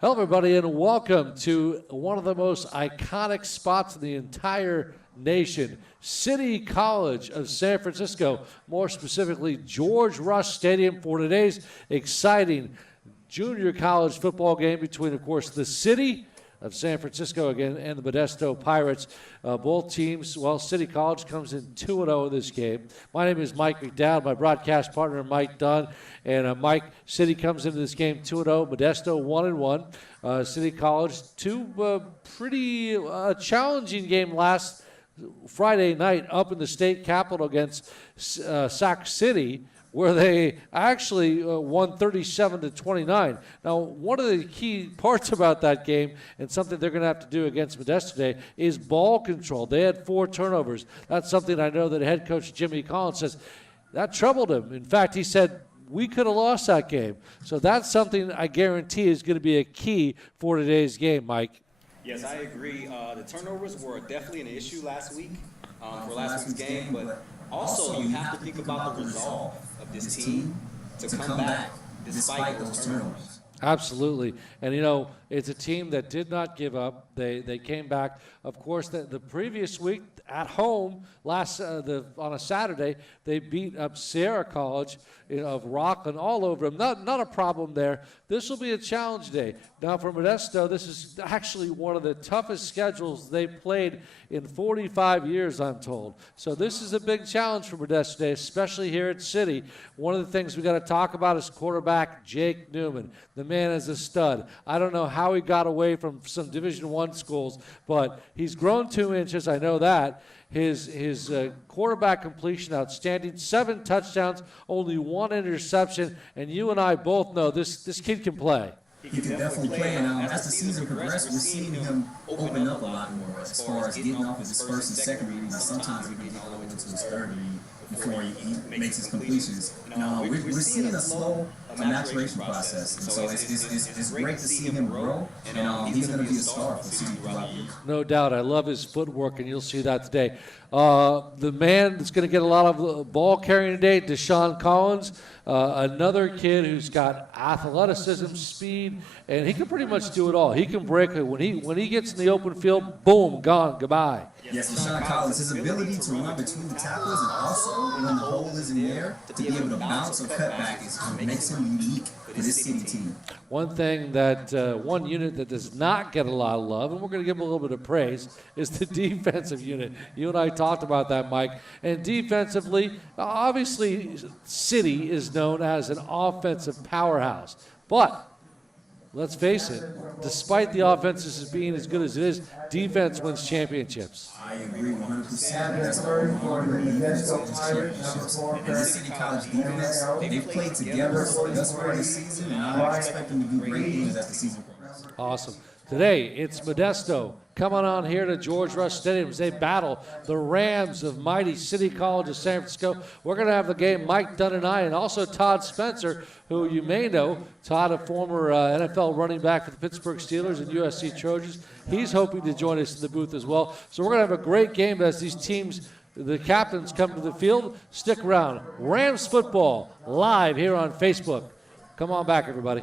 Hello, everybody, and welcome to one of the most iconic spots in the entire nation, City College of San Francisco, more specifically George Rush Stadium, for today's exciting junior college football game between, of course, the City of San Francisco again and the Modesto Pirates. Both teams, well, City College comes in 2-0 in this game. My name is Mike McDowd, my broadcast partner Mike Dunn, and Mike, City comes into this game 2-0, Modesto 1-1. City College, two pretty challenging game last Friday night up in the state capitol against Sac City, where they actually won 37-29. Now, one of the key parts about that game, and something they're going to have to do against Modesto today, is ball control. They had 4 turnovers. That's something I know that head coach Jimmy Collins says that troubled him. In fact, he said, we could have lost that game. So that's something I guarantee is going to be a key for today's game, Mike. Yes, I agree. The turnovers were definitely an issue last week for last week's game, but also you have to think about the resolve of this team to come back despite those turnovers. Absolutely. And, you know, it's a team that did not give up. They came back. Of course, the previous week at home, on a Saturday, they beat up Sierra College of Rockland all over them. Not a problem there. This will be a challenge today. Now, for Modesto, this is actually one of the toughest schedules they've played in 45 years, I'm told. So this is a big challenge for Modesto today, especially here at City. One of the things we got to talk about is quarterback Jake Newman. The man is a stud. I don't know how he got away from some Division I schools, but he's grown 2 inches. I know that. His quarterback completion outstanding, 7 touchdowns, only 1 interception, and you and I both know this kid can play. He can definitely play, and as the season progresses, we're seeing him open up a lot more as far as getting off of his first and second readings, and sometimes we get all the way into his third read before he makes his completions. We're seeing a slow maturation process, and so it's great to see him grow, and he's going to be a star for City throughout the year. No doubt. I love his footwork, and you'll see that today. The man that's going to get a lot of ball carrying today, Deshaun Collins, another kid who's got athleticism, speed, and he can pretty much do it all. He can break it. When he gets in the open field, boom, gone, goodbye. Yes, Deshaun Collins, his ability to run between the tackles and also when the hole is in the air, to be able to bounce or cut back is what makes him unique for this City team. One thing that one unit that does not get a lot of love, and we're going to give him a little bit of praise, is the defensive unit. You and I talked about that, Mike. And defensively, obviously, City is known as an offensive powerhouse. But let's face it, despite the offense being as good as it is, defense wins championships. I agree 100%. That's very important. Defense wins championships. And this City College defense, they've played together thus far this season, and I expect them to do great things as the season progresses. Awesome. Today, it's Modesto coming on here to George Rush Stadium as they battle the Rams of mighty City College of San Francisco. We're going to have the game, Mike Dunn and I, and also Todd Spencer, who you may know. Todd, a former NFL running back for the Pittsburgh Steelers and USC Trojans. He's hoping to join us in the booth as well. So we're going to have a great game as these teams, the captains, come to the field. Stick around. Rams football live here on Facebook. Come on back, everybody.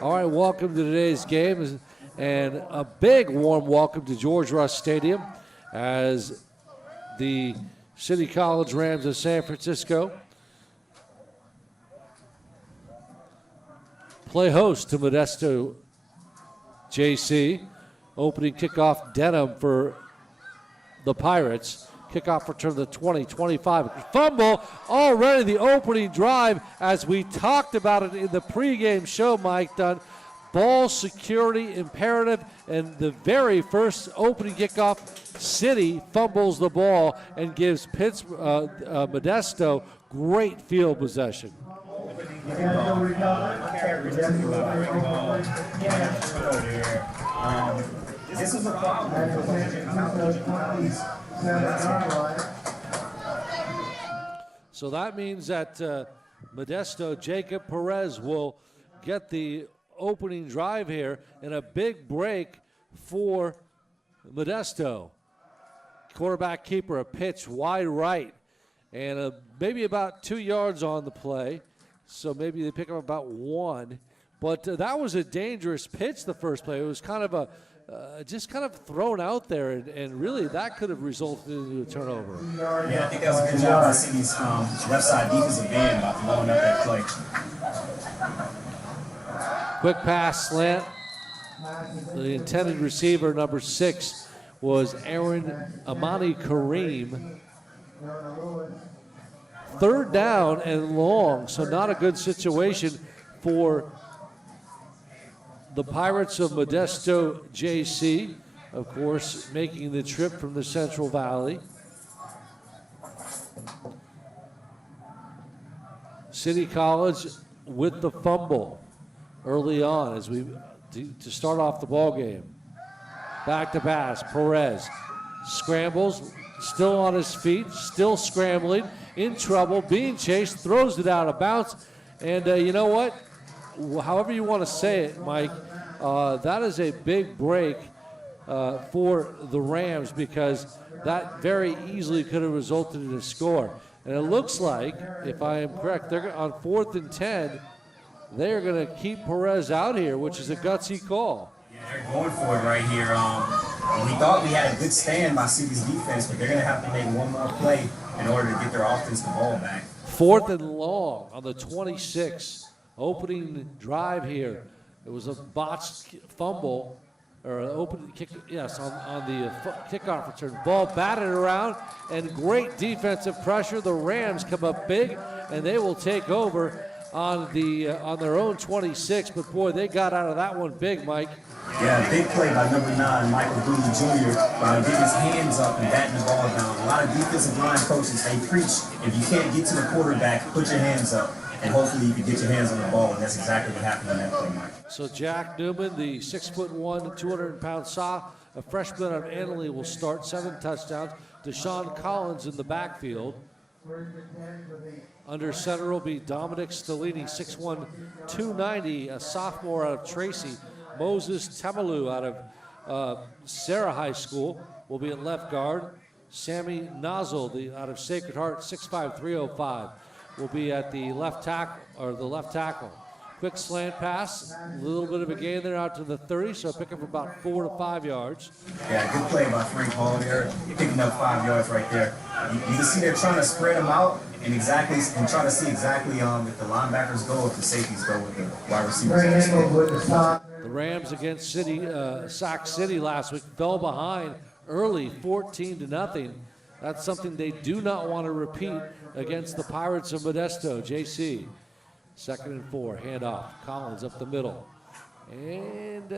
All right, welcome to today's game, and a big warm welcome to George Rush Stadium as the City College Rams of San Francisco play host to Modesto JC. Opening kickoff denim for the Pirates. Kickoff return to the 20, 25. Fumble already the opening drive, as we talked about it in the pregame show, Mike Dunn. ball security imperative, and the very first opening kickoff, City fumbles the ball and gives Modesto great field possession. This is a problem. So that means that Modesto, Jacob Perez will get the opening drive here, and a big break for Modesto. Quarterback keeper, a pitch wide right, and maybe about 2 yards on the play. So maybe they pick up about 1. But that was a dangerous pitch the first play. It was kind of just kind of thrown out there, and really that could have resulted in a turnover. Yeah, I think that was a good job by City's left side defensive end by blowing up that play. Quick pass slant. The intended receiver, number 6, was Amani Kareem. 3rd down and long, so not a good situation for the Pirates of Modesto JC, of course, making the trip from the Central Valley. City College with the fumble early on as we to start off the ball game. Back to pass, Perez scrambles, still on his feet, still scrambling, in trouble, being chased, throws it out of bounds, and you know what? However you want to say it, Mike, that is a big break for the Rams, because that very easily could have resulted in a score. And it looks like, if I am correct, they're on 4th and 10. They're going to keep Perez out here, which is a gutsy call. Yeah, they're going for it right here. We thought we had a good stand by City's defense, but they're going to have to make one more play in order to get their offense the ball back. 4th and long on the 26. Opening drive here. It was a botched fumble, or an open kick, yes, on the kickoff return. Ball batted around, and great defensive pressure. The Rams come up big, and they will take over on their own 26. But boy, they got out of that one big, Mike. Yeah, big play by number 9, Michael Boone Jr. Getting his hands up and batting the ball down. A lot of defensive line coaches, they preach, if you can't get to the quarterback, put your hands up, and hopefully you can get your hands on the ball, and that's exactly what happened in that play, Mike. So Jack Newman, the 6'1", 200-pound sophomore, a freshman out of Annalee, will start, 7 touchdowns. Deshaun Collins in the backfield. Under center will be Dominic Stellini, 6'1", 290, a sophomore out of Tracy. Moses Tamalu out of Sarah High School will be at left guard. Sammy Nozzle, out of Sacred Heart, 6'5", 305, will be at the left tackle. Quick slant pass, a little bit of a gain there out to the 30, so pick up about 4 to 5 yards. Yeah, good play by Frank Hall there, picking up 5 yards right there. You can see they're trying to spread them out and try to see exactly if the linebackers go, if the safeties go with the wide receivers. The Rams against Sac City last week fell behind early, 14-0. That's something they do not want to repeat against the Pirates of Modesto, JC. 2nd and 4, handoff. Collins up the middle. And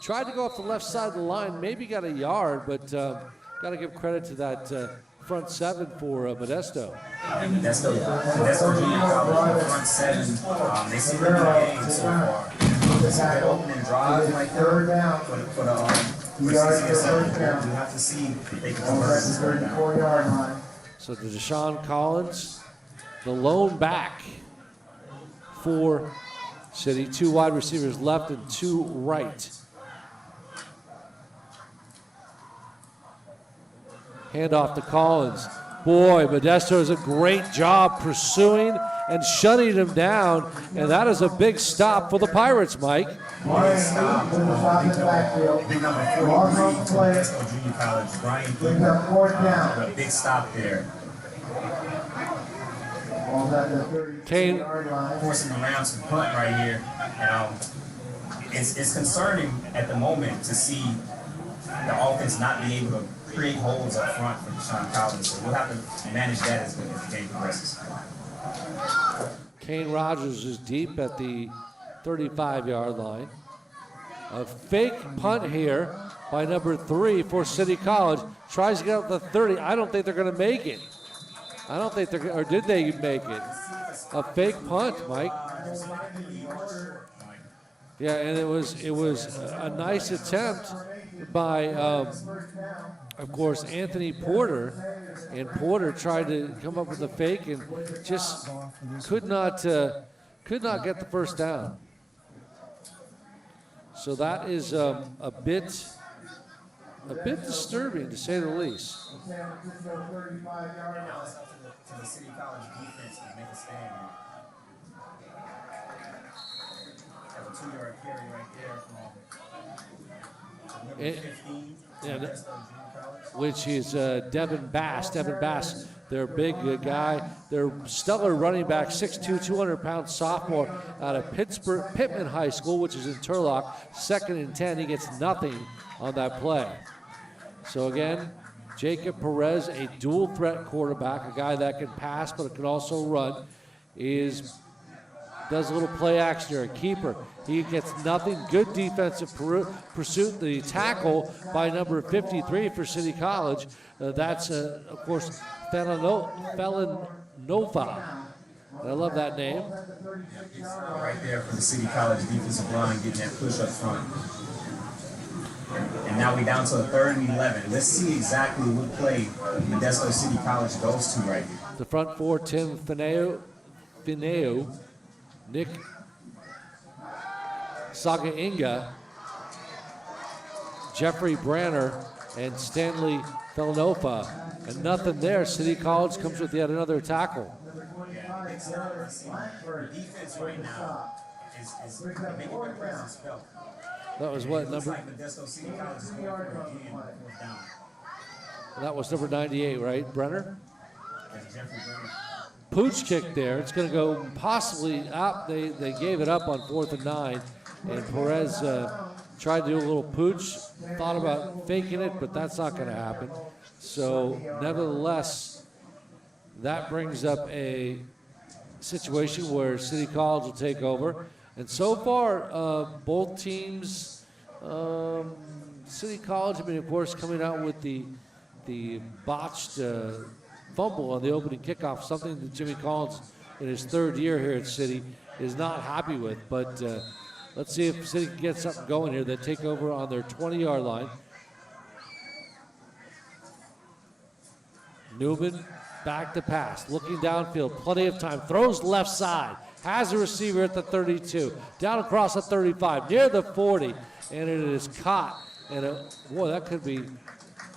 tried to go off the left side of the line, maybe got a yard, but got to give credit to that front 7 for Modesto. Modesto Junior College, front 7. They seem to be game so far. That opening drive like third down for the CCSF. We have to see if they can convert this 34-yard line. So to Deshaun Collins, the lone back for City. 2 wide receivers left and 2 right. Handoff to Collins. Boy, Modesto does a great job pursuing and shutting him down, and that is a big stop for the Pirates, Mike. Big stop. Big number 43, Modesto Junior College, Brian Booker. A big stop there. Kane forcing the Rams to punt right here. And it's concerning at the moment to see the offense not be able to create holes up front for Deshaun Collins. So we'll have to manage that as the game progresses. Kane Rogers is deep at the 35-yard line. A fake punt here by number 3 for City College. Tries to get up to 30. I don't think they're going to make it. I don't think they're, or did they make it? A fake punt, Mike. Yeah, and it was a nice attempt by, of course, Anthony Porter. And Porter tried to come up with a fake and just could not get the first down. So that is a bit disturbing, to say the least. To the City College defense to make a stand. Have a 2-yard carry right there from number 15. Which is Devin Bass. Devin Bass, their big guy, their stellar running back, 6'2", 200-pound sophomore out of Pittman High School, which is in Turlock. 2nd and 10. He gets nothing on that play. So again, Jacob Perez, a dual threat quarterback, a guy that can pass but can also run, does a little play action here, a keeper. He gets nothing. Good defensive pursuit. The tackle by number 53 for City College. That's, of course, Felon Nova. I love that name. Right there for the City College defensive line, getting that push up front. And now we down to a 3rd and 11. Let's see exactly what play Modesto City College goes to right here. The front 4, Tim Fineo, Nick Sagainga, Jeffrey Branner, and Stanley Felanofa. And nothing there. City College comes with yet another tackle. Defense right now is making their presence felt. That was what number? That was number 98, right, Brenner? Pooch kick there. It's going to go possibly up. They gave it up on 4th and 9, and Perez tried to do a little pooch. Thought about faking it, but that's not going to happen. So, nevertheless, that brings up a situation where City College will take over. And so far, both teams, City College, of course, coming out with the botched fumble on the opening kickoff, something that Jimmy Collins, in his 3rd year here at City, is not happy with. But let's see if City can get something going here. They take over on their 20-yard line. Newman back to pass, looking downfield, plenty of time, throws left side. Has a receiver at the 32, down across the 35, near the 40, and it is caught. And boy, that could be,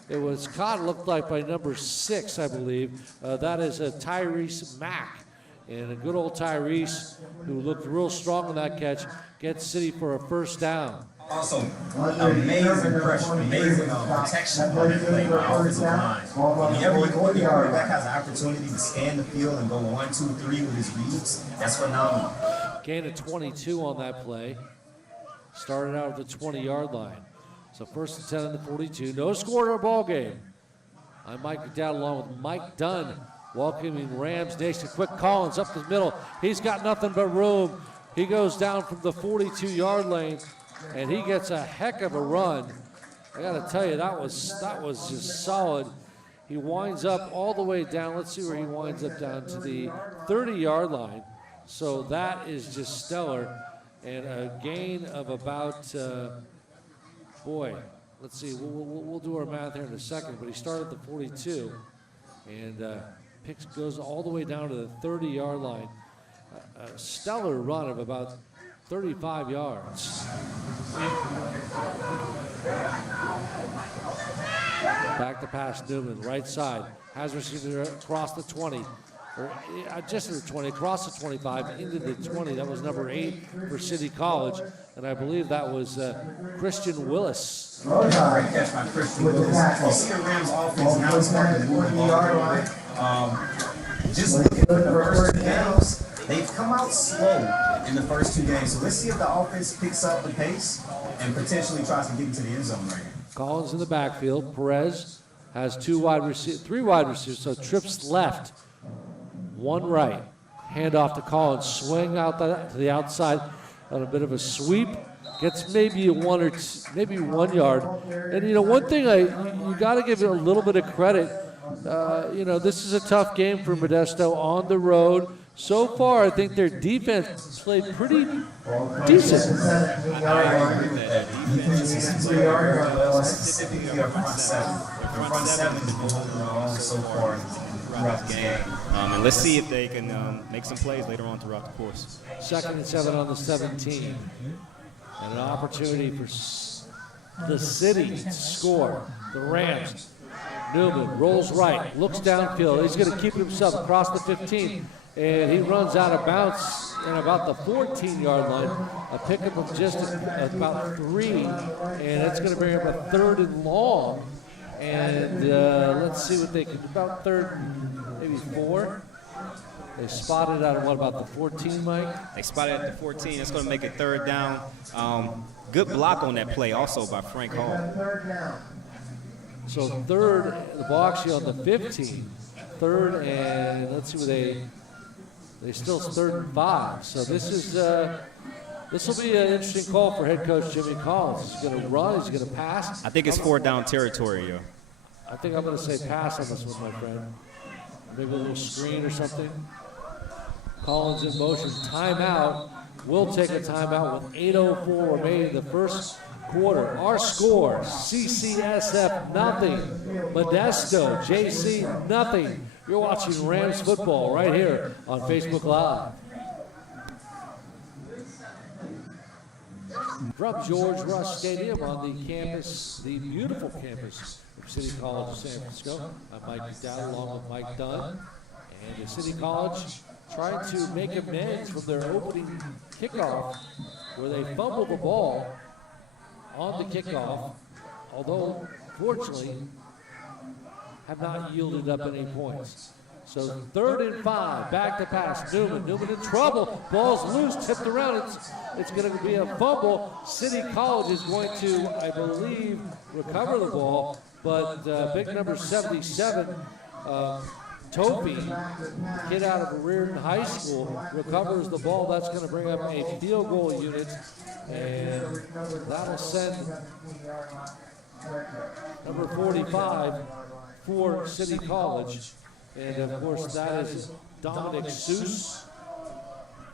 it was caught, looked like by number 6, I believe. That is a Tyrese Mack. And a good old Tyrese, who looked real strong on that catch, gets City for a first down. Also, amazing pressure, amazing protection on that play by offensive line. Whenever your quarterback has an opportunity to scan the field and go 1, 2, 3 with his reads, that's phenomenal. Gain of 22 on that play. Started out at the 20-yard line. So 1st and 10 on the 42. No score in our ball game. I'm Mike McDowell along with Mike Dunn, welcoming Rams Nation. Quick Collins up the middle. He's got nothing but room. He goes down from the 42-yard lane, and he gets a heck of a run. I got to tell you, that was just solid. He winds up all the way down. Let's see where he winds up, down to the 30-yard line. So that is just stellar. And a gain of about, let's see, we'll do our math here in a second, but he started at the 42 and goes all the way down to the 30-yard line. A stellar run of about 35 yards. Back to pass, Newman, right side. Has receiver across the 20. Or just at the 20, across the 25, into the 20. That was number 8 for City College. And I believe that was Christian Willis. Great catch by Christian Willis. You see the Rams offense now starting to move the ball. Just looking at the first games, they've come out slow in the first 2 games. So let's see if the offense picks up the pace and potentially tries to get into the end zone right here. Collins in the backfield. Perez has 3 wide receivers. So trips left, 1 right. Hand off to Collins. Swing out to the outside on a bit of a sweep. gets maybe maybe 1 yard. And, you know, one thing you got to give it a little bit of credit. You know, this is a tough game for Modesto on the road. So far, I think their defense played pretty decent. I agree with that. Defense is specifically their front seven has been overall so far throughout this game. And let's see if they can make some plays later on throughout the course. 2nd and 7 on the 17. And an opportunity for the city to score. The Rams. Newman rolls right, looks downfield. He's going to keep it himself across the 15. And he runs out of bounds at about the 14-yard line. A pickup of just about 3. And it's going to bring up a 3rd and long. And let's see what they can do. About 3rd, maybe 4. They spotted out of what, about the 14, Mike? They spotted at the 14. It's going to make it 3rd down. Good block on that play also by Frank Hall. So 3rd, the ball actually on the 15. 3rd and let's see where they still 3rd and 5. So this will be an interesting call for head coach Jimmy Collins. He's going to run. He's going to pass. I think it's 4th down territory, yo. I think I'm going to say pass on this one, my friend. Maybe a little screen or something. Collins in motion. Timeout. We'll take a timeout with 8:04 remaining in the first quarter. Our score: CCSF nothing, Modesto JC nothing. You're watching Rams football right here on Facebook Live. From George Rush Stadium on the campus, the beautiful campus of City College of San Francisco. I'm Mike McDowell along with Mike Dunn. And the City College trying to make amends from their opening kickoff where they fumbled the ball on the kickoff, although fortunately have not yielded up any points. So 3rd and 5, back to pass. Newman in trouble. Ball's loose, tipped around. It's going to be a fumble. City College is going to, I believe, recover the ball, but big number 77, Topi, kid out of Reardon High School, recovers the ball. That's going to bring up a field goal unit, and that'll send number 45 for City College. And of course, that is Dominic Seuss.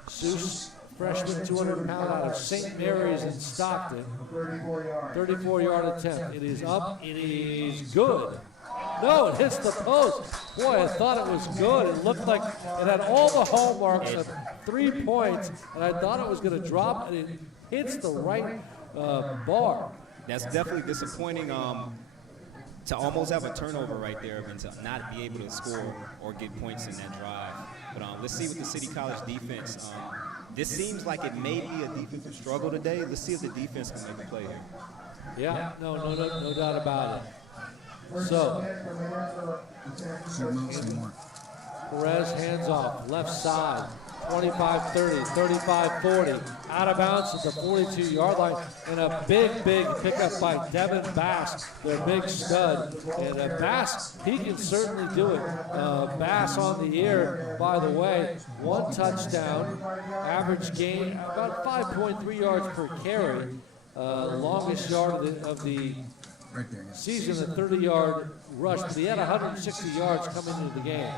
Seuss, freshman, 200-pound out of St. Mary's in Stockton. 34-yard attempt. It is up. It is good. No, it hits the post. Boy, I thought it was good. It looked like it had all the hallmarks of 3 points, and I thought it was going to drop, and it hits the right bar. That's definitely disappointing. To almost have a turnover right there and to not be able to score or get points in that drive. But let's see what the City College defense. This seems like it may be a defensive struggle today. Let's see if the defense can make a play here. Yeah, no doubt about it. So, Perez hands off, left side, 25-30, 35-40, out of bounds at the 42-yard line, and a big pickup by Devin Bass, their big stud. And Bass, he can certainly do it. Bass on the air, by the way, 1 touchdown, average gain about 5.3 yards per carry, longest yard of the season, a 30-yard rush, but he had 160 yards coming into the game.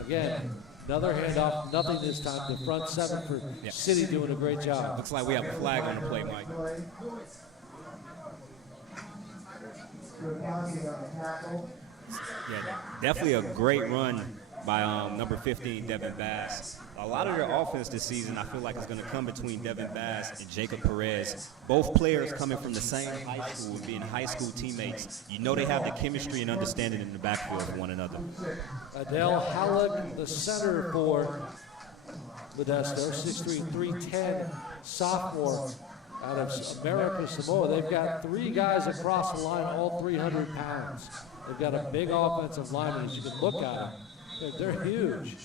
Again, another handoff, nothing this time. The front 7 for City doing a great job. Looks like we have a flag on the play, Mike. Yeah, definitely a great run by number 15, Devin Bass. A lot of their offense this season, I feel like, is going to come between Devin Bass and Jacob Perez. Both players coming from the same high school, being high school teammates. You know they have the chemistry and understanding in the backfield of one another. Adele Halleck, the center for Modesto, 6'3", 310, sophomore out of America Samoa. They've got 3 guys across the line, all 300 pounds. They've got a big offensive lineman, as you can look at them. They're huge.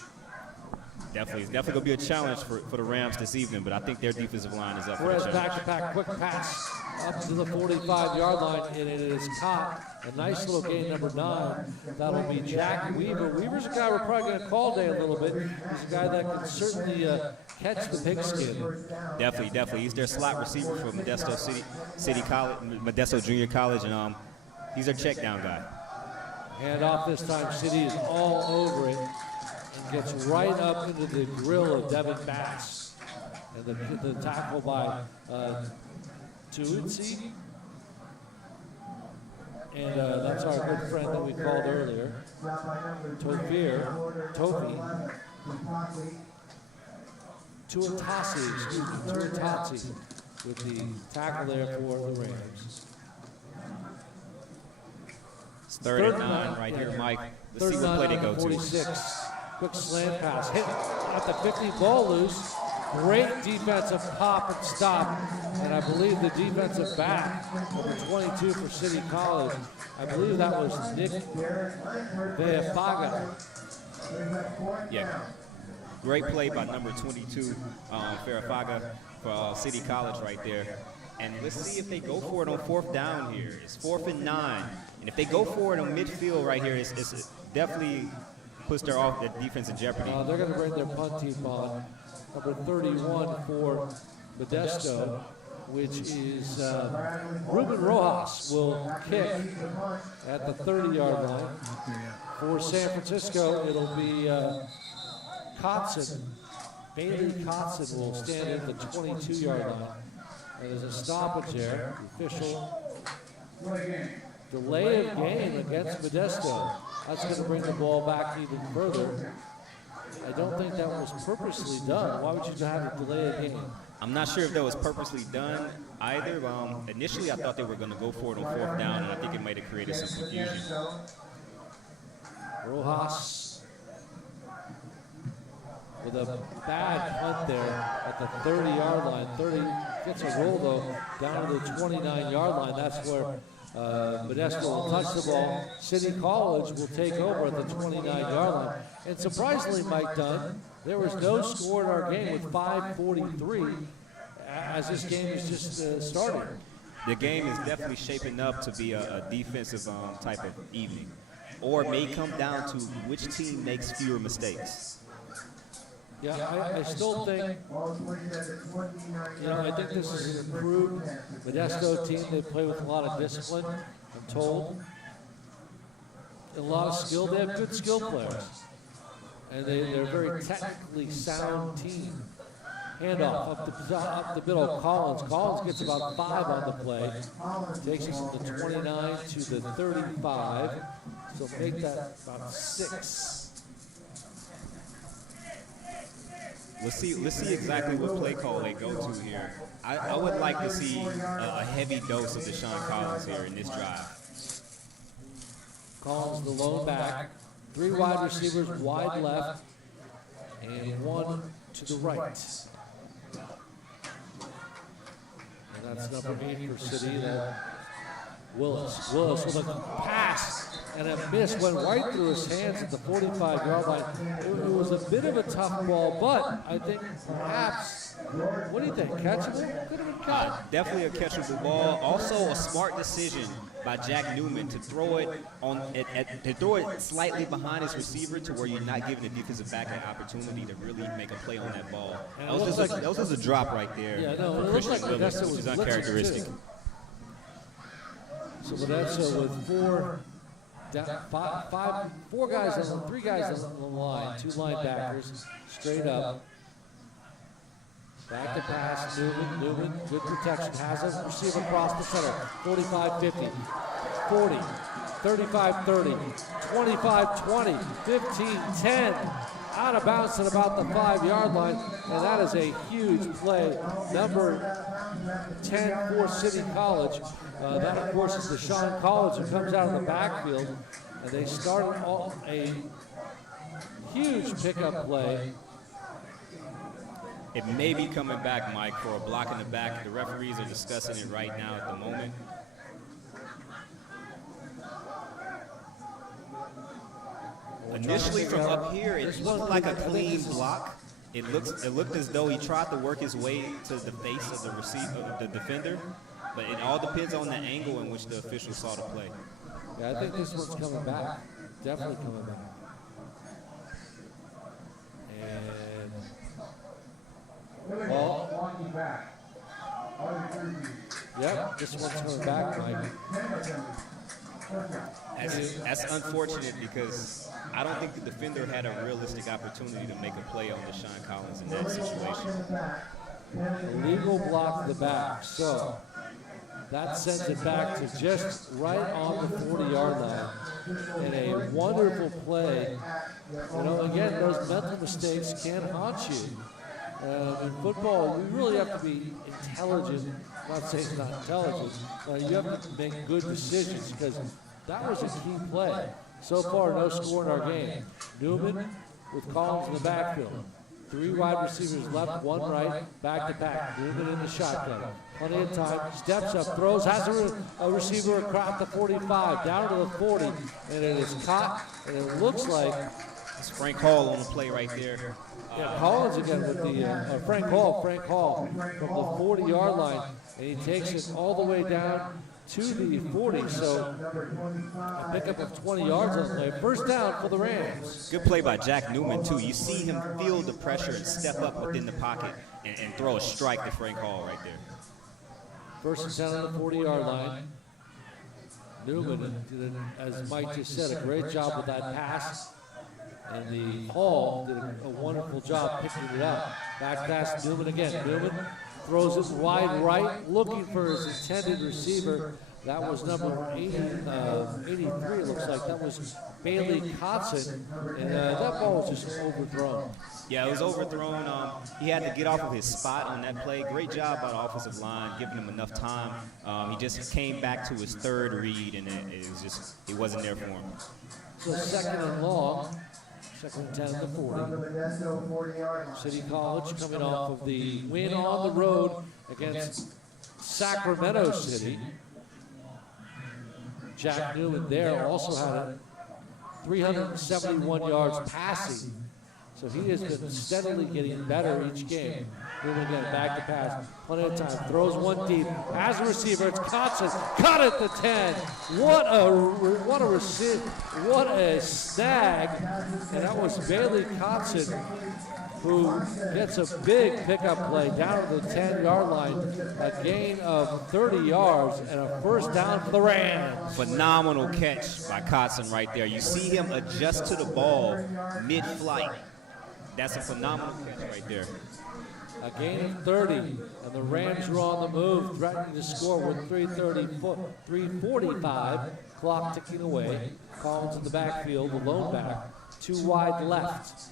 Definitely. It's definitely going to be a challenge for the Rams this evening, but I think their defensive line is up for the Perez challenge. back-to-back quick pass up to the 45-yard line, and it is caught. A nice little gain, number 9. That'll be Jack Weaver. Weaver's a guy we're probably going to call today a little bit. He's a guy that can certainly catch the pigskin. Definitely. He's their slot receiver for Modesto City College, Modesto Junior College, and he's their check down guy. Hand off this time. City is all over it and gets right up into the grill of Devin Bass. And the tackle by Tuitsi. And that's our good friend that we called earlier, Tofi. Tuatasi with the tackle there for the Rams. It's 3rd and 9 right here, Mike. Let's see what play they go to. 46. Quick slant pass. Hit at the 50, ball loose. Great defensive pop and stop. And I believe the defensive back, number 22 for City College, I believe that was Nick Veafaga. Yeah. Great play by number 22, Veafaga for City College right there. And let's see if they go for it on 4th down here. It's 4th and 9. And if they go for it on midfield right here, it definitely puts their defense in jeopardy. They're going to bring their punt team on. Number 31 for Modesto, which is Ruben Rojas, will kick at the 30-yard line. For San Francisco, it'll be Kotzen. Bailey Kotzen will stand at the 22-yard line. There's a stoppage there. The official delay of game against Modesto. That's going to bring the ball back even further. I don't think that was purposely done. Why would you have a delay of game? I'm not sure if that was purposely done either. Initially, I thought they were going to go for it on 4th down, and I think it might have created some confusion. Rojas with a bad punt there at the 30-yard line. 30 gets a roll, though, down to the 29-yard line. That's where Modesto will touch the ball. City College will take over at the 29-yard line. And surprisingly, Mike Dunn, there was no score in our game with 5:43 as this game is just starting. The game is definitely shaping up to be a defensive type of evening. Or it may come down to which team makes fewer mistakes. Yeah, I still think, I think this is an improved Modesto team. They play with a lot of discipline, I'm told. And a lot of skill. They have good skill players. And they're a very technically sound team. Handoff up the middle, Collins. Collins gets about 5 on the play. Takes us from the 29 to the 35. So make that about 6. Let's see exactly what play call they go to here. I would like to see a heavy dose of Deshaun Collins here in this drive. Collins the lone back. 3 wide receivers, wide left, and 1 to the right. And that's number 8 for City. Willis with a pass and a miss went right through his hands at the 45-yard line. It was a bit of a tough ball, but I think perhaps, what do you think, catchable? Could have been caught. Definitely a catchable ball. Also a smart decision by Jack Newman to throw it slightly behind his receiver to where you're not giving the defensive back an opportunity to really make a play on that ball. That was just a drop right there. Yeah, no, it looks like Modesto was which is uncharacteristic. Too. So Modesto with 3 guys on the line, 2 linebackers, straight up. Back to pass, Newman, good protection, has a receiver across the center, 45-50, 40, 35-30, 25-20, 15-10, out of bounds at about the 5-yard line, and that is a huge play. Number 10 for City College. That, of course, is Deshaun Collins, who comes out of the backfield, and they started a huge pickup play. It may be coming back, Mike, for a block in the back. The referees are discussing it right now at the moment. Initially from up here, it looked like a clean block. It looked as though he tried to work his way to the face of the defender, but it all depends on the angle in which the official saw the play. Yeah, I think this one's coming back. Definitely coming back. And ball. Yep, this one's coming back, Mike. That's unfortunate because I don't think the defender had a realistic opportunity to make a play on Deshaun Collins in that situation. Illegal block the back, so that sends it back to just right on the 40-yard line. And a wonderful play. You know, again, those mental mistakes can haunt you. In football, you really have to be intelligent. I'm not saying it's not intelligent, but you have to make good decisions because that was a key play. So far, no score in our game. Newman with Collins in the backfield. 3 wide receivers left, 1 right, back to back. Newman in the shotgun. Plenty of time, steps up, throws, has a receiver across the 45, down to the 40, and it is caught, and it looks like it's Frank Hall on the play right there. Yeah, Collins again with the Frank Hall from the 40-yard line, and he takes it all the way down to the 40, so a pickup of 20 yards on the play. First down for the Rams. Good play by Jack Newman, too. You see him feel the pressure and step up within the pocket and throw a strike to Frank Hall right there. First and 10 on the 40-yard line. Newman did, as Mike just said, a great job with that pass. And the Hall did a wonderful job picking it up. Back pass Newman again. Newman throws it wide right, looking for his intended receiver. That was number 83, it looks like. That was Bailey Kotson. And that ball was just overthrown. Yeah, it was overthrown. He had to get off of his spot on that play. Great job by the offensive line, giving him enough time. He just came back to his third read, and it wasn't there for him. So second and long. Second and 10 to 40. City College coming off of the win on the road against Sacramento City. Jack Newman there also had 371 yards passing. So he has been steadily getting better each game. Newman again, back to pass. Plenty of time. Throws one deep. Has a receiver. It's Kotson. Caught at the 10. What a snag. And that was Bailey Kotson, who gets a big pickup play down to the 10-yard line. A gain of 30 yards and a first down for the Rams. Phenomenal catch by Kotson right there. You see him adjust to the ball mid-flight. That's a phenomenal catch right there. A gain of 30, and the Rams were on the move, threatening to score with 3:45, clock ticking away. Collins in the backfield, the lone back, 2 wide left.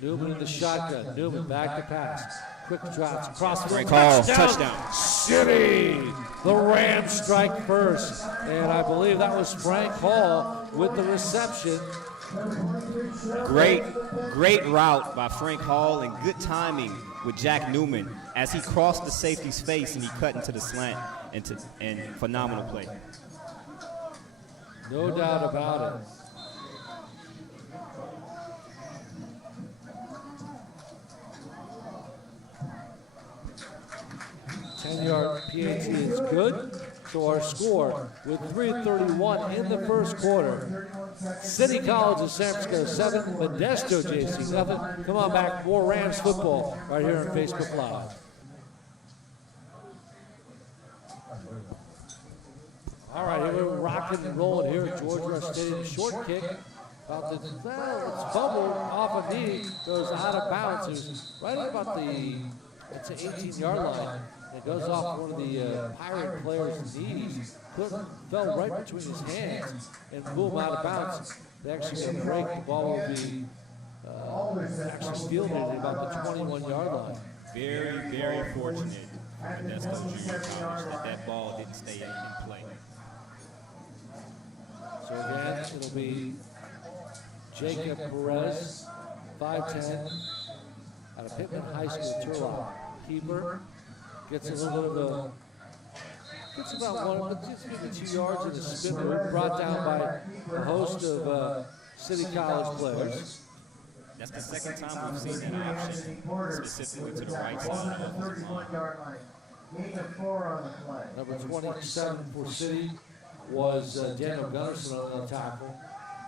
Newman in the shotgun. Newman back to pass. Quick drops across the Frank Hall, touchdown. City. The Rams strike first, and I believe that was Frank Hall with the reception. Great route by Frank Hall and good timing with Jack Newman as he crossed the safety's face and he cut into the slant and phenomenal play. No doubt about it. Ten-yard PAT is good. So our score with 3:31 in the first quarter. City College of San Francisco 7, Modesto JC nothing. Come on back, more Rams football right here on Facebook Live. All right, here we're rocking and rolling here at George Rush Stadium. Short kick. It's fumbled off a knee, goes out of bounds. It was right about it's an 18-yard line. It goes off one of the Pirate players' knees. Fell right between his hands and boom, out of bounds. They actually got a break. The ball will be actually fielded at about the 21-yard line. Very, very fortunate for Modesto Junior College that ball didn't stay in play. So again, it'll be Jacob Perez, 5'10", out of Pittman High School, Turlock. Keeper gets a little bit of gets about maybe 2 yards in the spin move, brought down by a host of City College players. That's the second time we've seen that option, specifically to the right side of the offensive line. Number 27 for City was Daniel Gunnarsson on the tackle.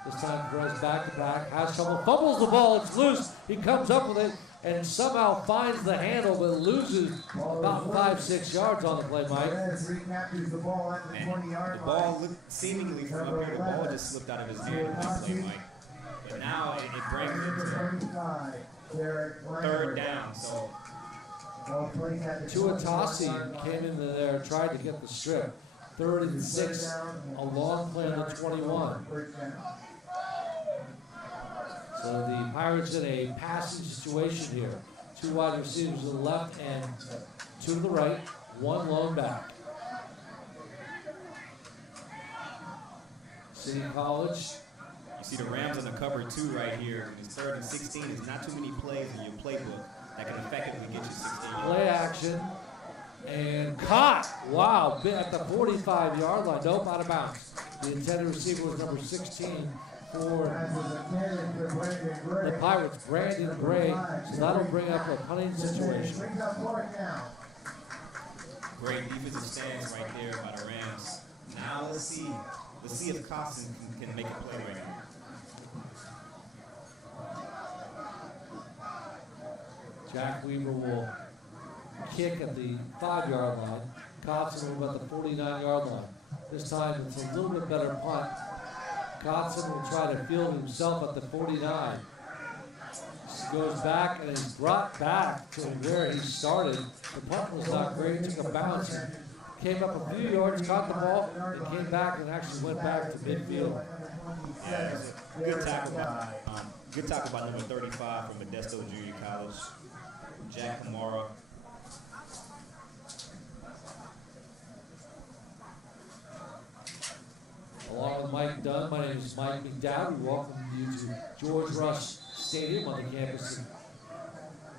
This time throws back to back, has trouble, fumbles the ball, it's loose. He comes up with it and somehow finds the handle, but loses about 5-6 yards on the play, Mike. And the ball looked seemingly from up here, the ball just slipped out of his hand on that play, Mike. But now it brings it to 3rd down. So Tuatasi came into there, tried to get the strip. 3rd and 6, a long play on the 21. So the Pirates in a passing situation here. 2 wide receivers to the left and 2 to the right, 1 lone back. City College. you see the Rams on the cover 2 right here. It's 3rd and 16. There's not too many plays in your playbook that can effectively get you 16 yards. Play action and caught. Wow, at the 45-yard line. Nope, out of bounds. The intended receiver was number 16 for the Pirates, Brandon Gray. So that'll bring up a punting situation. Great defensive stance right there by the Rams. Now let's see if Costin can make a play right now. Jack Weaver will kick at the 5-yard line. Costin will at the 49-yard line. This time it's a little bit better punt. Costin will try to field himself at the 49. Goes back and is brought back to where he started. The punt was not great, took a bounce, came up a few yards, caught the ball, and came back and actually went back to midfield. Yeah, good tackle by number 35 from Modesto Junior College, Jack Kamara. Along with Mike Dunn, my name is Mike McDowd. We welcome you to George Rush Stadium on the campus of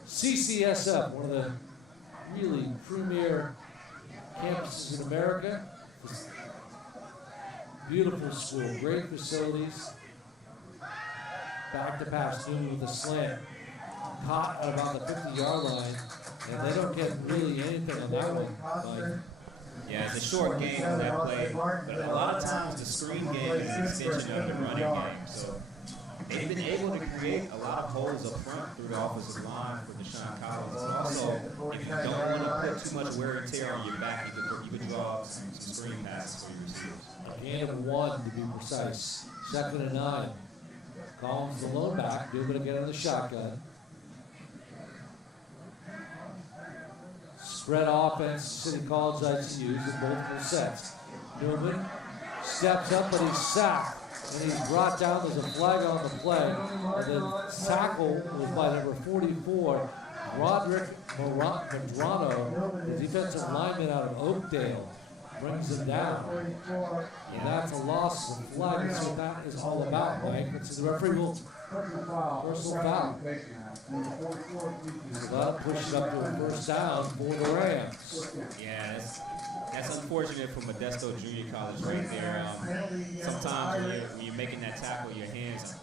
CCSF, one of the really premier campuses in America. Beautiful school, great facilities. Back to pass, Newman with a slant. Caught at about the 50-yard line, and they don't get really anything on that one, Mike. Yeah, it's a short game on that play, but a lot of times the screen game is an extension of the running game. So they've been able to create a lot of holes up front through the offensive line for Deshaun Collins. And also, if you don't want to put too much wear and tear on your back, you can draw some screen passes for your receivers. Gain of 1 to be precise. 2nd and 9. Collins the lone back. Newman again in the shotgun. Spread offense, City College likes to use in multiple sets. Newman steps up, but he's sacked. And he's brought down. There's a flag on the play. And then tackle was by number 44, Roderick Medrano, the defensive lineman out of Oakdale. Brings him down. And that's a loss of flag. That's what that is all about, Mike. It's the referee will personal foul. So that'll push it up to a 1st down for the Rams. Yeah, that's unfortunate for Modesto Junior College right there. Sometimes when you're making that tackle, your hands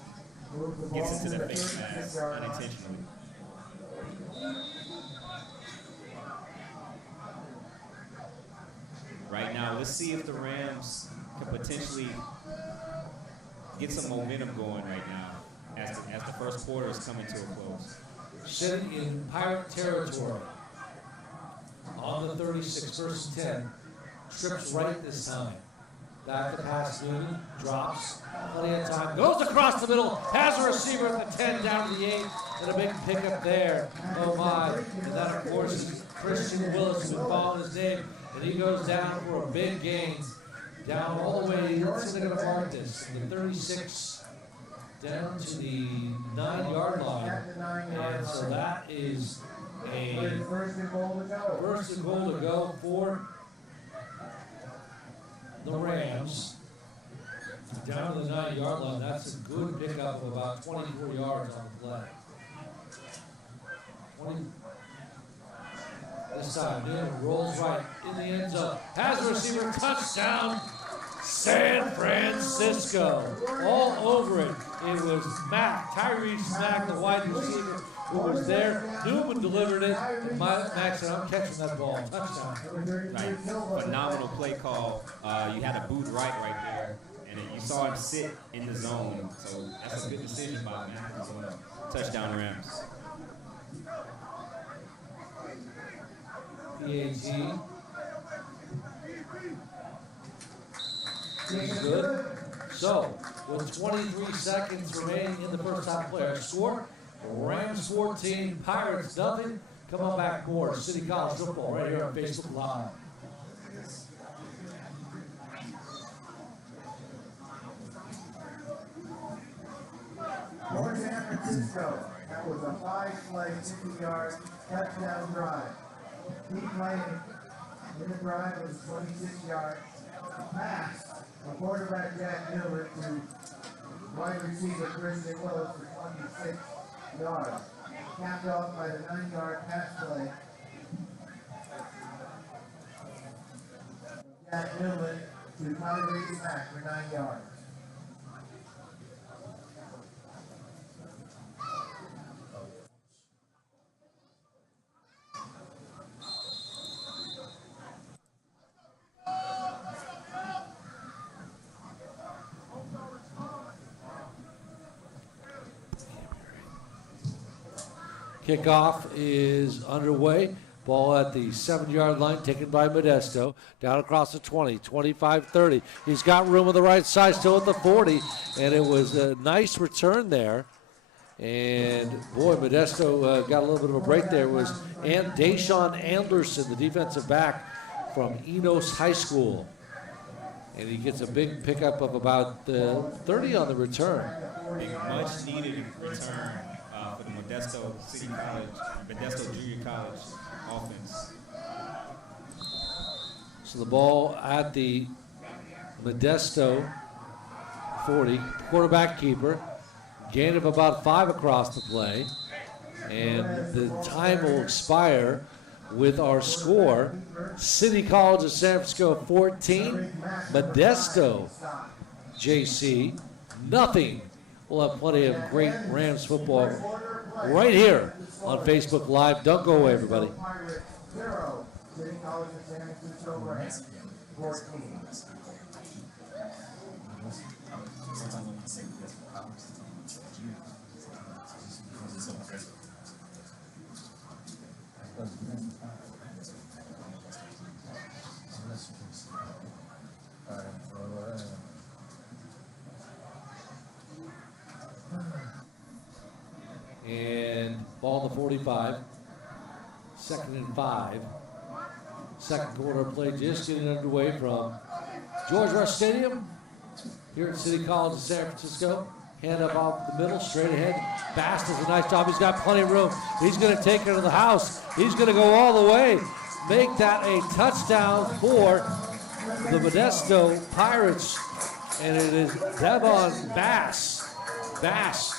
gets into the face mask unintentionally. Right now, let's see if the Rams can potentially get some momentum going right now as the first quarter is coming to a close. Sitting in Pirate territory on the 36, 1st and 10. Trips right this time. Back to pass, Newman drops. Plenty of time. Goes across the middle. Has a receiver at the 10 down to the 8. And a big pickup there. Oh my. And that, of course, is Christian Willis, who's been calling his name. And he goes down for a big gain. Down all the way. Let's see if they're going to mark this. From the 36 down to the 9-yard line. And so that is a first and goal to go for the Rams. Down to the 9-yard line. That's a good pickup of about 24 yards on the play. 20. This time, Newman rolls right in the end zone. Has a receiver, touchdown, San Francisco. All over it. It was Mack, Tyrese Mack, the wide receiver, who was there. Newman delivered it. And Mack said, I'm catching that ball. Touchdown. Right. Phenomenal play call. You had a boot right there, and you saw him sit in the zone. So that's a good decision by Mack as well. Touchdown Rams. PAT. He's good. So, with 23 seconds remaining in the first half play, our score, Rams 14, Pirates nothing. Come on back more City College football right here on Facebook Live. For San Francisco, that was a 5-play, 50-yard touchdown drive. Key play in the drive was 26 yards. Pass from quarterback Jack Newman to wide receiver Christian Willis for 26 yards. Capped off by the 9-yard pass play. Jack Newman to Tyrese Mack for 9 yards. Kickoff is underway. Ball at the 7-yard line, taken by Modesto. Down across the 20, 25, 30. He's got room on the right side, still at the 40. And it was a nice return there. And, boy, Modesto got a little bit of a break there. It was Deshaun Anderson, the defensive back from Enos High School. And he gets a big pickup of about 30 on the return. A much-needed return for the Modesto City College, Modesto Junior College offense. So the ball at the Modesto 40, quarterback keeper, gain of about 5 across the play, and the time will expire with our score. City College of San Francisco 14, Modesto JC nothing. We'll have plenty of great Rams football right here on Facebook Live. Don't go away, everybody. City College of San Francisco Rams 14. And ball on the 45. 2nd and 5. Second quarter play just getting underway from George Rush Stadium here at City College of San Francisco. Hand up off the middle, straight ahead. Bass does a nice job. He's got plenty of room. He's going to take it to the house. He's going to go all the way. Make that a touchdown for the Modesto Pirates. And it is Devon Bass. Bass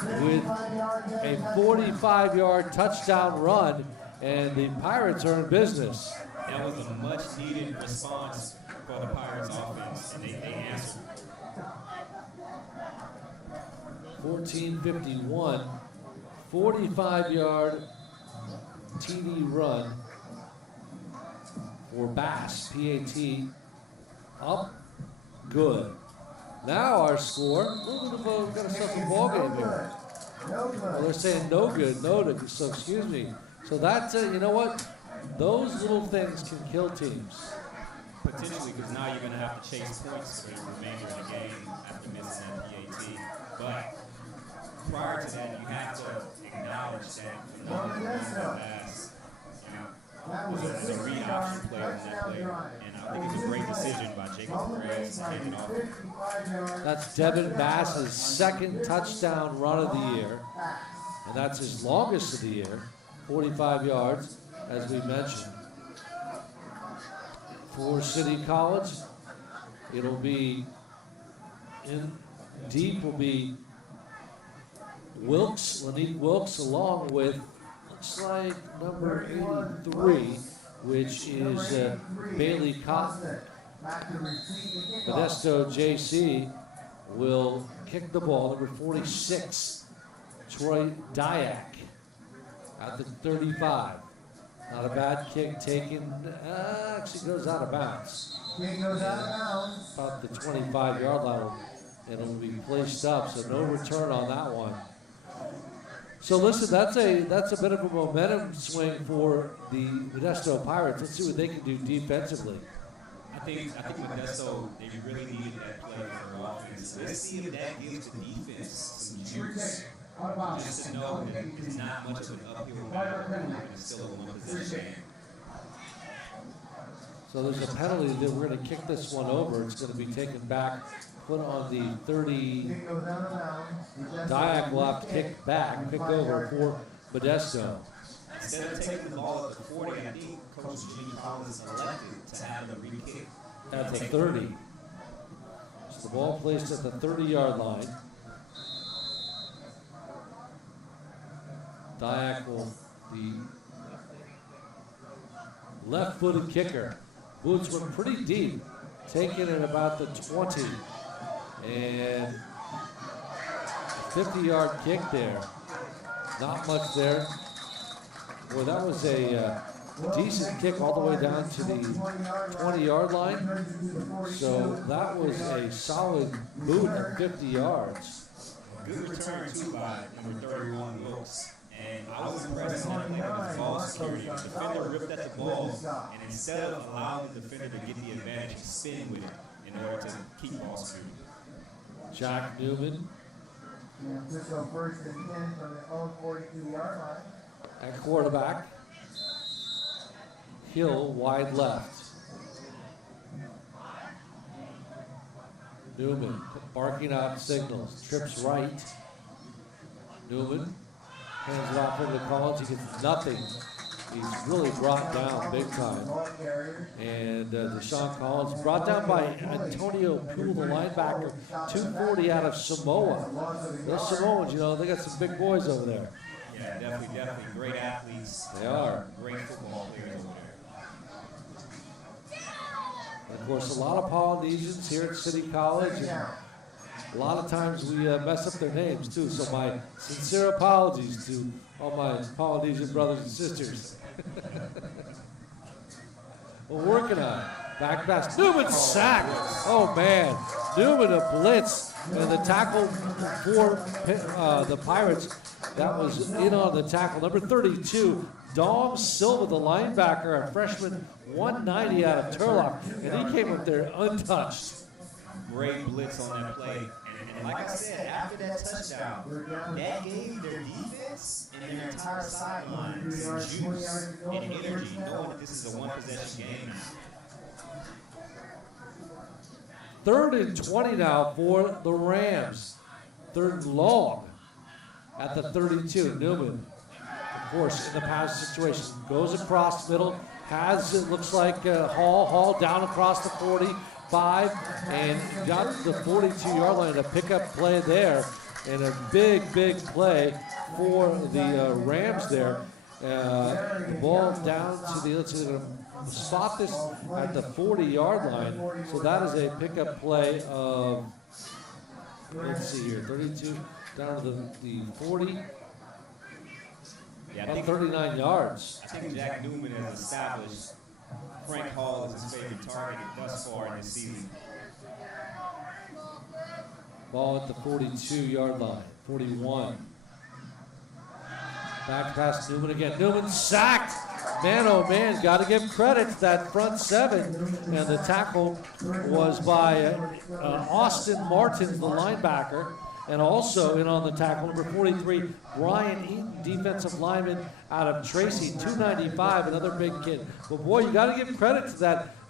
with a 45-yard touchdown run. And the Pirates are in business. That was a much-needed response for the Pirates offense, and they answered. 14:51, 45-yard TD run for Bass. PAT up, good. Now our score, a little bit of got ourselves a ball game here. Well, they're saying no good, so excuse me. So that's you know what? Those little things can kill teams. Potentially, because now you're going to have to chase points for the remainder of the game after missing that PAT. But prior to that, you have to acknowledge that phenomenal pass, was a read option player in that play. And I think it's a great decision by Jacob Perez to take it off. That's Devin Bass's second touchdown run of the year. And that's his longest of the year, 45 yards, as we mentioned. For City College, it'll be in deep will be Wilkes, Lanique Wilkes, along with, looks like number 83, which is Bailey Cotton. Modesto JC will kick the ball, number 46, Troy Dyack at the 35. Not a bad kick taken, actually goes out of bounds. Kick goes out of bounds. About the 25-yard line. It'll be placed up, so no return on that one. So listen, that's a bit of a momentum swing for the Modesto Pirates. Let's see what they can do defensively. I think Modesto, they really needed that play for their offense. Let's see if that gives the defense some juice. Just to know that it's not much of an uphill battle, and it's still a one-possession game. So there's a penalty that we're going to kick this one over. It's going to be taken back, put on the 30. Dyack will have to kick back, kick over for Modesto. Instead of taking the ball at the 40, I think Coach Jimmy Collins elected to have them re-kick. At the 30. So the ball placed at the 30-yard line. Dyack will, the left-footed kicker. Boots went pretty deep, taken at about the 20. And 50-yard kick there. Not much there. Boy, that was a decent kick all the way down to the 20-yard line. So that was a solid boot at 50 yards. Good return, too, by number 31, Wilkes. And I was impressed on him with his ball security. The defender ripped at the ball, and instead of allowing the defender to get the advantage, he spin with it in order to keep ball security. Jack Newman Just go first and 10 from the own 42-yard line. at quarterback. Hill wide left. Newman barking out signals, trips right. Newman hands it off over to Collins. He gets nothing. He's really brought down big time. And Deshaun Collins brought down by Antonio Poole, the linebacker, 240 out of Samoa. Those Samoans, you know, they got some big boys over there. Yeah, definitely great athletes. They are. Great football players over there. And of course, a lot of Polynesians here at City College. And a lot of times we mess up their names too. So my sincere apologies to all my Polynesian brothers and sisters. We're working on it. Back pass. Newman sacked. Oh man, Newman a blitz, and the tackle for the Pirates. That was in on the tackle. Number 32, Dom Silva, the linebacker, a freshman, 190 out of Turlock, and he came up there untouched. Great blitz on that play. And like I said, after that touchdown, that gave their defense and their entire sideline some juice and energy, knowing that this is a one-possession game. 3rd and 20 now for the Rams. 3rd and long at the 32. Newman, of course, in the pass situation, goes across the middle, has, it looks like, Hall down across the 45, and got the 42-yard line to pick up play there, and a big play for the Rams there. The ball down to the, let's see, they're going to spot this at the 40-yard line, so that is a pickup play of, let's see here, 32 down to the 40. Yeah, About 39 yards. I think Jack Newman has established Frank Hall as his favorite target thus far in this season. Ball at the 42-yard line, 41. Back past Newman again. Newman sacked. Man, oh man, got to give credit to that front seven. And the tackle was by Austin Martins, the linebacker. And also in on the tackle, number 43, Brian Eaton, defensive lineman out of Tracy, 295, another big kid. But boy, you got to give credit to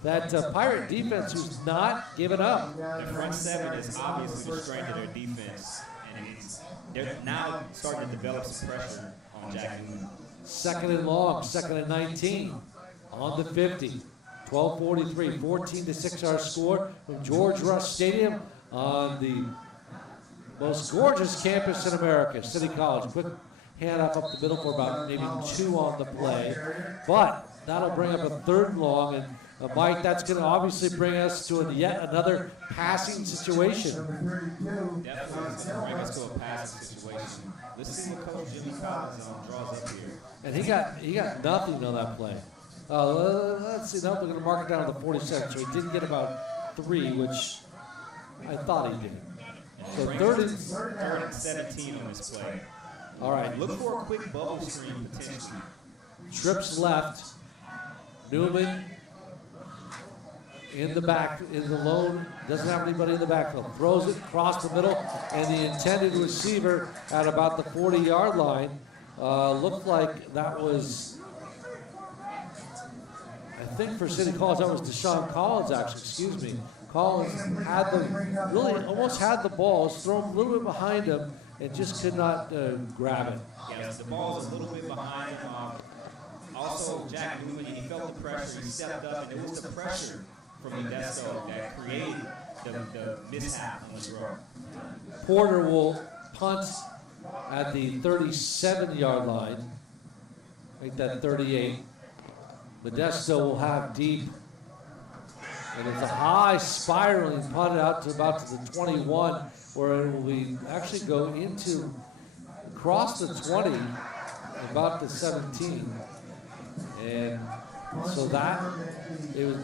that Pirate defense who's not giving up. The front seven is obviously the strength of their defense, and they're now starting to develop some pressure on Jack Newman. 2nd and long, 2nd and 19 on the 50. 12:43, 14-6 our score from George Rush Stadium on the most gorgeous campus in America, City College. Quick handoff up the middle for about maybe 2 on the play. But that'll bring up a 3rd and long, and Mike, that's going to obviously bring us to yet another passing situation. Definitely is going to bring us to a passing situation. Let's see what Coach Jimmy Collins draws up here. And he got nothing on that play. Let's see. No, they're going to mark it down to the 47. So he didn't get about 3, which I thought he did. So third and 17 on this play. All right. Look for a quick bubble screen potentially. Trips left. Newman in the back, in the lone, doesn't have anybody in the backfield. Throws it across the middle, and the intended receiver at about the 40-yard line. Looked like that was, I think for City College, that was Deshaun Collins, actually, excuse me. Collins had really almost had the ball, was thrown a little bit behind him, and just could not grab it. Yes, the ball's a little bit behind him. Also, Jack Newman, he felt the pressure, he stepped up, and it was the pressure from Modesto that created the mishap on the throw. Porter will punt at the 37-yard line, make that 38. Modesto will have deep, and it's a high spiraling punt out to about to the 21, where it will be actually go into across the 20, about the 17, and so that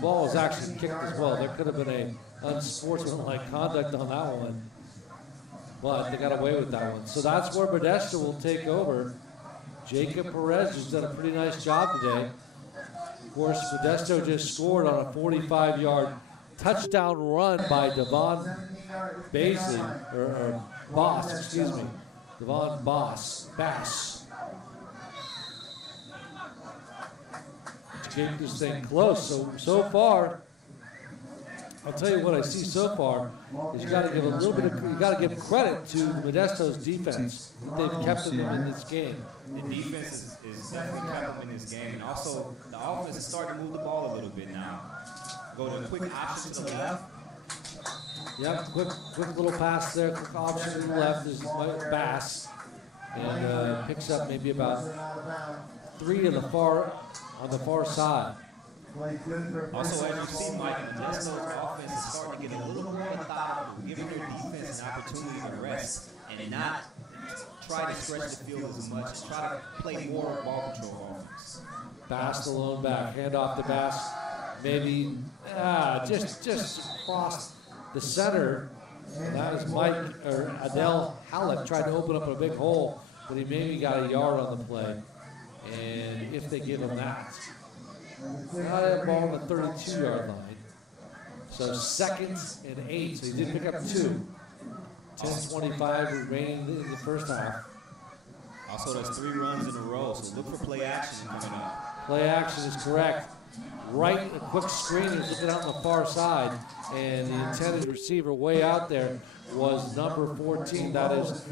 ball was actually kicked as well. There could have been a unsportsmanlike conduct on that one, but they got away with that one. So that's where Modesto will take over. Jacob Perez has done a pretty nice job today. Of course, Modesto just scored on a 45-yard touchdown run by Devon Baisley, or Bass, excuse me. Devon Bass. Keep this thing close. So far, I'll tell you what I see so far is you got to give a little bit of, you got to give credit to Modesto's defense. They've kept them in this game. The defense is definitely kept them in this game, and also the offense is starting to move the ball a little bit now. Go to a quick option to the left. Yep, quick little pass there. Quick option to the left is Bass, and picks up maybe about 3 on the far side. Also, as you see, Mike, Modesto's offense is starting to get a little more methodical, giving their defense an opportunity to rest and not try to stretch the field as much, try to play more ball control offense. Bass the lone back, hand off to Bass, maybe just across the center. That is Mike, or Adele Hallett tried to open up a big hole, but he maybe got a yard on the play. And if they give him that, now they have ball on the 32-yard line. So 2nd and 8. So he did pick up 2. 10:25 remaining in the first half. Also, there's 3 runs in a row, so look for play action coming up. Play action is correct. Right, a quick screen is looking out on the far side, and the intended receiver way out there was number 14. That is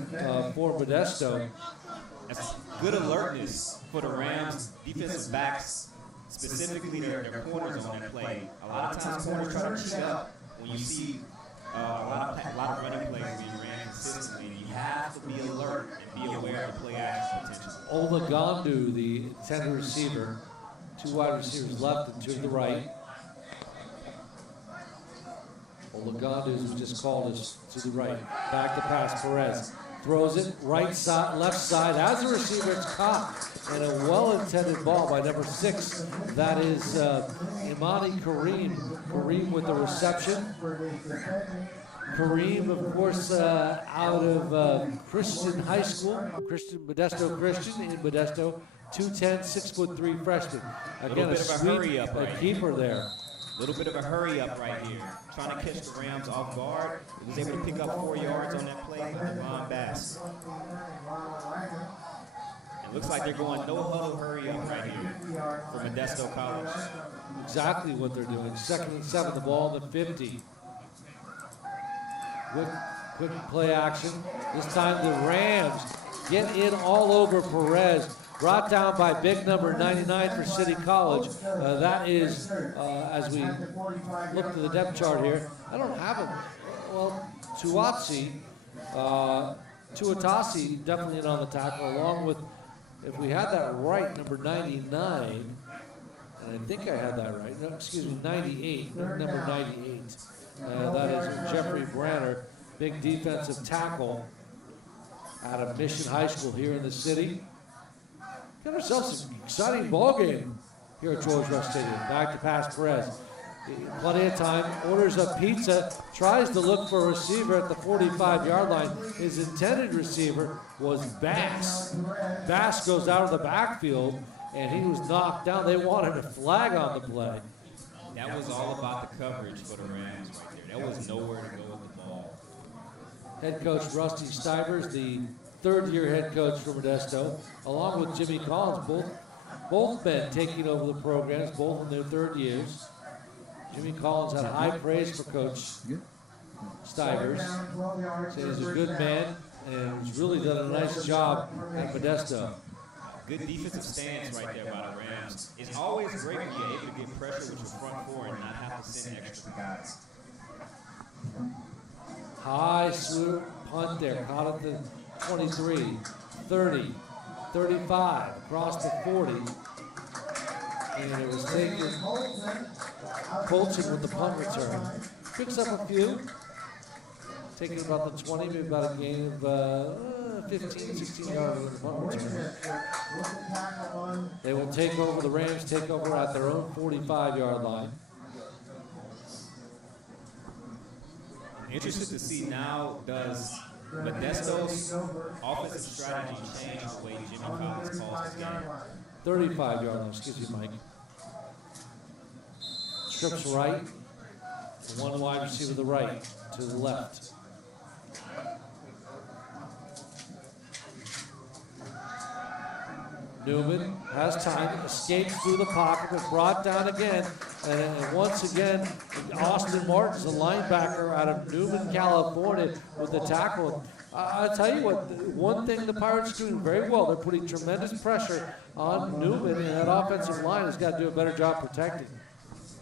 for Modesto. That's good alertness for the Rams defensive backs, specifically their corners on that play. A lot of times corners try to cheat up when you see a lot of running plays being ran consistently. And you have to be alert and be aware of the play action potential. Olagondu, the intended receiver, 2 wide receivers left and 2 to the right. Olagondu, as we just called, is to the right. Back to pass, Perez. Throws it right side, left side. As a receiver, it's caught. And a well-intended ball by number 6. That is Imani Kareem. Kareem with the reception. Kareem, of course, out of Christian High School. Modesto Christian in Modesto. 2'10", 6'3" freshman. Again, a sweep, a keeper there. A little bit of a hurry up right here. Trying to catch the Rams off guard. He was able to pick up 4 yards on that play by Devon Bass. It looks like they're going no huddle hurry up right here for Modesto College. Exactly what they're doing. 2nd and 7, the ball in the 50. Quick play action. This time the Rams get in all over Perez. Brought down by big number 99 for City College. That is, as we look to the depth chart here, I don't have him. Well, Tuatasi definitely in on the tackle, along with, if we had that right, number 99. And I think I had that right. No, excuse me, 98, number 98. That is Jeffrey Branner, big defensive tackle out of Mission High School here in the city. Got ourselves an exciting ball game here at George Rush Stadium. Back to pass Perez. Plenty of time, orders a pizza, tries to look for a receiver at the 45-yard line. His intended receiver was Bass. Bass goes out of the backfield, and he was knocked down. They wanted a flag on the play. That was all about the coverage for the Rams right there. There was nowhere to go with the ball. Head coach Rusty Stivers, the third-year head coach for Modesto, along with Jimmy Collins, both men taking over the programs, both in their third years. Jimmy Collins had high praise for Coach Stivers. Said he's a good man and he's really done a nice job at Modesto. Good defensive stance right there by the Rams. It's always great when you're able to get pressure with your front four and not have to send extra guys. High swoop punt there, caught at the 23, 30, 35, across the 40. And it was taken, Colton with the punt return. Picks up a few. Taking about the 20, maybe about a gain of 15, 16 yards with the punt return. They will take over, the Rams take over at their own 45-yard line. Interested to see now, does Modesto's offensive strategy change the way Jimmy Collins calls his game? 35-yard line, excuse me, Mike. Trips right, one wide receiver to the right, to the left. Newman has time, escapes through the pocket, but brought down again. And once again, Austin Martin's the linebacker out of Newman, California, with the tackle. I'll tell you what, one thing the Pirates are doing very well, they're putting tremendous pressure on Newman, and that offensive line has got to do a better job protecting.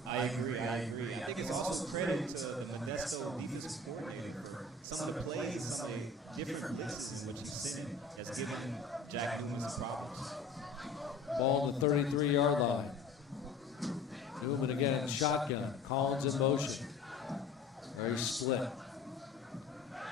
I agree. I think it's also credit to the Modesto defensive coordinator for some of the plays, some of the different blitzes in which he's sending that's given Jack Newman some problems. Ball on the 33-yard line. Newman again, shotgun. Collins in motion. Very split.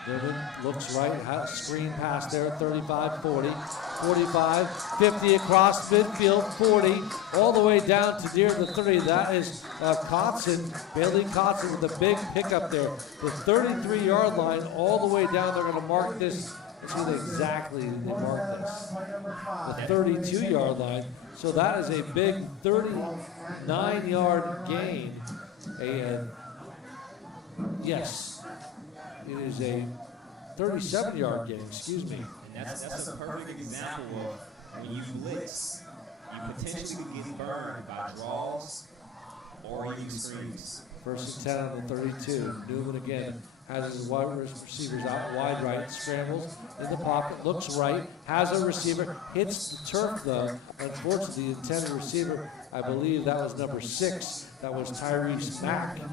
Newman looks right, screen pass there, 35, 40, 45, 50 across midfield, 40, all the way down to near the 30. That is Kotzen, Bailey Kotzen with a big pickup there. The 33-yard line all the way down. They're going to mark this. Let's see exactly they mark this. The 32-yard line. So that is a big 39-yard gain. Yes. It is a 37-yard gain, excuse me. And that's a perfect example of when you blitz, you potentially get burned by draws or you screens. First and 10 on the 32. Newman again has his wide receivers out wide right, scrambles in the pocket, looks right, has a receiver, hits the turf though. Unfortunately, the intended receiver, I believe that was number 6. That was Tyrese Mack. The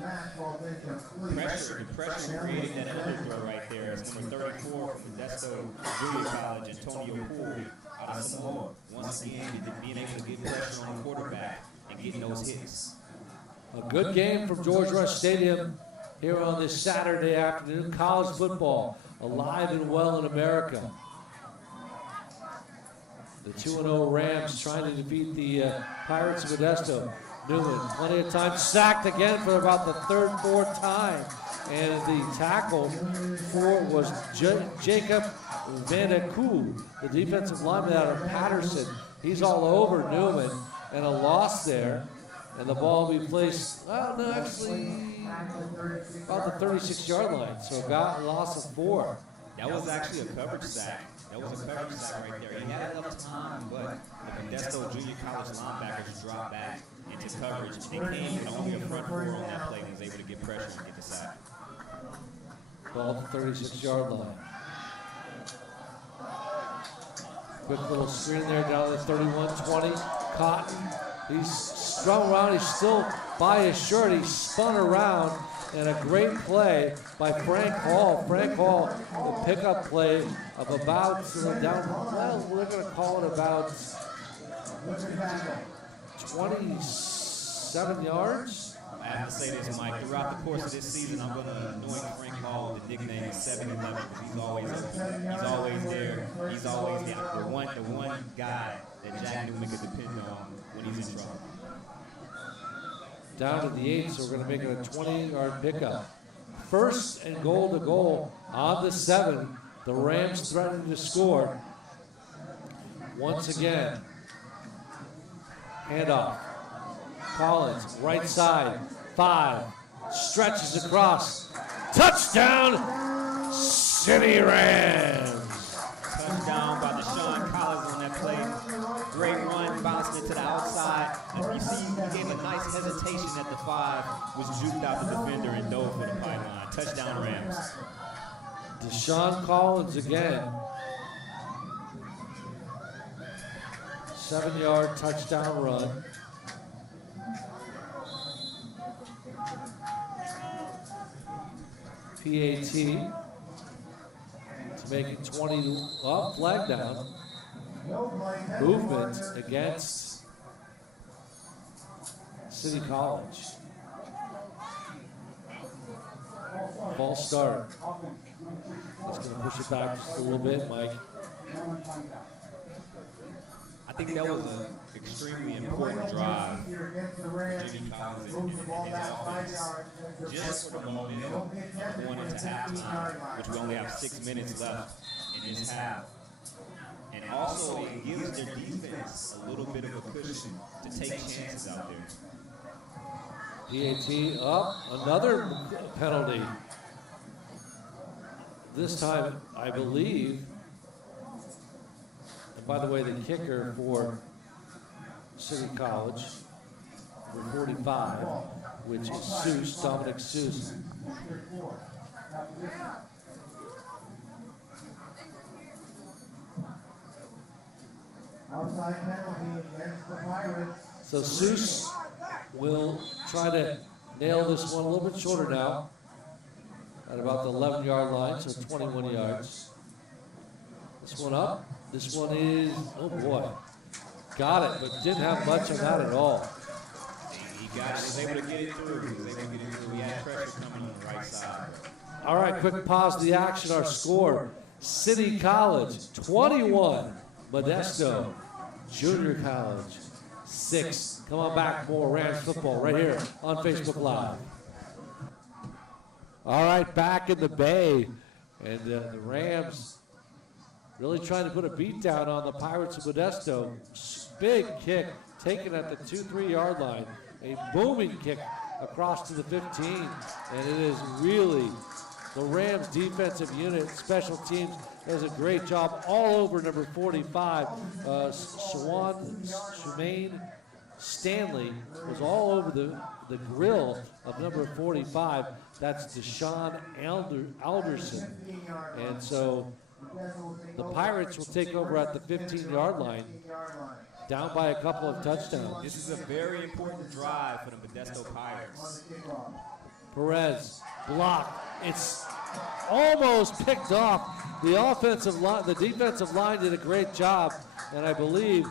pressure creating that underthrow right there is number 34 from Modesto Junior College, Antonio Poole out of Samoa. Once again, being able to get pressure on the quarterback and getting those hits. A good game from George Rush Stadium here on this Saturday afternoon. College football alive and well in America. The 2-0 Rams trying to defeat the Pirates of Modesto. Newman, plenty of time, sacked again for about the third, fourth time. And the tackle was Jacob Vanaku, the defensive lineman out of Patterson. He's all over Newman, and a loss there. And the ball will be placed, well, no, actually, about the 36-yard line. So got a loss of 4. That was actually a coverage sack. That was a coverage sack right there. He had enough time, but the Modesto Junior College linebackers dropped back into coverage. They came with only a front four on that play and was able to get pressure and get the sack. Ball at the 36-yard line. Quick little screen there down to the 31-20. Cotton, he's strung around. He's still by his shirt. He spun around, and a great play by Frank Hall. Frank Hall, the pickup play of about down, well, we're going to call it about 26 7 yards. I have to say this, Mike. Throughout the course of this season, I'm going to anoint Frank Hall with the nickname 7-11 because he's always there. He's always the one guy that Jack Newman could depend on when he's in trouble. Down to the 8, so we're going to make it a 20-yard pickup. First and goal to goal on the 7. The Rams threatening to score. Once again, handoff. Collins, right side, 5, stretches across. Touchdown, City Rams. Touchdown by Deshaun Collins on that play. Great run, bouncing it to the outside. And you see, he gave a nice hesitation at the 5, was juked out the defender and dove for the pylon. Touchdown Rams. Deshaun Collins again. 7-yard touchdown run. PAT to make it 20 up, flag down. Movement against City College. False start. That's going to push it back just a little bit, Mike. I think that was an extremely important drive for Jimmy Collins and his offense. Just for the momentum of going into halftime, which we only have 6 minutes left in this half. And also, it gives their defense a little bit of a cushion to take chances out there. PAT up, another penalty. This time, I believe, and by the way, the kicker for City College, number 45, which is Seuss, Dominic Seuss. Outside penalty against the Pirates. So Seuss will try to nail this one a little bit shorter now, at about the 11-yard line, so 21 yards. This one up. This one is, oh boy, got it, but didn't have much of that at all. He got it. He was able to get it through. He had pressure coming on the right side. All right, quick pause to the action. Our score, City College, 21. Modesto Junior College, 6. Come on back, more Rams football right here on Facebook Live. All right, back in the Bay, and the Rams really trying to put a beat down on the Pirates of Modesto. Big kick taken at the 2-3 yard line. A booming kick across to the 15, and it is really the Rams defensive unit, special teams, does a great job all over number 45. Shemaine Stanley was all over the grill of number 45. That's Deshaun Alderson. And so the Pirates will take over at the 15-yard line, down by a couple of touchdowns. This is a very important drive for the Modesto Pirates. Perez, block. It's almost picked off. The offensive line, the defensive line did a great job, and I believe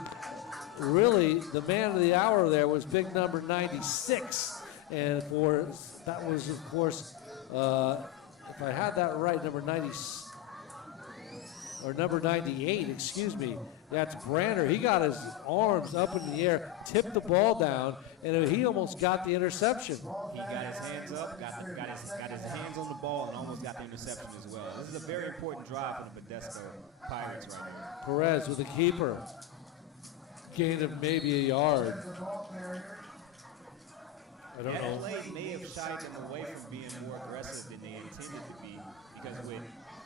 really the man of the hour there was big number 96, and that was of course, if I had that right, number 98, excuse me. That's Branner. He got his arms up in the air, tipped the ball down, and he almost got the interception. He got his hands up, got his hands on the ball, and almost got the interception as well. This is a very important drive for the Modesto Pirates right now. Perez with a keeper. Gain of maybe a yard. I don't know. That play may have shied them away from being more aggressive than they intended to be, because with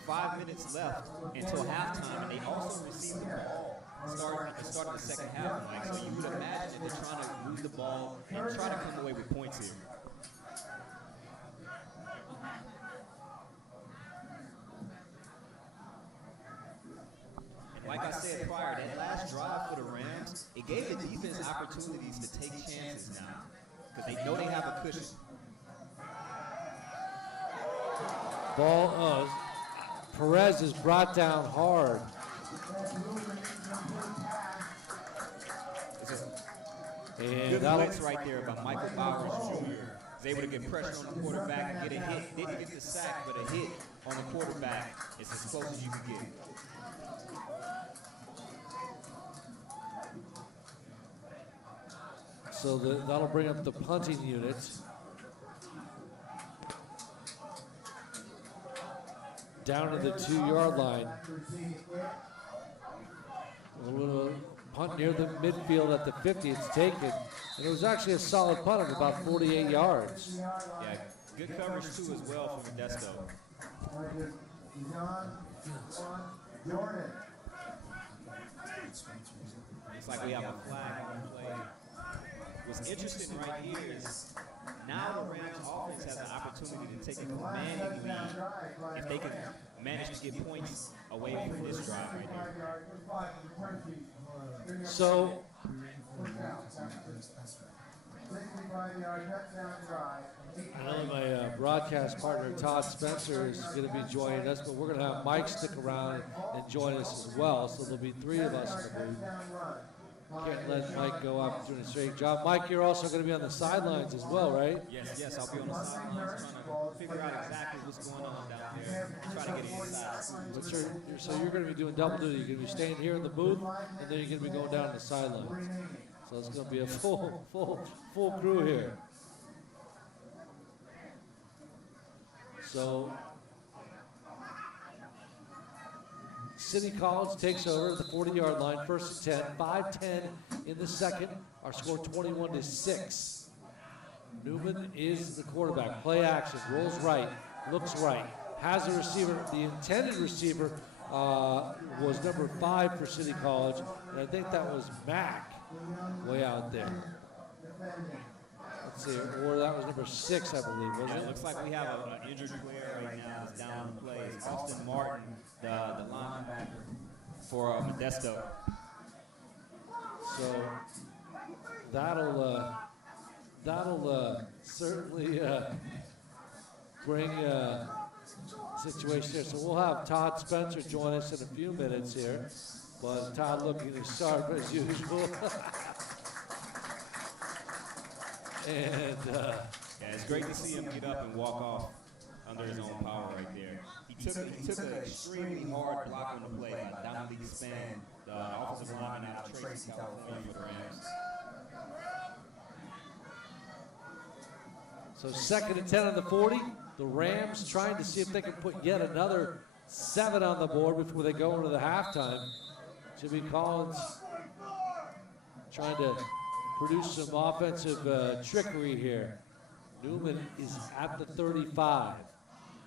5 minutes left until halftime, and they also received the ball at the start of the second half, Mike. So you would imagine that they're trying to move the ball and try to come away with points here. And like I said prior, that last drive for the Rams, it gave the defense opportunities to take chances now, because they know they have a cushion. Ball, Perez is brought down hard. And Good that'll, blitz right there by Michael Bowers Jr. Was able to get pressure on the quarterback and get a hit. Didn't get the sack, but a hit on the quarterback is as close as you can get. so that'll bring up the punting unit. Down to the 2-yard line. A little punt near the midfield at the 50. It's taken. And it was actually a solid punt of about 48 yards. Yeah, good coverage too as well from Modesto. Looks like we have a flag on the play. What's interesting right here is now the Rams offense has an opportunity to take a commanding lead if they can manage to get points away from this drive right here. So, 65-yard touchdown drive. I know my broadcast partner Todd Spencer is going to be joining us, but we're going to have Mike stick around and join us as well. So there'll be 3 of us in the booth. Can't let Mike go up doing a straight job. Mike, you're also going to be on the sidelines as well, right? Yes, I'll be on the sidelines trying to figure out exactly what's going on down there. Try to get inside. So you're going to be doing double duty. You're going to be staying here in the booth, and then you're going to be going down to the sidelines. So it's going to be a full crew here. So City College takes over the 40-yard line, 1st and 10, 5-10 in the second. Our score 21-6. Newman is the quarterback. Play action, rolls right, looks right, has a receiver. The intended receiver was number 5 for City College, and I think that was Mack way out there. Let's see, or that was number 6, I believe, wasn't Yeah, it? it looks like we have an injured player right now that's down the play. It's Austin Martin, the linebacker for Modesto. So that'll certainly bring a situation here. So we'll have Todd Spencer join us in a few minutes here. But Todd looking sharp as usual. And Yeah, it's great to see him get up and walk off under his own power right there. He took an extremely hard block on the play by Dominique Span, the offensive lineman out of Tracy, California for the Rams. so 2nd and 10 on the 40. The Rams trying to see if they can put yet another 7 on the board before they go into the halftime. Jimmy Collins trying to produce some offensive trickery here. Newman is at the 35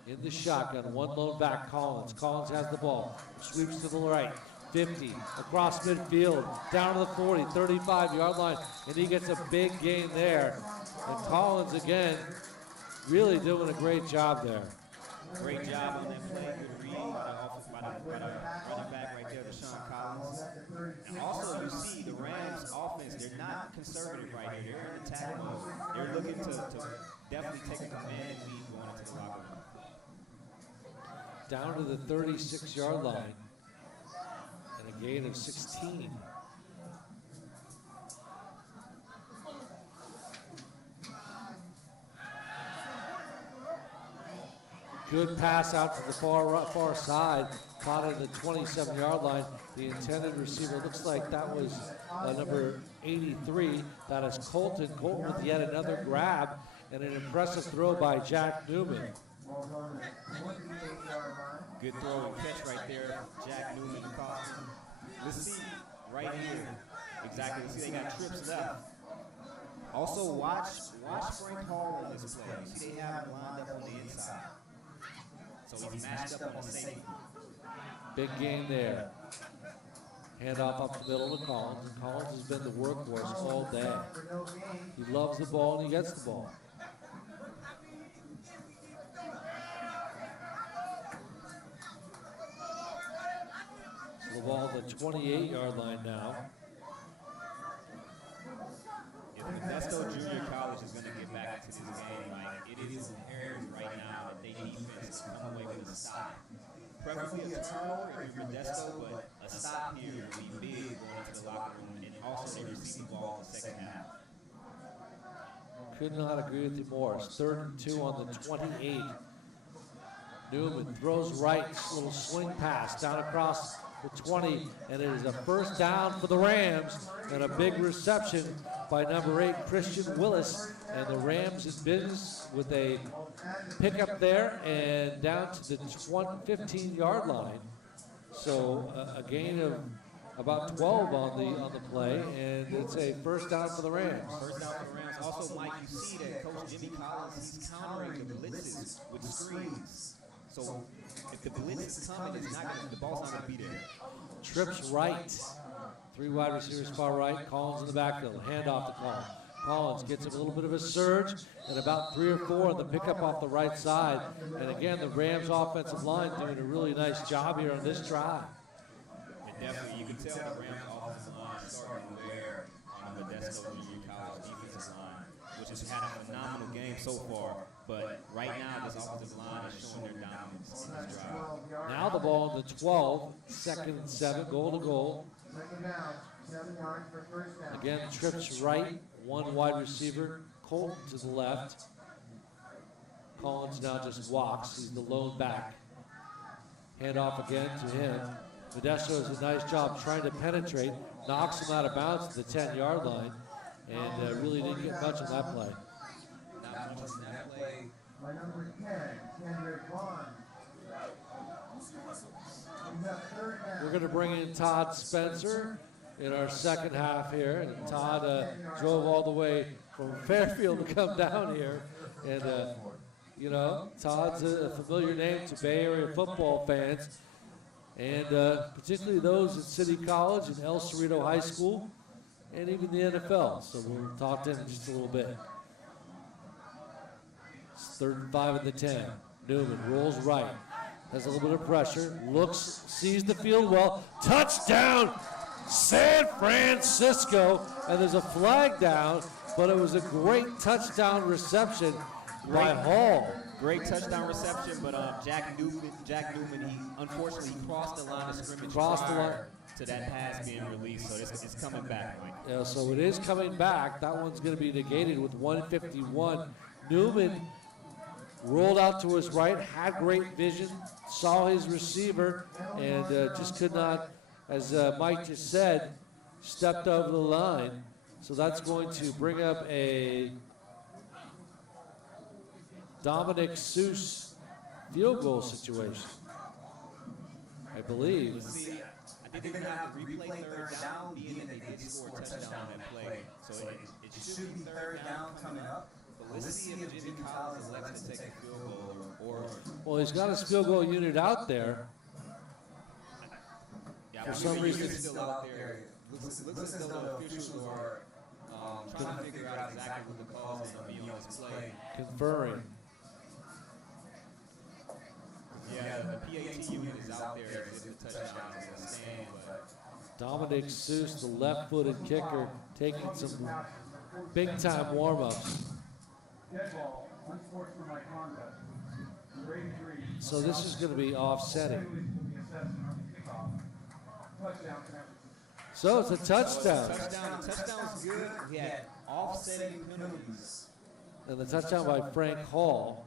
in the shotgun. One lone back, Collins. Collins has the ball. Sweeps to the right. 50 across midfield, down to the 40, 35-yard line, and he gets a big gain there. And Collins again, really doing a great job there. Great job on that play. Good read by the running back right there, Deshaun Collins. And also, you see the Rams offense, they're not conservative right here. They're in attack mode. They're looking to definitely take a command lead going into the locker room. Down to the 36-yard line, and a gain of 16. Good pass out to the far side, caught at the 27-yard line. The intended receiver looks like that was number 83. That is Colton. Colton with yet another grab and an impressive throw by Jack Newman. Good throw and catch right there, Jack Newman across him. Let's see right here exactly. Let's see they got trips left. Also watch Frank Hall on this play. You see they have him lined up on the inside. So he's matched up on the safety. Big game there. Handoff up the middle to Collins. Collins has been the workhorse all day. He loves the ball and he gets the ball. So the ball at the 28-yard line now. If Modesto Junior College is going to get back into this game, like it is imperative right now that they defense come away with a stop. Preferably a turnover if Modesto, but a stop here would be big going into the locker room, and also they receive the ball in the second half. Could not agree with you more. It's 3rd and 2 on the 28. Newman throws right, little swing pass down across the 20, and it is a first down for the Rams, and a big reception by number 8, Christian Willis, and the Rams in business with a pickup there and down to the 15-yard line. So a gain of about 12 on the play, and it's a first down for the Rams. First down for the Rams. Also, Mike, you see that Coach Jimmy Collins, he's countering the blitzes with screens. So if the blitz is coming, the ball's not going to be there. Trips right. 3 wide receivers far right. Collins in the backfield. Handoff to Collins. Collins gets a little bit of a surge, and about 3 or 4 on the pickup off the right side. And again, the Rams offensive line doing a really nice job here on this drive. And definitely, you can tell the Rams offensive line starting to wear on the Modesto Junior College defensive line, which has had a phenomenal game so far. But right now, this offensive line is showing their dominance in this drive. Now the ball on the 12, 2nd and 7, goal to goal. Second down, 7 yards for first down. Again, trips right, 1 wide receiver, Colton to the left. Collins now just walks, he's the lone back. Hand off again to him. Modesto does a nice job trying to penetrate, knocks him out of bounds to the 10-yard line, and really didn't get much on that play. Not much on that play. By number 10, Kendrick Vaughn. We're going to bring in Todd Spencer in our second half here. And Todd drove all the way from Fairfield to come down here. And, you know, Todd's a familiar name to Bay Area football fans, and particularly those at City College and El Cerrito High School, and even the NFL. So we'll talk to him in just a little bit. It's 3rd and 5 at the 10. Newman rolls right. Has a little bit of pressure, looks, sees the field well. Touchdown, San Francisco. And there's a flag down, but it was a great touchdown reception by Hall. Great touchdown reception, but Jack Newman, he unfortunately crossed the line of scrimmage prior to that pass being released. So it's coming back, Mike. Yeah, so it is coming back. That one's going to be negated with 1:51. Newman rolled out to his right, had great vision, saw his receiver, and just could not, as Mike just said, stepped over the line. So that's going to bring up a Dominic Seuss field goal situation, I believe. See, I didn't have to replay 3rd down, being that they did score a touchdown on that play. So it should be 3rd down coming up. But let's see if Jimmy Collins elects to take a field goal or Well, he's got his field goal unit out there. yeah, For some reason, it's still out there. Looks as though the officials are trying to figure out exactly what the call is going to be on this play. Conferring. Yeah, the PAT unit is out there if the touchdown is a stand, but Dominic Seuss, the left-footed kicker, taking some big-time warm-ups. So this is going to be offsetting. So it's a touchdown. the touchdown's good. We had offsetting penalties. And the touchdown by Frank Hall,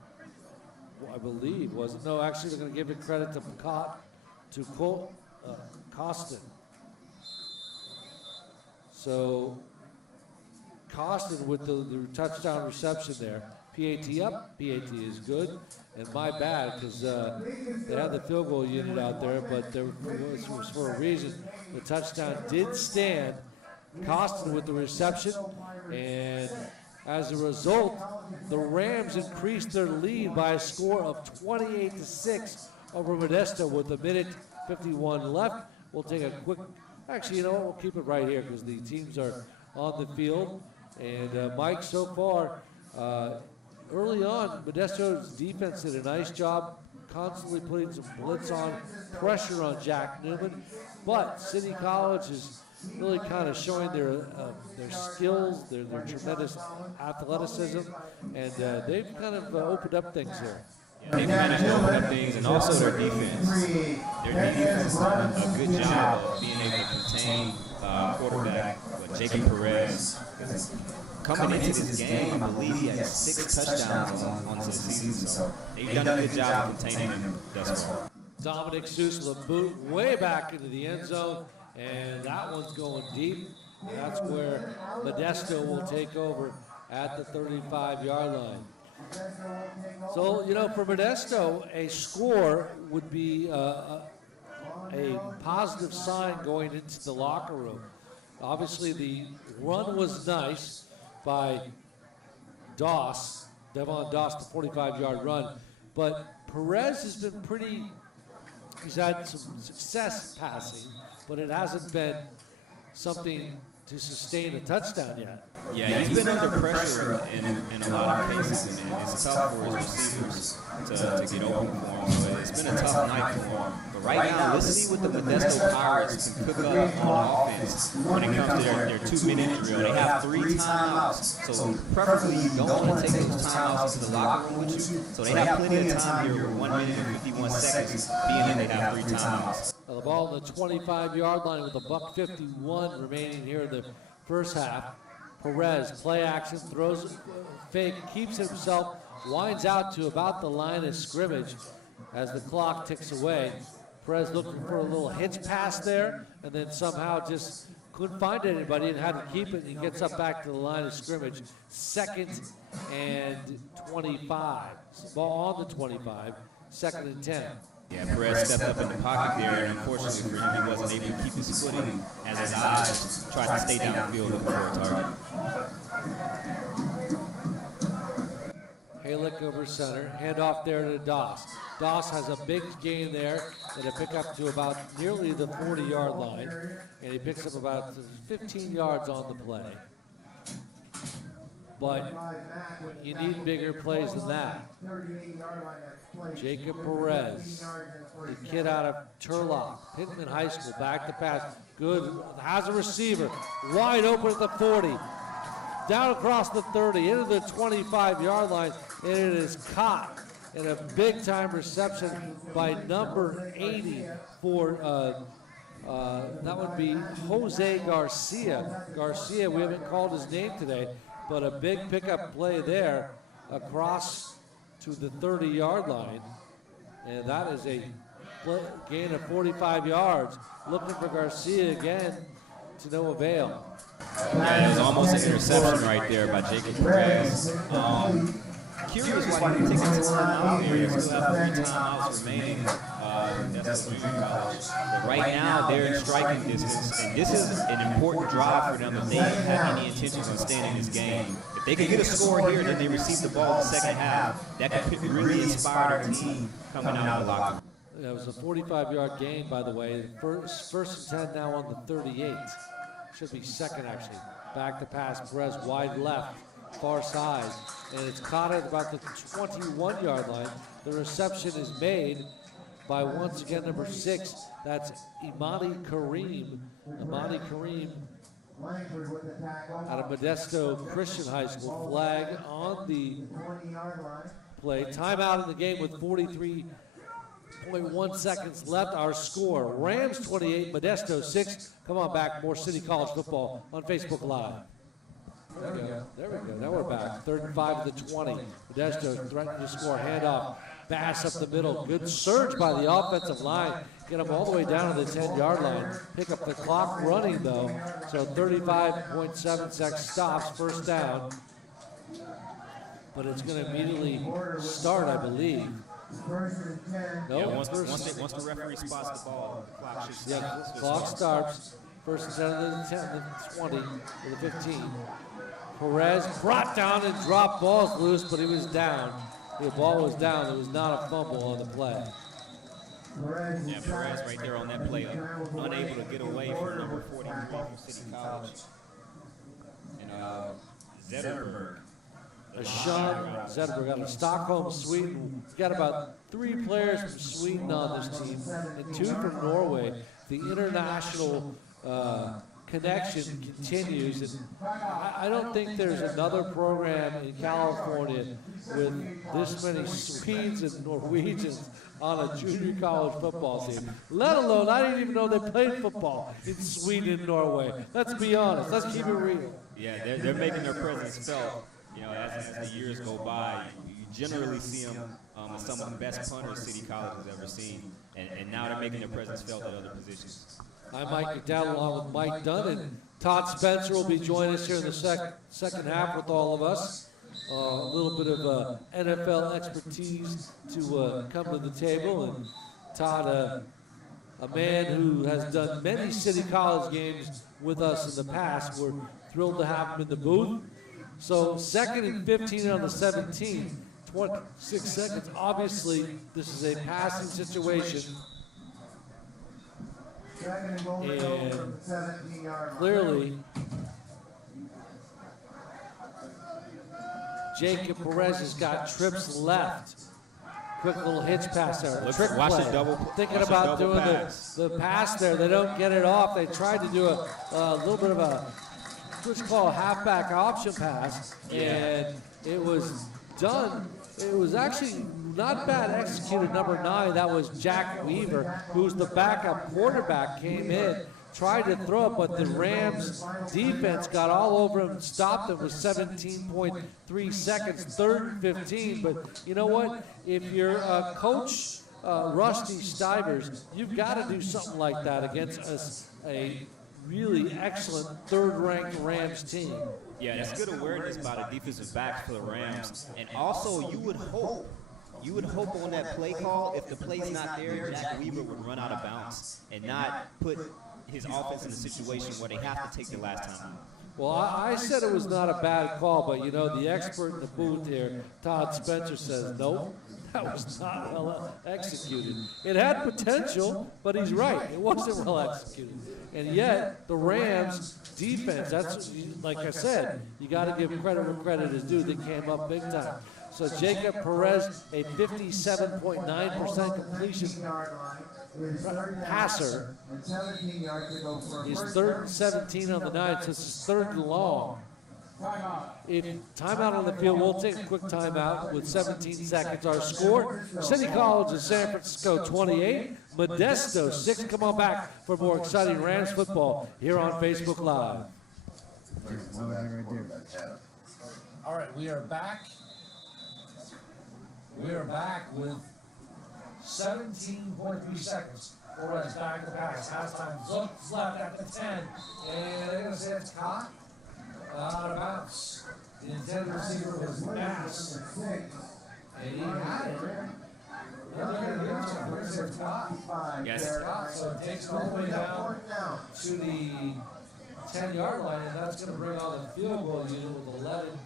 I believe, was it? No, actually, they're going to give it credit to Costin. So Costin with the touchdown reception there. PAT up, PAT is good, and my bad, because they had the field goal unit out there, but there was for a reason. The touchdown did stand. Costin with the reception, and as a result, the Rams increased their lead by a score of 28-6 over Modesto with 1:51 left. We'll take a quick, actually, you know what, we'll keep it right here because the teams are on the field. And Mike, so far, early on, Modesto's defense did a nice job constantly putting some blitz on, pressure on Jack Newman. But City College is really kind of showing their skills, their tremendous athleticism, and they've kind of opened up things here. Yeah, they've managed to open up things, and also their defense. Their defense has done a good job of being able to contain quarterback Jacob Perez. coming into this game, I believe he had 6 touchdowns on the season. So they've done a good job of containing him thus far. Dominic Seuss, the boot way back into the end zone, and that one's going deep. That's where Modesto will take over at the 35-yard line. So, you know, for Modesto, a score would be a positive sign going into the locker room. Obviously, the run was nice by Doss, Devon Doss, the 45-yard run, but Perez has been pretty, he's had some success passing, but it hasn't been something to sustain a touchdown yet. Yeah, he's been under pressure in a lot of cases, and it's tough for his receivers to get open for him. So it's been a tough night for him. But right now, let's see what the Modesto Pirates can cook up on offense when it comes to their 2-minute drill. They have 3 timeouts, so preferably you don't want to take those timeouts to the locker room with you. So they have plenty of time here with 1 minute and 51 seconds, being that they have 3 timeouts. The ball on the 25-yard line with $1:51 remaining here in the first half. Perez, play action, throws fake, keeps himself, winds out to about the line of scrimmage as the clock ticks away. Perez looking for a little hitch pass there, and then somehow just couldn't find anybody and had to keep it, and he gets up back to the line of scrimmage. 2nd and 25. Ball on the 25, 2nd and 10. Yeah, Perez stepped up in the pocket there, and unfortunately for him, he wasn't able to keep his footing as his eyes tried to stay downfield looking for a target. Halick over center, handoff there to Doss. Doss has a big gain there and a pickup to about nearly the 40-yard line, and he picks up about 15 yards on the play. But you need bigger plays than that. Jacob Perez, the kid out of Turlock, Pittman High School, back to pass. Good, has a receiver, wide open at the 40. Down across the 30, into the 25-yard line, and it is caught in a big-time reception by number 80 for, that would be Jose Garcia. Garcia, we haven't called his name today, but a big pickup play there across to the 30-yard line, and that is a gain of 45 yards. Looking for Garcia again to no avail. Yeah, it was almost an interception right there by Jacob Perez. Curious why he didn't take a timeout here. You still have 3 timeouts remaining. That's what junior college. But right now, they're in striking distance, and this is an important drive for them if they have any intentions of staying in this game. If they can get a score here, then they receive the ball in the second half. That could really inspire their team coming out of the locker room. That was a 45-yard gain, by the way. First and 10 now on the 38. Should be 2nd, actually. Back to pass, Perez wide left, far side, and it's caught at about the 21-yard line. The reception is made by, once again, number 6. That's Imani Kareem. Imani Kareem out of Modesto Christian High School. Flag on the play. Timeout in the game with 43.1 seconds left. Our score, Rams 28, Modesto 6. Come on back, more City College football on Facebook Live. There we go. There we go. Now we're back. 3rd and 5 of the 20. Modesto threatening to score. Handoff. Bass up the middle. Good surge by the offensive line. Get them all the way down to the 10-yard line. Pick up the clock running, though. So 35.7 seconds stops. First down. But it's going to immediately start, I believe. No, Yeah, once the referee spots the ball, the clock should start. Yeah, clock starts. First and 10 of the 10, the 20, or the 15. Perez brought down and dropped balls loose, but he was down. The ball was down. It was not a fumble on the play. Yeah, Perez right there on that play, unable to get away from number 43 from City College. And Zetterberg. Sean Zetterberg out of Stockholm, Sweden. He's got about 3 players from Sweden on this team and 2 from Norway. The international connection continues, and I don't think there's another program in California with this many Swedes and Norwegians on a junior college football team. Let alone, I didn't even know they played football in Sweden and Norway. Let's be honest. Let's keep it real. Yeah, they're making their presence felt. You know, as the years go by, you generally see them as some of the best punters City College has ever seen, and now they're making their presence felt at other positions. I'm Mike McDowell along with Mike Dunn, and Todd Spencer will be joining us here in the second half with all of us. A little bit of NFL expertise to come to the table, and Todd, a man who has done many City College games with us in the past. We're thrilled to have him in the booth. So 2nd and 15 on the 17, 26 seconds. Obviously, this is a passing situation. And clearly, Jacob Perez has got trips left. Quick little hitch pass there. Trick Watch play. the double. Thinking watch about the double doing pass. the pass there. They don't get it off. They tried to do a little bit of a what's called a halfback option pass, and it was done. It was actually not bad executed. Number 9, that was Jack Weaver, who's the backup quarterback, came in, tried to throw it, but the Rams defense got all over him, stopped it with 17.3 seconds, 3rd and 15. But you know what? If you're Coach Rusty Stivers, you've got to do something like that against a really excellent 3rd-ranked Rams team. Yeah, it's good awareness by the defensive backs for the Rams, and also you would hope on that play call, if the play's not there, Jack Weaver would run out of bounds and not put his offense in a situation where they have to take the last time out. Well, I said it was not a bad call, but you know, the expert in the booth here, Todd Spencer, says nope. That was not well executed. It had potential, but he's right. It wasn't well executed. And yet, the Rams defense, that's, like I said, you got to give credit where credit is due. They came up big time. So Jacob Perez, a 57.9% completion passer. He's 3rd and 17 on the 9, so this is 3rd and long. If timeout on the field, we'll take a quick timeout with 17 seconds. Our score, City College of San Francisco 28, Modesto 6. Come on back for more exciting Rams football here on Facebook Live. All right, we are back. We are back with 17.3 seconds. Flores back to pass. Halftime looks left at the 10. And they're going to say it's caught. Out of bounds. The intended receiver was Mass. And he had it. They're going to give it to him. We're going to say it's caught. Yes. It's caught. So it takes it all the way down to the 10-yard line, and that's going to bring on the field goal unit with 11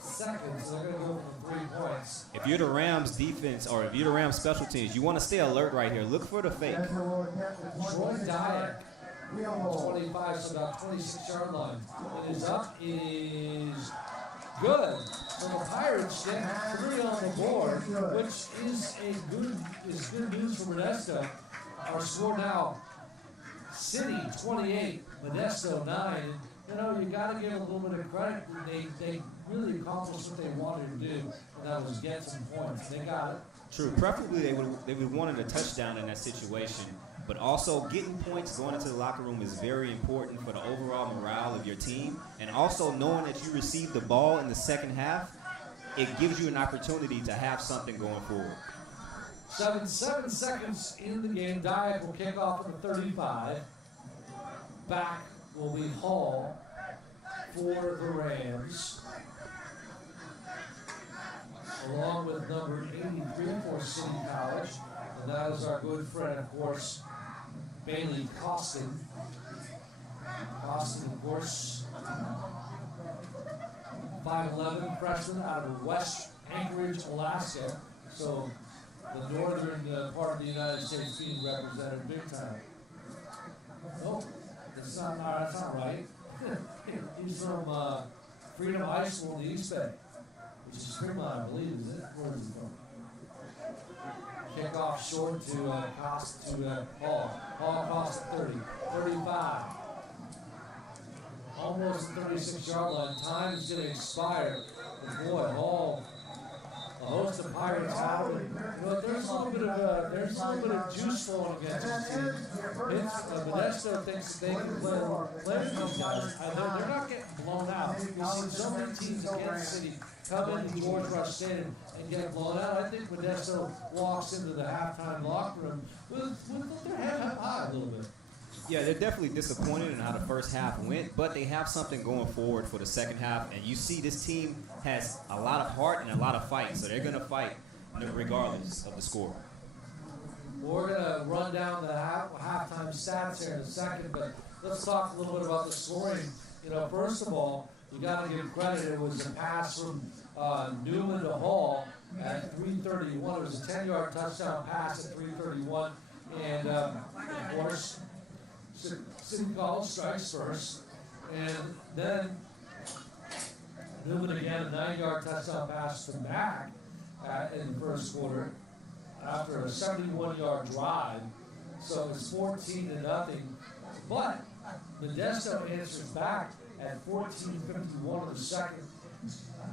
seconds. So they're going to go for 3 points. If you're the Rams defense, or if you're the Rams special teams, you want to stay alert right here. Look for the fake. Troy Dyack, 25, so about 26-yard line. It is up, is good. So the Pirates get 3 on the board, which is good news for Modesto. Our score now, City 28, Modesto 9. You know, you got to give a little bit of credit. They really accomplished what they wanted to do, and that was get some points. They got it. True. Preferably they would wanted a touchdown in that situation, but also getting points going into the locker room is very important for the overall morale of your team, and also knowing that you received the ball in the second half, it gives you an opportunity to have something going forward. 7 seconds in the game. Dyack will kick off at the 35. Back will be Hall for the Rams, along with number 83 for City College. And that is our good friend, of course, Bailey Costin. Costin, of course, 5'11", freshman out of West Anchorage, Alaska. So the northern part of the United States being represented big time. Oh, that's not right. He's from Freedom High School in the East Bay, which is Fremont, I believe, is it? Where is he from? Kickoff short to Hall. Hall across the 30, 35. Almost the 36-yard line. Time is going to expire. But boy, Hall host of Pirates have. There's a little bit of juice flowing against this team. Modesto thinks that they can play these guys. They're not getting blown out. We've seen so many teams against City come into George Rush Stadium and get blown out. I think Modesto walks into the halftime locker room with their head up high a little bit. Yeah, they're definitely disappointed in how the first half went, but they have something going forward for the second half. And you see this team has a lot of heart and a lot of fight, so they're going to fight regardless of the score. We're going to run down the halftime stats here in a second, but let's talk a little bit about the scoring. First of all, you got to give credit. It was a pass from Newman to Hall at 3:31. It was a 10-yard touchdown pass at 3:31. And, of course, City College strikes first. And then Newman again, a 9-yard touchdown pass from back in the first quarter after a 71-yard drive. So it's 14-0. But Modesto answers back at 14:51 of the second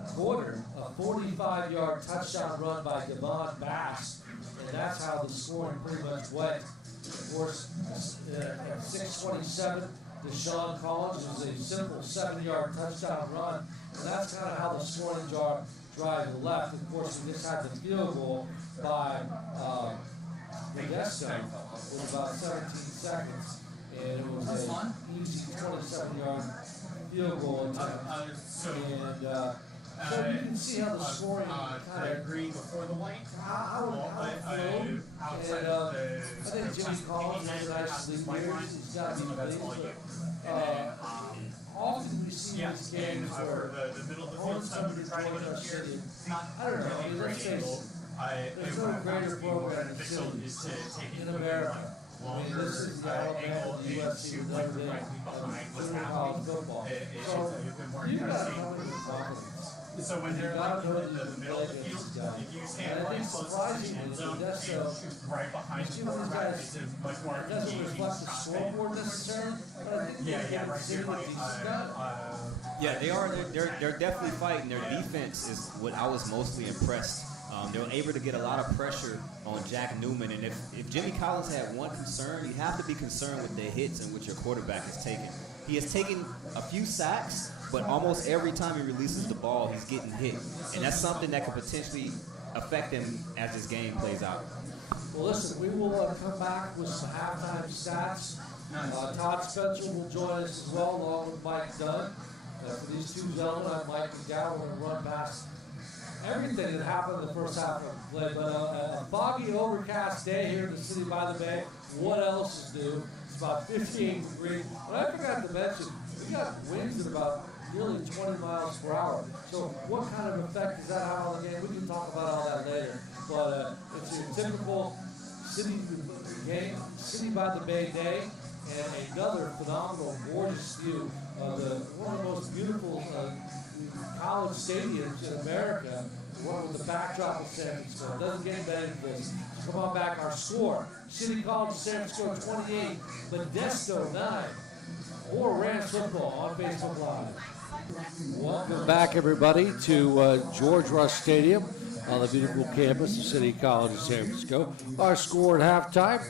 quarter, a 45-yard touchdown run by Devon Bass, and that's how the scoring pretty much went. Of course, at 6:27, Deshaun Collins was a simple 7-yard touchdown run, and that's kind of how the scoring drive left. Of course, we just had the field goal by Modesto with about 17 seconds, and it was an easy 27-yard field goal attempt. And so you can see how the scoring kind of agree before the white. how it flowed. And I think Jimmy Collins is actually weird. He's got to be pleased. But often we see these games where opponents come to George Rush Stadium. I don't know. I mean, let's face it. There's no greater program than City in America. I mean, this is the Alabama, the USC, and Notre Dame of college football. So you've got to come with confidence. So when they're like in the middle of the field, if you stand right close to the end zone, and shoot right behind the quarterback, it's a much more It doesn't engaging reflect the shot. scoreboard necessarily, but I think Right here, like, Yeah, they are. They're definitely fighting. Their defense is what I was mostly impressed. They were able to get a lot of pressure on Jack Newman, and if Jimmy Collins had one concern, you have to be concerned with the hits in which your quarterback is taking. He has taken a few sacks, but almost every time he releases the ball, he's getting hit, and that's something that could potentially affect him as this game plays out. Well, listen, we will come back with some halftime stats. Todd Spencer will join us as well, along with Mike Dunn. For these two gentlemen, I'm Mike McGowan. We're going to run past everything that happened in the first half of the play. But a foggy, overcast day here in the city by the bay. What else is new? It's about 58 degrees. But I forgot to mention, we got winds at about nearly 20 miles per hour. So what kind of effect does that have on the game? We can talk about all that later. But it's your typical city game, city by the bay day, and another phenomenal, gorgeous view of one of the most beautiful college stadiums in America, one with the backdrop of San Francisco. It doesn't get better than this. So come on back. Our score: City College San Francisco 28, Modesto 9. Or Rams football on Facebook Live. Welcome back, everybody, to George Rush Stadium on the beautiful campus of City College of San Francisco. Our score at halftime,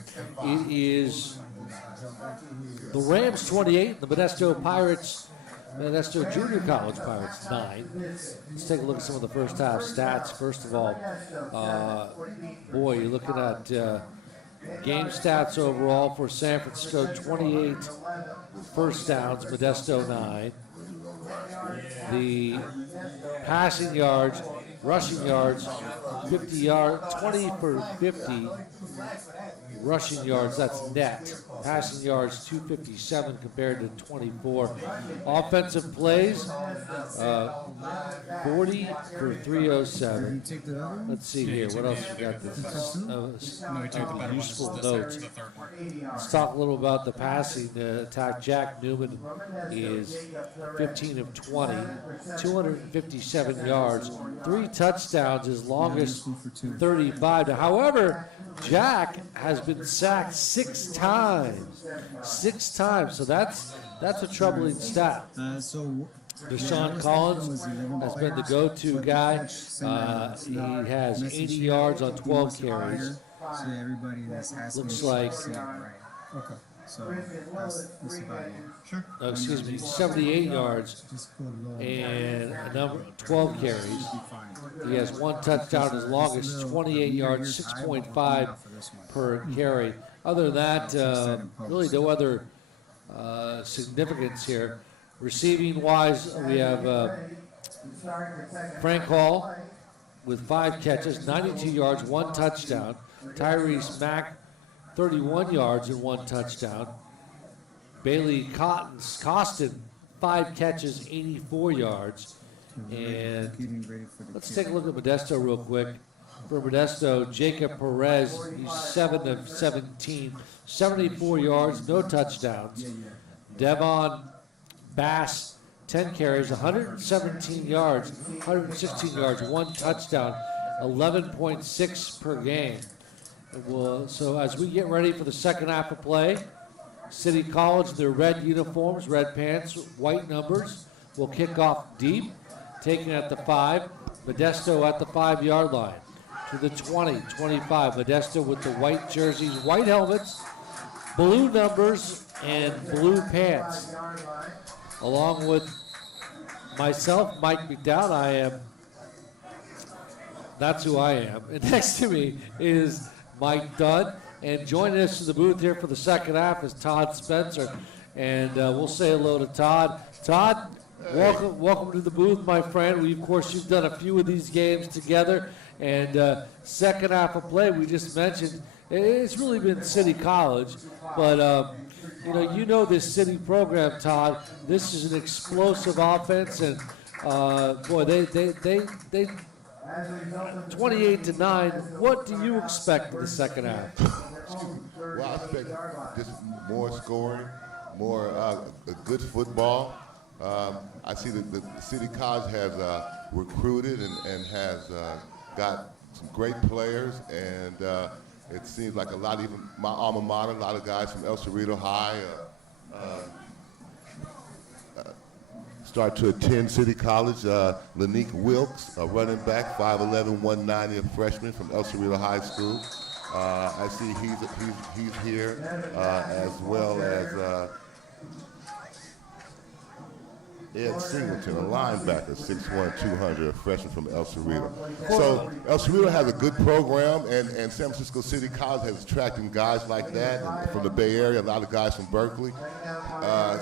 it is the Rams 28, the Modesto Pirates, Modesto Junior College Pirates 9. Let's take a look at some of the first half stats. First of all, boy, you're looking at game stats overall for San Francisco: 28 first downs, Modesto 9. The passing yards, rushing yards, 20 for 50 rushing yards, that's net. Passing yards, 257 compared to 24. Offensive plays, 40 for 307. Let's see here, what else we got? This useful notes. Let's talk a little about the passing attack. Jack Newman is 15 of 20, 257 yards, 3 touchdowns, his longest 35. However, Jack has been sacked 6 times. 6 times, so that's a troubling stat. Deshaun Collins has been the go-to guy. He has 80 yards on 12 carries. So everybody that's asking Looks me like- to see it right. Okay. So that's about it. Sure. Excuse me, 78 yards Just go low. and a number 12 carries. Be fine. He has one touchdown as long as 28 yards, 6.5 per carry. Other than that, really no other significance here. Receiving wise, we have Frank Hall with 5 catches, 92 yards, 1 touchdown. Tyrese Mack, 31 yards and 1 touchdown. Bailey Costin, 5 catches, 84 yards. And Getting ready for the let's take a look at Modesto real quick. For Modesto, Jacob Perez, he's 7 of 17, 74 yards, no touchdowns. Devon Bass, 10 carries, 117 yards, 116 yards, 1 touchdown, 11.6 per game. So as we get ready for the second half of play, City College, their red uniforms, red pants, white numbers, will kick off deep, taken at the 5, Modesto at the 5-yard line. To the 20, 25, Modesto with the white jerseys, white helmets, blue numbers, and blue pants. Along with myself, Mike McDowd, that's who I am. And next to me is Mike Dunn. And joining us in the booth here for the second half is Todd Spencer. And we'll say hello to Todd. Todd, welcome to the booth, my friend. Of course, you've done a few of these games together. And second half of play, we just mentioned, it's really been City College. But, you know this City program, Todd. This is an explosive offense. And, boy, they 28-9. What do you expect in the second half? Well, I expect just more scoring, more good football. I see that the City College has recruited and has got some great players, and it seems like a lot, even my alma mater, a lot of guys from El Cerrito High start to attend City College. Lanique Wilkes, a running back, 5'11", 190, a freshman from El Cerrito High School. I see he's here, as well as Ed Singleton, a linebacker, 6'1", 200, a freshman from El Cerrito. So El Cerrito has a good program, and San Francisco City College has attracted guys like that and from the Bay Area, a lot of guys from Berkeley. I'm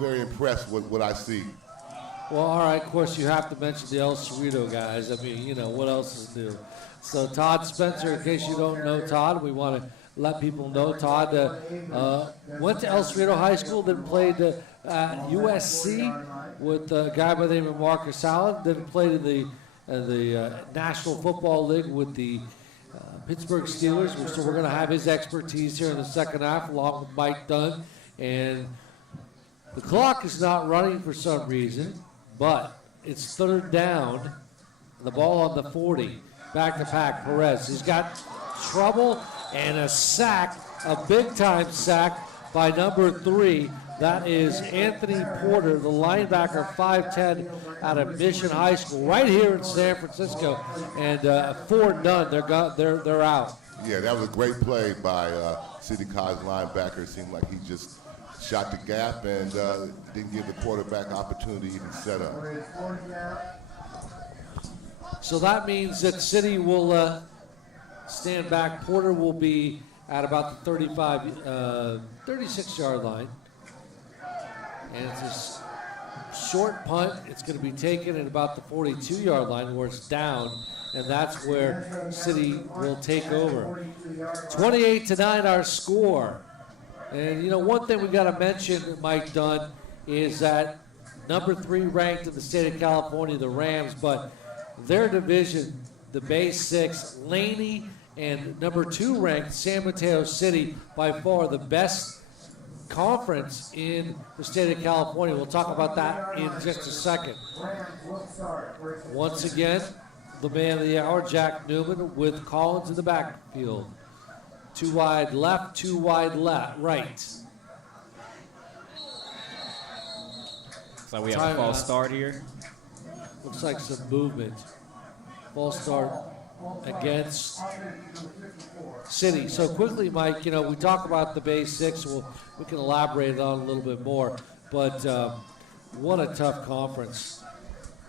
very impressed with what I see. Well, all right, of course, you have to mention the El Cerrito guys. I mean, what else is new? So Todd Spencer, in case you don't know Todd, we want to let people know Todd went to El Cerrito High School, then played USC with a guy by the name of Marcus Allen, then played in the National Football League with the Pittsburgh Steelers. So we're going to have his expertise here in the second half along with Mike Dunn. And the clock is not running for some reason, but it's third down. The ball on the 40. Back to pack, Perez. He's got trouble and a sack, a big-time sack by number 3. That is Anthony Porter, the linebacker, 5'10", out of Mission High School, right here in San Francisco. And 4 done. They're out. Yeah, that was a great play by City College linebacker. It seemed like he just shot the gap and didn't give the quarterback opportunity to even set up. So that means that City will stand back. Porter will be at about the 36-yard line. And it's a short punt. It's going to be taken at about the 42-yard line where it's down. And that's where City will take over. 28-9 our score. And, one thing we got to mention, Mike Dunn, is that number 3 ranked in the state of California, the Rams, but their division, the Bay 6, Laney, and number 2 ranked San Mateo City, by far the best conference in the state of California. We'll talk about that in just a second. Once again, the man of the hour, Jack Newman, with Collins in the backfield. 2 wide left, 2 wide right. Looks like we have a false start here. Looks like some movement. False start against City. So quickly, Mike, you know, we talk about the basics. We can elaborate on it a little bit more. But what a tough conference.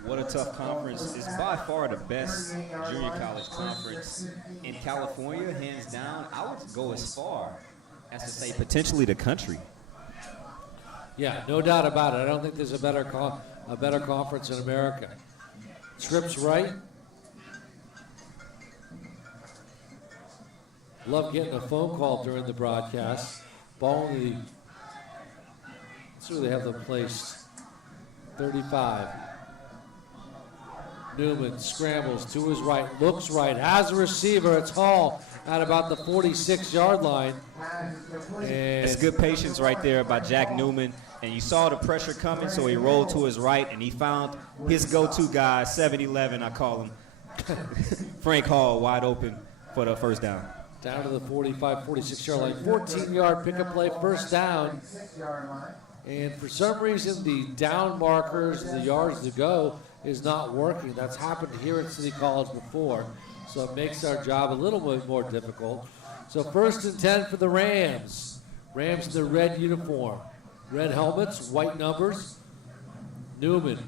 What a tough conference. It's by far the best junior college conference in California, hands down. I would go as far as to say potentially the country. Yeah, no doubt about it. I don't think there's a better conference in America. Trips right. Love getting a phone call during the broadcast. Ball in the, let's see where they have them placed. 35. Newman scrambles to his right, looks right, has a receiver. It's Hall at about the 46-yard line. And it's good patience right there by Jack Newman. And you saw the pressure coming, so he rolled to his right, and he found his go-to guy, 7-11, I call him, Frank Hall, wide open for the first down. Down to the 45, 46-yard line. 14-yard pickup play, first down. And for some reason, the down markers, the yards to go, is not working. That's happened here at City College before, so it makes our job a little bit more difficult. So 1st and 10 for the Rams. Rams in the red uniform. Red helmets, white numbers. Newman,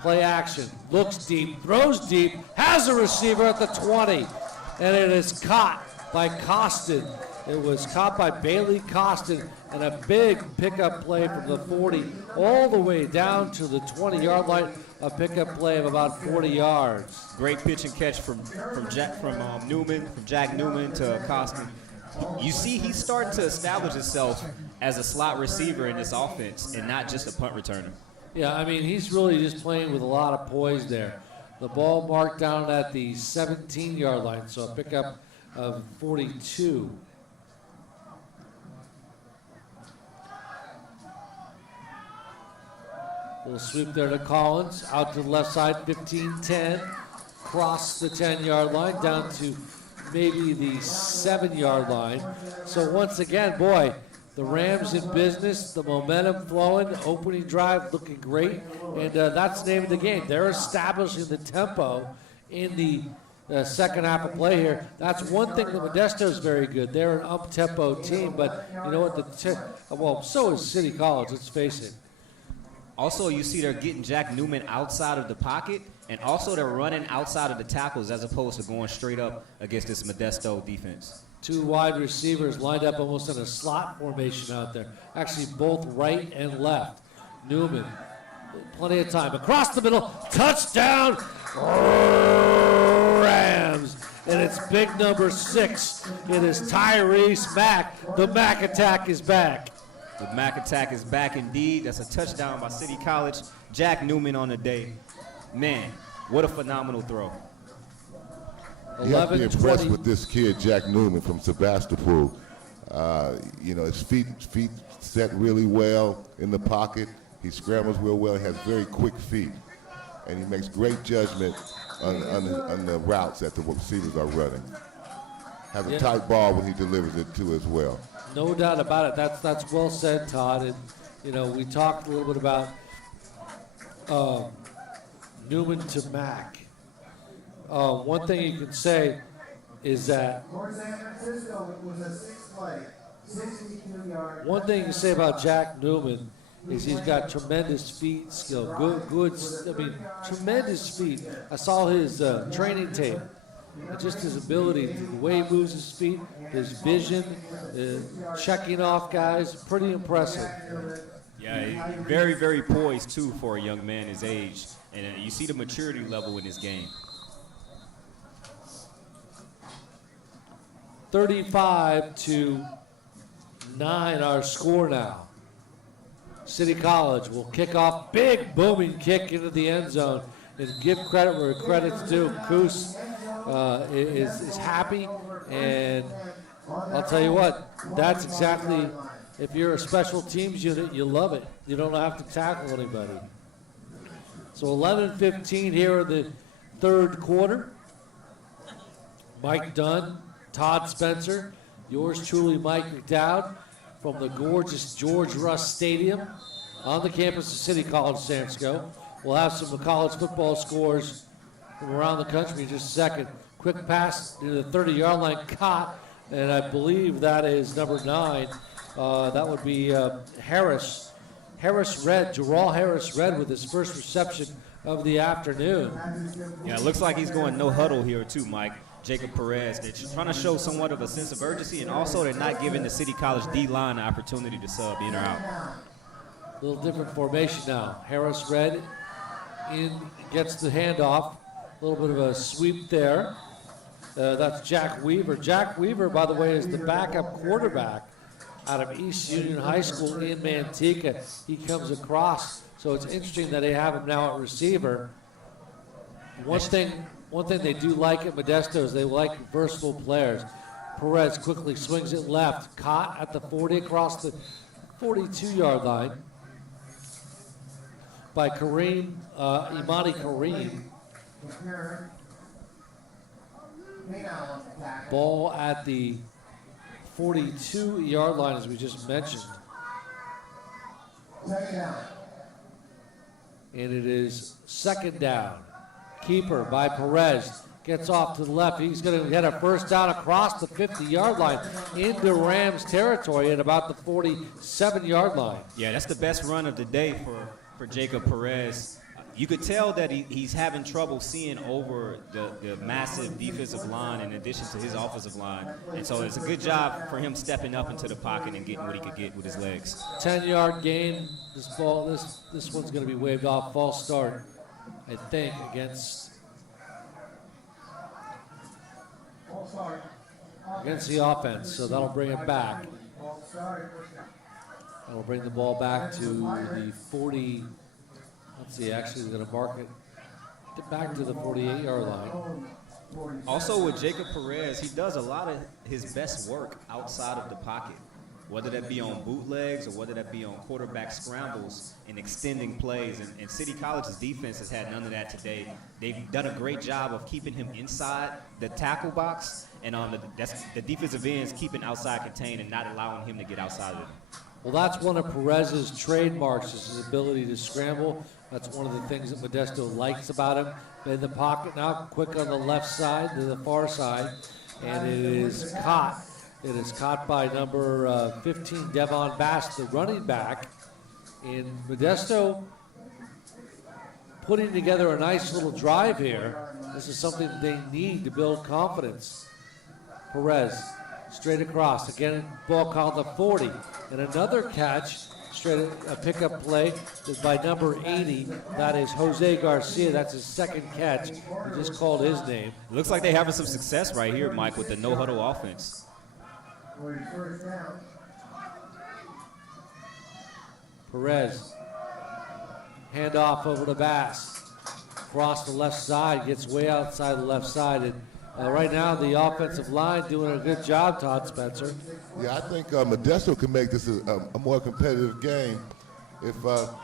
play action, looks deep, throws deep, has a receiver at the 20, and it is caught by Costin. It was caught by Bailey Costin, and a big pickup play from the 40 all the way down to the 20-yard line, a pickup play of about 40 yards. Great pitch and catch from Jack Newman to Costin. You see, he's starting to establish himself as a slot receiver in this offense and not just a punt returner. Yeah, I mean, he's really just playing with a lot of poise there. The ball marked down at the 17-yard line, so a pickup of 42. Little sweep there to Collins, out to the left side, 15-10. Cross the 10-yard line, down to maybe the 7-yard line. So once again, boy, the Rams in business, the momentum flowing, the opening drive looking great, and that's the name of the game. They're establishing the tempo in the second half of play here. That's one thing that Modesto is very good. They're an up-tempo team, but you know what? Well, so is City College, let's face it. Also, you see they're getting Jack Newman outside of the pocket, and also they're running outside of the tackles as opposed to going straight up against this Modesto defense. Two wide receivers lined up almost in a slot formation out there. Actually, both right and left. Newman, plenty of time. Across the middle, touchdown, Rams. And it's big number 6. It is Tyrese Mack. The Mack attack is back. The Mack attack is back indeed. That's a touchdown by City College. Jack Newman on the day. Man, what a phenomenal throw. You have to be impressed with this kid, Jack Newman from Sebastopol. You know, his feet set really well in the pocket. He scrambles real well. He has very quick feet. And he makes great judgment on the routes that the receivers are running. Has a tight ball when he delivers it, too, as well. No doubt about it. That's well said, Todd. And, you know, we talked a little bit about Newman to Mack. One thing you can say is that one thing you can say about Jack Newman is he's got tremendous feet skill. Tremendous feet. I saw his training tape. Just his ability, the way he moves his feet, his vision, checking off guys, pretty impressive. Yeah, very, very poised, too, for a young man his age. And you see the maturity level in his game. 35-9 our score now. City College will kick off, big booming kick into the end zone, and give credit where credit's due. Coos is happy, and I'll tell you what, that's exactly, if you're a special teams unit, you love it. You don't have to tackle anybody. So 11-15 here in the third quarter. Mike Dunn, Todd Spencer, yours truly, Mike McDowd, from the gorgeous George Russ Stadium on the campus of City College San Francisco. We'll have some college football scores from around the country in just a second. Quick pass to the 30-yard line, caught, and I believe that is number 9. That would be Harris. Harris Red, Jarrell Harris Red with his first reception of the afternoon. Yeah, it looks like he's going no huddle here too, Mike. Jacob Perez. They're trying to show somewhat of a sense of urgency, and also they're not giving the City College D-line the opportunity to sub in or out. A little different formation now. Harris Red in, gets the handoff. A little bit of a sweep there. That's Jack Weaver. Jack Weaver, by the way, is the backup quarterback out of East Union High School in Manteca. He comes across, so it's interesting that they have him now at receiver. One thing they do like at Modesto is they like versatile players. Perez quickly swings it left, caught at the 40 across the 42-yard line by Imani Kareem. Ball at the 42-yard line, as we just mentioned. And it is second down. Keeper by Perez gets off to the left. He's going to get a first down across the 50-yard line into Rams territory at about the 47-yard line. Yeah, that's the best run of the day for Jacob Perez. You could tell that he's having trouble seeing over the massive defensive line in addition to his offensive line. And so it's a good job for him stepping up into the pocket and getting what he could get with his legs. 10-yard gain. This one's going to be waved off. False start, I think, against the offense. So that'll bring it back. That'll bring the ball back to the 40. Let's see, actually, they're going to mark it back to the 48-yard line. Also with Jacob Perez, he does a lot of his best work outside of the pocket, whether that be on bootlegs or whether that be on quarterback scrambles and extending plays. And City College's defense has had none of that today. They've done a great job of keeping him inside the tackle box, and the defensive ends keeping outside contained and not allowing him to get outside of it. Well, that's one of Perez's trademarks, is his ability to scramble. That's one of the things that Modesto likes about him. In the pocket now, quick on the left side to the far side, and it is caught. It is caught by number 15, Devon Bass, the running back. And Modesto putting together a nice little drive here. This is something that they need to build confidence. Perez straight across. Again, ball called the 40. And another catch, a pickup play by number 80. That is Jose Garcia. That's his second catch. We just called his name. It looks like they're having some success right here, Mike, with the no-huddle offense. Perez, handoff over to Bass. Across the left side, gets way outside the left side. And right now, the offensive line doing a good job, Todd Spencer. Yeah, I think Modesto can make this a more competitive game if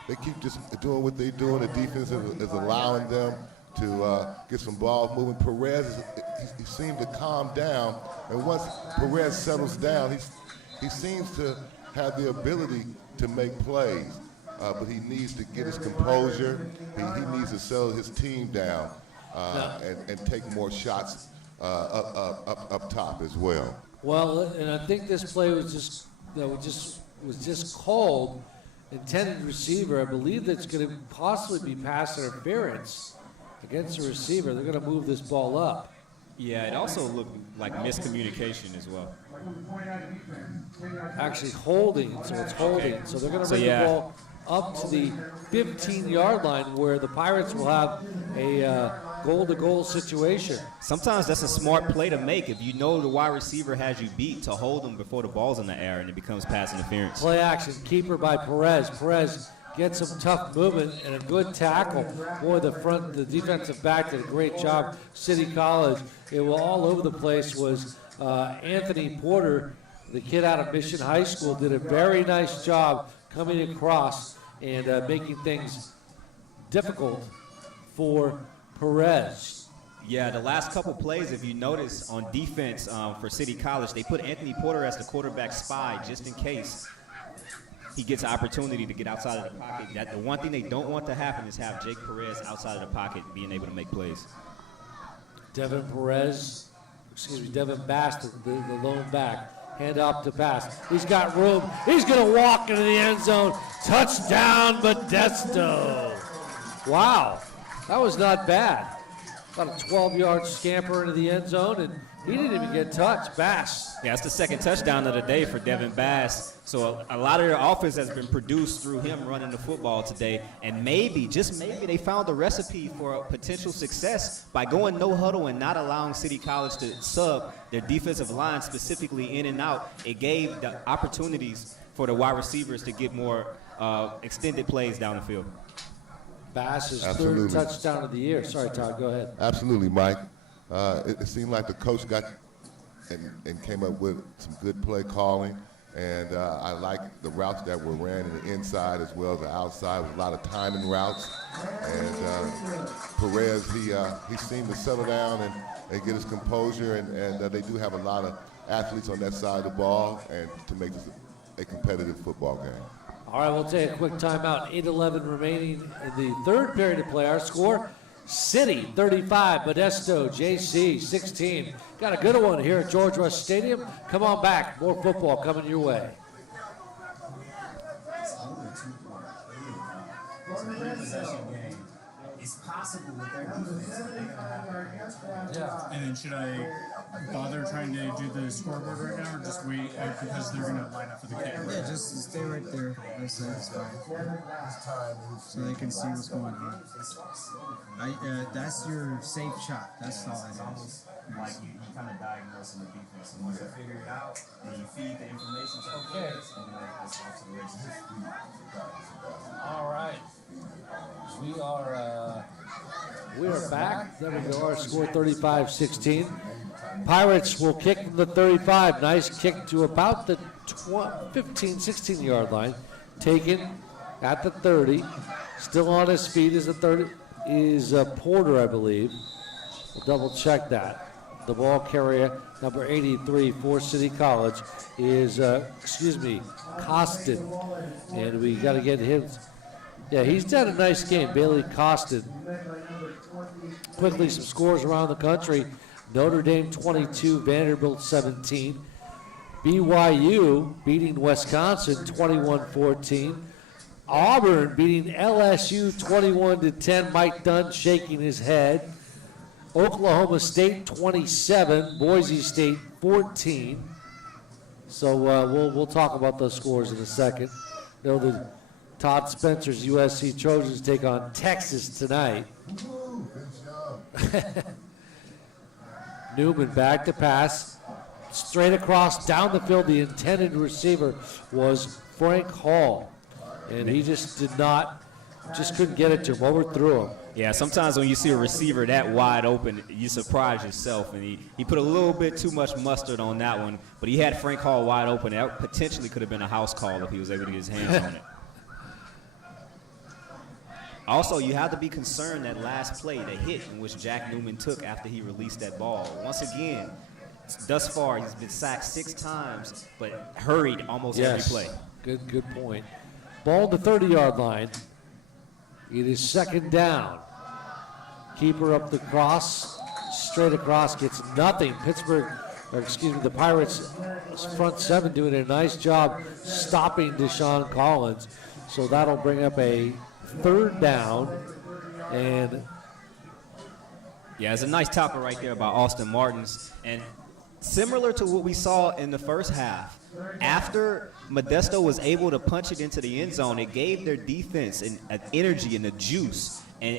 they keep just doing what they're doing. The defense is allowing them to get some balls moving. Perez, he seemed to calm down, and once Perez settles down, he seems to have the ability to make plays, but he needs to get his composure. He needs to settle his team down and take more shots up top as well. Well, and I think this play was just called intended receiver. I believe that's going to possibly be pass interference against the receiver. They're going to move this ball up. Yeah, it also looked like miscommunication as well. Actually holding, so it's holding. Okay. So they're going to bring the ball up to the 15-yard line where the Pirates will have a goal-to-goal situation. Sometimes that's a smart play to make if you know the wide receiver has you beat, to hold him before the ball's in the air and it becomes pass interference. Play action, keeper by Perez. Perez gets some tough movement and a good tackle. Boy, the defensive back did a great job. City College, it was all over the place was Anthony Porter, the kid out of Mission High School, did a very nice job coming across and making things difficult for Perez. Yeah, the last couple plays, if you notice on defense for City College, they put Anthony Porter as the quarterback spy just in case. he gets an opportunity to get outside of the pocket. The one thing they don't want to happen is have Jake Perez outside of the pocket being able to make plays. Devin Bass, the lone back. Hand off to Bass. He's got room. He's going to walk into the end zone. Touchdown, Modesto. Wow, that was not bad. About a 12-yard scamper into the end zone, and he didn't even get touched. Bass. Yeah, it's the second touchdown of the day for Devin Bass. So a lot of their offense has been produced through him running the football today. And maybe, just maybe, they found a recipe for a potential success by going no huddle and not allowing City College to sub their defensive line specifically in and out. It gave the opportunities for the wide receivers to get more extended plays down the field. Bass's Absolutely. third touchdown of the year. Sorry, Todd, go ahead. Absolutely, Mike. It seemed like the coach got and came up with some good play calling, and I like the routes that were ran in the inside as well as the outside with a lot of timing routes. And Perez, he seemed to settle down and get his composure, and they do have a lot of athletes on that side of the ball, and to make this a competitive football game. All right, we'll take a quick timeout. 8:11 remaining in the third period to play. Our score, City 35, Modesto JC 16. Got a good one here at George Rush Stadium. Come on back. More football coming your way. It's possible with their defense. And then should I bother trying to do the scoreboard right now, or just wait because they're gonna line up for the kick? Yeah, just stay right there. That's fine. So they can see what's going on. That's your safe shot. That's all I know. Like you kind of diagnose in the defense, and once you figure it out, then you feed the information to the players, and then it's off to the races. All right. We are back. There we go. Our score 35-16. Pirates will kick from the 35. Nice kick to about the 15, 16-yard line. Taken at the 30. Still on his feet is the 30 is Porter, I believe. We'll double check that. The ball carrier, number 83 for City College, is Costin, and we got to get him. Yeah, he's done a nice game. Bailey Costin. Quickly, some scores around the country. Notre Dame 22, Vanderbilt 17. BYU beating Wisconsin 21-14. Auburn beating LSU 21-10. Mike Dunn shaking his head. Oklahoma State 27, Boise State 14. So we'll talk about those scores in a second. You know, the Todd Spencer's USC Trojans take on Texas tonight. Newman back to pass. Straight across down the field. The intended receiver was Frank Hall. And he just couldn't get it to him, overthrew him. Yeah, sometimes when you see a receiver that wide open, you surprise yourself. And he put a little bit too much mustard on that one, but he had Frank Hall wide open. That potentially could have been a house call if he was able to get his hands on it. Also, you have to be concerned that last play, the hit in which Jack Newman took after he released that ball. Once again, thus far, he's been sacked 6 times, but hurried almost every play. Good point. Ball to 30-yard line. It is second down. Keeper up the cross, straight across, gets nothing. The Pirates front 7 doing a nice job stopping Deshaun Collins. So that'll bring up a third down. And yeah, it's a nice tackle right there by Austin Martins. And similar to what we saw in the first half, after Modesto was able to punch it into the end zone, it gave their defense an energy and a juice, and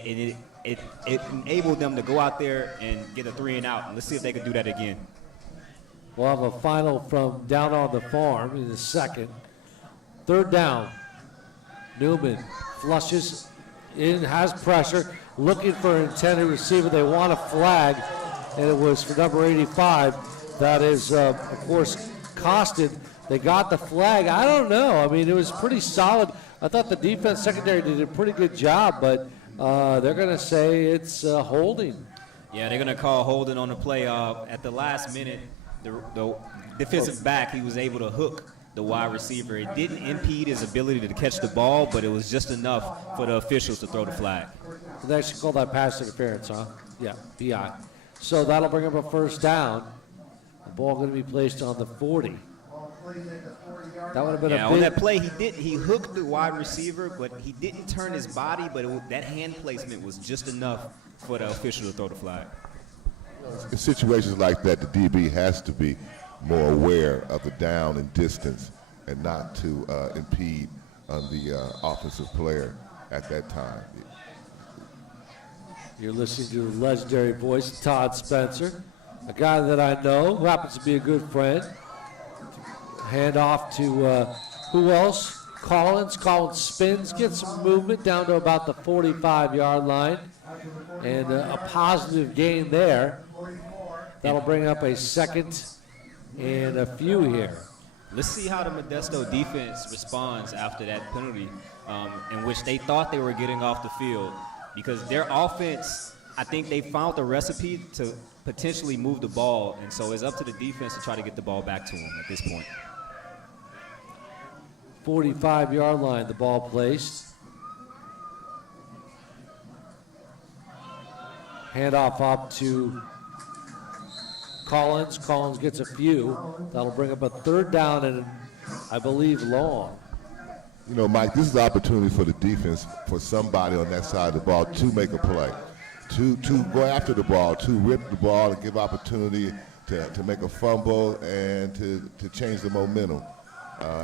it enabled them to go out there and get a 3-and-out. And let's see if they can do that again. We'll have a final from down on the farm in a second. Third down. Newman flushes in, has pressure, looking for an intended receiver. They want a flag, and it was for number 85. That is, of course, Costin. They got the flag. I don't know. I mean, it was pretty solid. I thought the defense secondary did a pretty good job, but they're going to say it's holding. Yeah, they're going to call holding on the play. At the last minute, the defensive back, he was able to hook the wide receiver. It didn't impede his ability to catch the ball, but it was just enough for the officials to throw the flag. They actually call that pass interference, huh? Yeah, PI. So that'll bring up a first down. The ball going to be placed on the 40. That would have been a on big... that play, he hooked the wide receiver, but he didn't turn his body, but that hand placement was just enough for the official to throw the flag. In situations like that, the DB has to be more aware of the down and distance and not to impede on the offensive player at that time. You're listening to the legendary voice, Todd Spencer, a guy that I know who happens to be a good friend. Hand off to who else? Collins. Collins spins, gets some movement down to about the 45-yard line, and a positive gain there. That'll bring up a second and a few here. Let's see how the Modesto defense responds after that penalty, in which they thought they were getting off the field, because their offense, I think they found the recipe to potentially move the ball, and so it's up to the defense to try to get the ball back to them at this point. 45-yard line, the ball placed. Handoff up to Collins. Collins gets a few. That'll bring up a third down and, I believe, long. You know, Mike, this is the opportunity for the defense, for somebody on that side of the ball to make a play, to go after the ball, to rip the ball and give opportunity to make a fumble and to change the momentum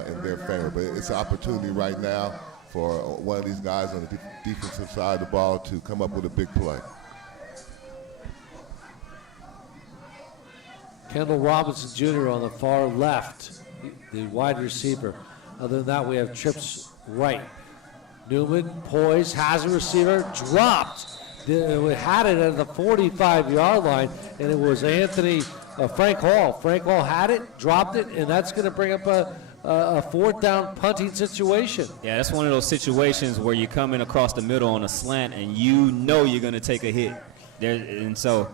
in their favor. But it's an opportunity right now for one of these guys on the defensive side of the ball to come up with a big play. Kendall Robinson Jr. on the far left, the wide receiver. Other than that, we have trips right. Newman poised, has a receiver, dropped. We had it at the 45-yard line, and it was Frank Hall. Frank Hall had it, dropped it, and that's going to bring up a fourth down punting situation. Yeah, that's one of those situations where you come in across the middle on a slant and you know you're going to take a hit. And so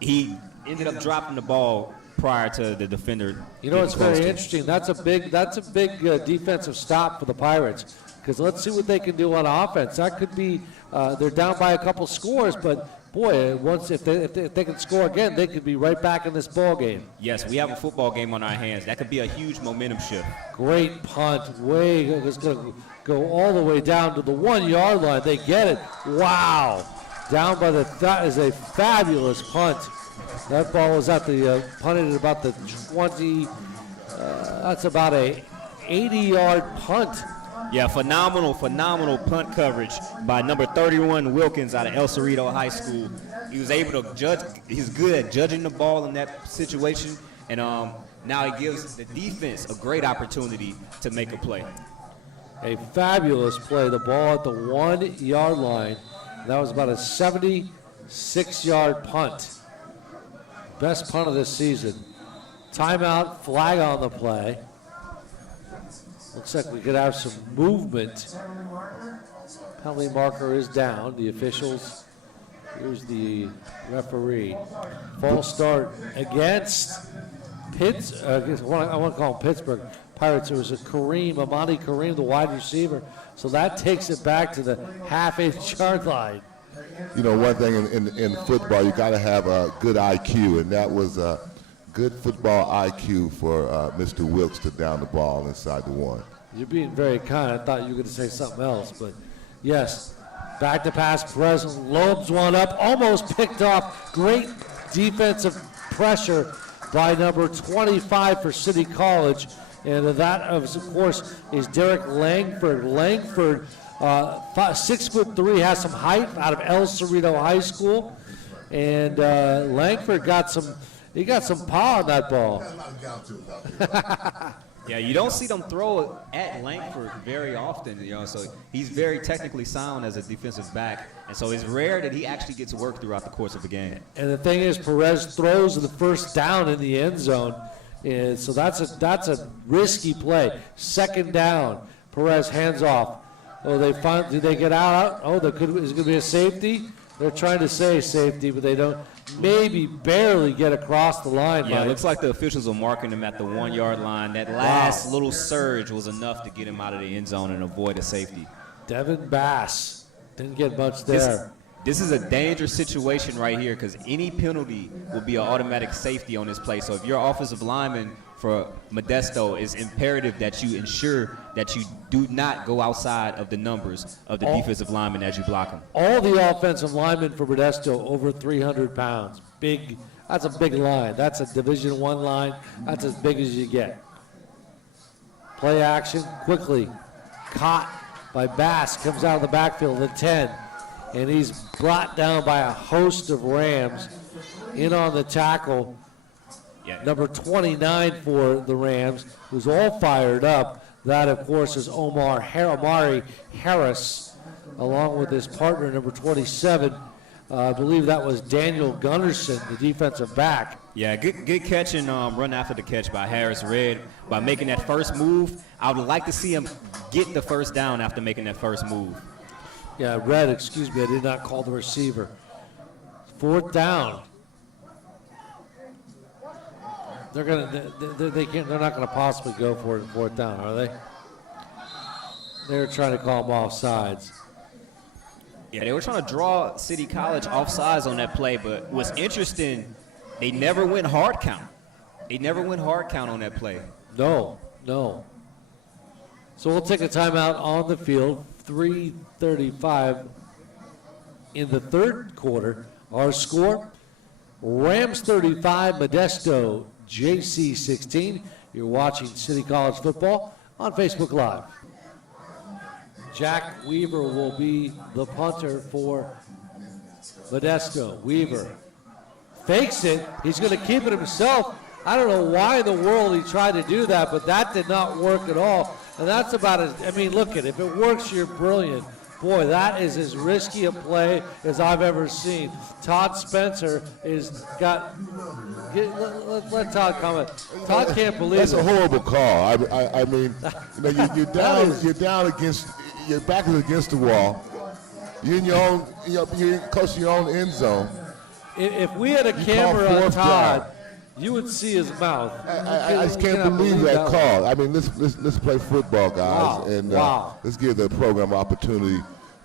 he ended up dropping the ball prior to the defender. You know, it's very interesting. That's a big defensive stop for the Pirates, because let's see what they can do on offense. That could be they're down by a couple scores, but boy, once if they can score again, they could be right back in this ball game. Yes, we have a football game on our hands. That could be a huge momentum shift. Great punt. It's going to go all the way down to the 1-yard line. They get it. Wow. Down by that is a fabulous punt. That ball was at the punted at about the 20. That's about a 80-yard punt. Yeah, phenomenal punt coverage by number 31 Wilkins out of El Cerrito High School. He was able to judge. He's good at judging the ball in that situation, and now he gives the defense a great opportunity to make a play. A fabulous play. The ball at the 1-yard line. That was about a 76-yard punt. Best punt of this season. Timeout, flag on the play. Looks like we could have some movement. Penalty marker is down. The officials, here's the referee. False start against I want to call him Pittsburgh Pirates. It was Amani Kareem, the wide receiver. So that takes it back to the half-inch yard line. You know, one thing in football, you got to have a good IQ, and that was a good football IQ for Mr. Wilkes to down the ball inside the 1. You're being very kind. I thought you were going to say something else, but yes. Back to pass, Perez lobes one up, almost picked off. Great defensive pressure by number 25 for City College, and that, of course, is Derek Langford. Langford, 6'3", has some height out of El Cerrito High School, and Langford got some power on that ball. Yeah, you don't see them throw it at Langford very often, so he's very technically sound as a defensive back, and so it's rare that he actually gets work throughout the course of the game. And the thing is, Perez throws the first down in the end zone, and so that's a risky play. Second down, Perez hands off. Oh, do they get out? Oh, is it going to be a safety? They're trying to say safety, but they don't. Maybe barely get across the line. Yeah, Mike. it looks like the officials are marking him at the 1 yard line. That last little surge was enough to get him out of the end zone and avoid a safety. Devin Bass didn't get much there. This is a dangerous situation right here because any penalty will be an automatic safety on this play. So if you're offensive lineman for Modesto, it's imperative that you ensure that you do not go outside of the numbers of the defensive lineman as you block them. All the offensive linemen for Modesto over 300 pounds. Big. That's a big line. That's a Division I line. That's as big as you get. Play action quickly. Caught by Bass. Comes out of the backfield, the 10. And he's brought down by a host of Rams. In on the tackle, number 29 for the Rams, who's all fired up. That, of course, is Amari Harris, along with his partner, number 27. I believe that was Daniel Gunnarsson, the defensive back. Yeah, good catch and run after the catch by Harris Red. By making that first move, I would like to see him get the first down after making that first move. Yeah, Red, excuse me, I did not call the receiver. 4th down. They're not gonna possibly go for it in 4th down, are they? They're trying to call them offsides. Yeah, they were trying to draw City College offsides on that play, but what's interesting, they never went hard count. They never went hard count on that play. No. So we'll take a timeout on the field. 3:35 in the third quarter. Our score, Rams 35, Modesto JC 16. You're watching City College football on Facebook Live. Jack Weaver will be the punter for Modesto. Weaver fakes it. He's going to keep it himself. I don't know why in the world he tried to do that, but that did not work at all. And that's about as, I mean, look at it. If it works, you're brilliant. Boy, that is as risky a play as I've ever seen. Todd Spencer is got, let Todd comment. Todd can't believe That's it. a horrible call. I mean, you know, you're down against, your back is against the wall. You're in your own, you're close to your own end zone. If we had a camera on Todd, you would see his mouth. I just can't believe that call. I mean, let's play football, guys, and let's give the program opportunity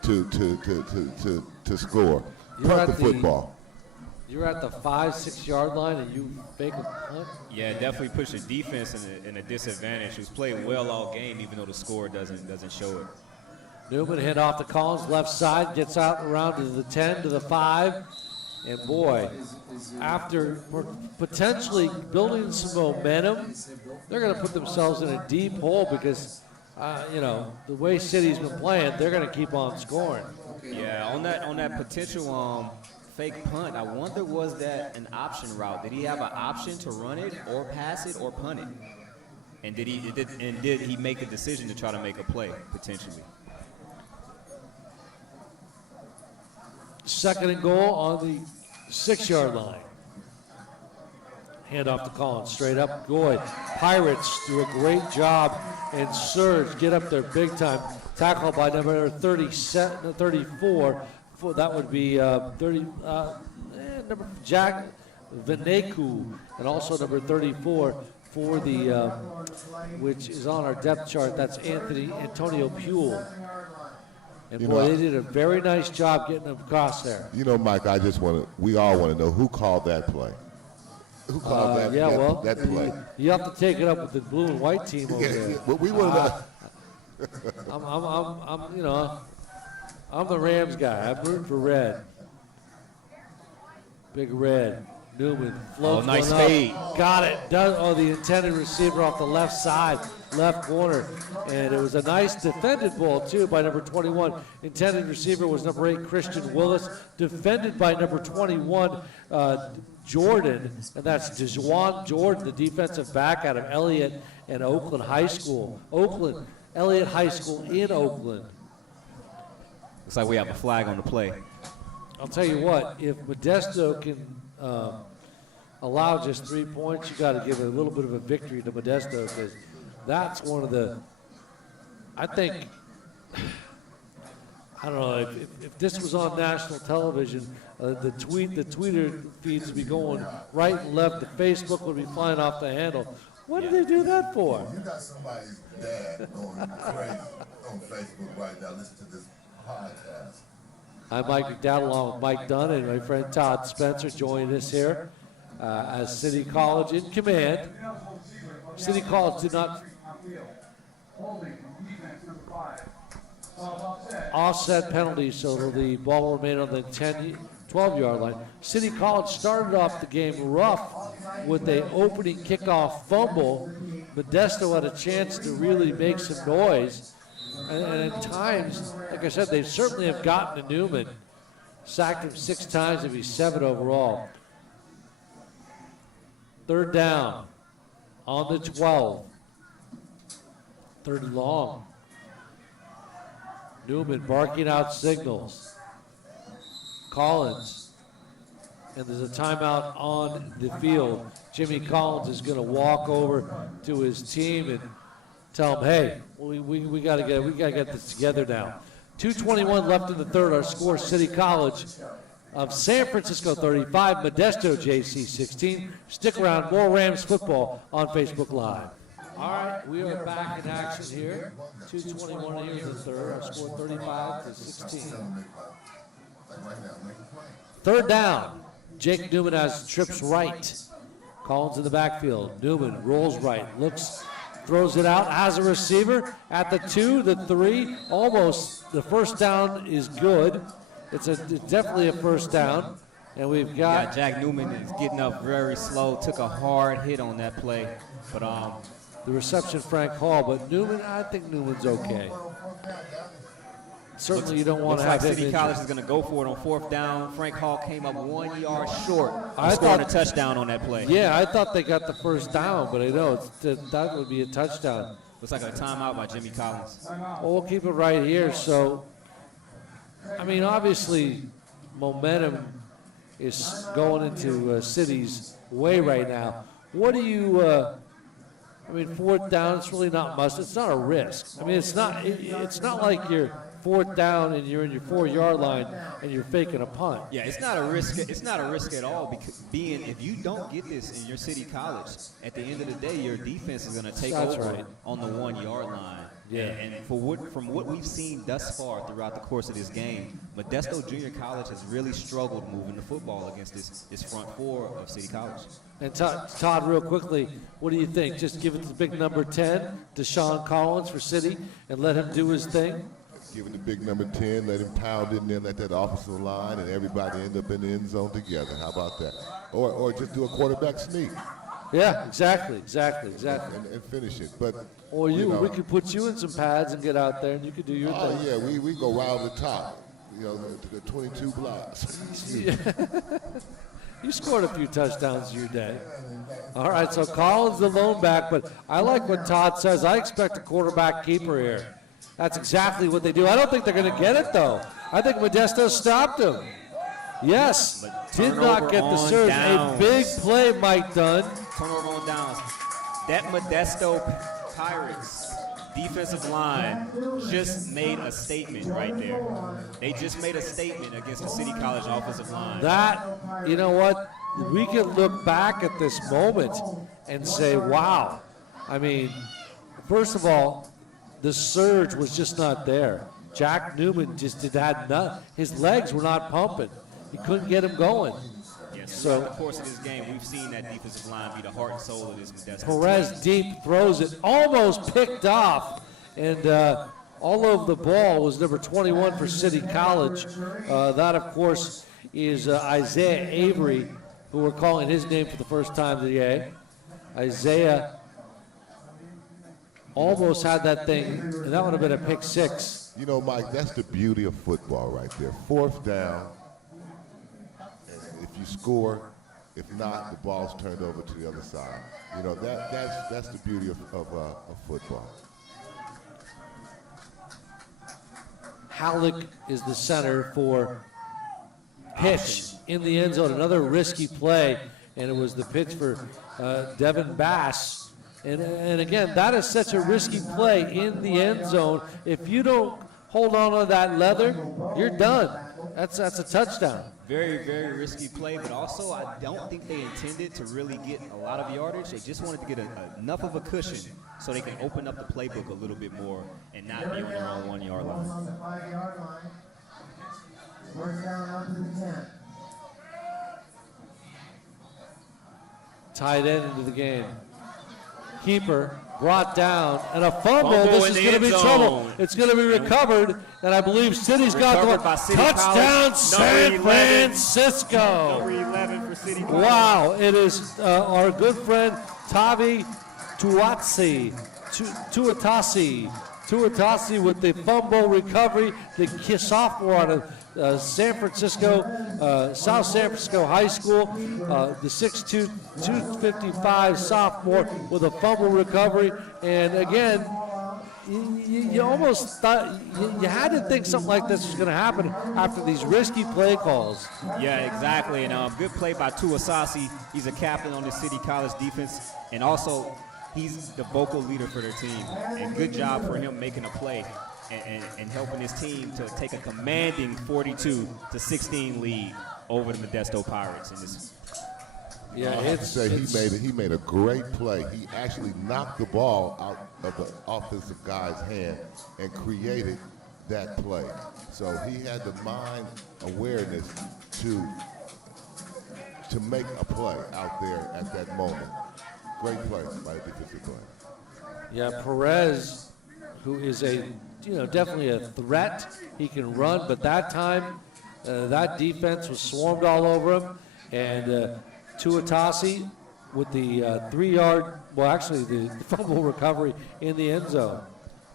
to score. Punt the football. You're at the 5-6 yard line and you fake a punt. Yeah, definitely push the defense in a disadvantage. Who's played well all game, even though the score doesn't show it. Newman hit off the Collins left side, gets out around to the 10 to the 5. And boy, after potentially building some momentum, they're going to put themselves in a deep hole because, the way City's been playing, they're going to keep on scoring. Yeah, on that potential fake punt, I wonder, was that an option route? Did he have an option to run it or pass it or punt it? And did he make the decision to try to make a play potentially? 2nd and goal on the 6 yard line. Hand off to Collins, straight up. Boy, Pirates do a great job and surge, get up there big time. Tackled by number 34. That would be number Jack Veneku, and also number 34 for the, which is on our depth chart. That's Antonio Puel. And boy, they did a very nice job getting them across there. You know, Mike, we all want to know who called that play. Who called that play? You have to take it up with the blue and white team over there. Well, we want to I'm the Rams guy. I'm rooting for Red. Big Red. Newman floats nice one up. fade. Got it. The intended receiver off the left side, left corner. And it was a nice defended ball, too, by number 21. Intended receiver was number 8, Christian Willis. Defended by number 21, Jordan. And that's DeJuan Jordan, the defensive back out of Elliott and Oakland High School. Elliott High School in Oakland. Looks like we have a flag on the play. I'll tell you what, if Modesto can allow just 3 points, you got to give a little bit of a victory to Modesto, because that's one of the, I think I don't know, if this was on national television, the tweeter feeds would be going right and left. The Facebook would be flying off the handle. What did they do that for? You got somebody's dad going crazy on Facebook right now. Listen to this podcast. I'm Mike McDowell along with Mike Dunn and my friend Todd Spencer joining us here as City College in command. City College did not offset penalty, so the ball remained on the 12-yard line. City College started off the game rough with an opening kickoff fumble. Modesto had a chance to really make some noise. And at times, like I said, they certainly have gotten to Newman. Sacked him 6 times, it'd be 7 overall. 3rd down on the 12. 3rd and long. Newman barking out signals. Collins. And there's a timeout on the field. Jimmy Collins is going to walk over to his team and tell them, hey, we got to get this together now. 2:21 left in the 3rd. Our score: City College of San Francisco 35, Modesto JC 16. Stick around, more Rams football on Facebook Live. All right, we are back in action here. 2:21 here in the 3rd. Our score 35-16. 3rd down. Jake Newman has trips right. Collins in the backfield. Newman rolls right, looks, throws it out as a receiver at the 2, the 3, almost. The 1st down is good. It's definitely a 1st down. And we've got Jack Newman is getting up very slow, took a hard hit on that play. But the reception, Frank Hall, but Newman, I think Newman's okay. Certainly you don't want to have him City injured. College is going to go for it on 4th down. Frank Hall came up 1 yard short of scoring a touchdown on that play. Yeah, I thought they got the 1st down, but I know that would be a touchdown. Looks like a timeout by Jimmy Collins. Well, we'll keep it right here. So, I mean, obviously, momentum is going into City's way right now. What do you, I mean, 4th down, it's really not much. It's not a risk. I mean, it's not like you're 4th down and you're in your 4-yard line and you're faking a punt. Yeah, it's not a risk. It's not a risk at all, because if you don't get this in your City College, at the end of the day, your defense is going to take over on the 1-yard line. Yeah. And from what we've seen thus far throughout the course of this game, Modesto Junior College has really struggled moving the football against this front 4 of City College. And Todd, real quickly, what do you think? Just give it to the big number 10, Deshaun Collins for City, and let him do his thing? Give him the big number 10, let him pound in there, let that offensive line, and everybody end up in the end zone together. How about that? Or just do a quarterback sneak. Yeah, exactly. And finish it. But or we could put you in some pads and get out there, and you could do your thing. Oh yeah, we go right over the top. The 22 blocks. You scored a few touchdowns in your day. All right, so Collins the lone back, but I like what Todd says. I expect a quarterback keeper here. That's exactly what they do. I don't think they're going to get it, though. I think Modesto stopped him. Yes, did not get the surge. A big play, Mike Dunn. Turnover on downs. That Modesto Pirates defensive line just made a statement right there. They just made a statement against the City College offensive line. That, you know what? We can look back at this moment and say, wow. I mean, first of all, the surge was just not there. Jack Newman just had none. His legs were not pumping. He couldn't get him going. Yes, so throughout the course of this game, we've seen that defensive line be the heart and soul of this Modesto Perez team. deep throws it, almost picked off, and all over the ball was number 21 for City College. That, of course, is Isaiah Avery, who we're calling his name for the first time today. Isaiah almost had that thing, and that would have been a pick 6. You know, Mike, that's the beauty of football right there. 4th down. If you score, if not, the ball's turned over to the other side. You know, that's the beauty of football. Halleck is the center for pitch in the end zone. Another risky play, and it was the pitch for Devin Bass. And again, that is such a risky play in the end zone. If you don't hold on to that leather, you're done. That's a touchdown. Very, very risky play, but also I don't think they intended to really get a lot of yardage. They just wanted to get enough of a cushion so they can open up the playbook a little bit more and not be on their own 1 yard line. On the 5-yard line. First down up to the 10. Tight end into the game. Keeper brought down, and a fumble. This is going to be trouble. It's going to be recovered, and I believe City's got the one. Touchdown, San Francisco. Number 11 for City College. Wow, it is our good friend Tavi Tuatasi with the fumble recovery, the sophomore out of San Francisco, South San Francisco High School, the 6'2", 255 sophomore with a fumble recovery. And again, you almost thought, you had to think something like this was going to happen after these risky play calls. Yeah, exactly. And good play by Tuasasi. He's a captain on the City College defense, and also he's the vocal leader for their team. And good job for him making a play and helping his team to take a commanding 42-16 lead over the Modesto Pirates. In this. Yeah, I have to say he made a great play. He actually knocked the ball out of the offensive guy's hand and created that play. So he had the mind awareness to make a play out there at that moment. Great play by the defensive player. Yeah, Perez, who is definitely a threat. He can run, but that time, that defense was swarmed all over him. And Tuatasi with the 3-yard, well, actually the fumble recovery in the end zone.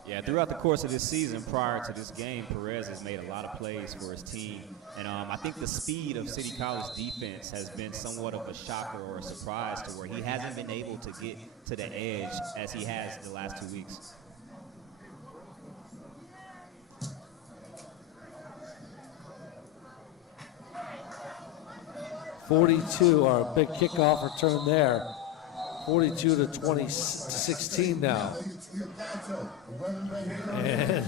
Yeah, throughout the course of this season, prior to this game, Perez has made a lot of plays for his team. And I think the speed of City College defense has been somewhat of a shocker or a surprise to where he hasn't been able to get to the edge as he has the last 2 weeks. .42, our big kickoff return there. 42-16 now. And,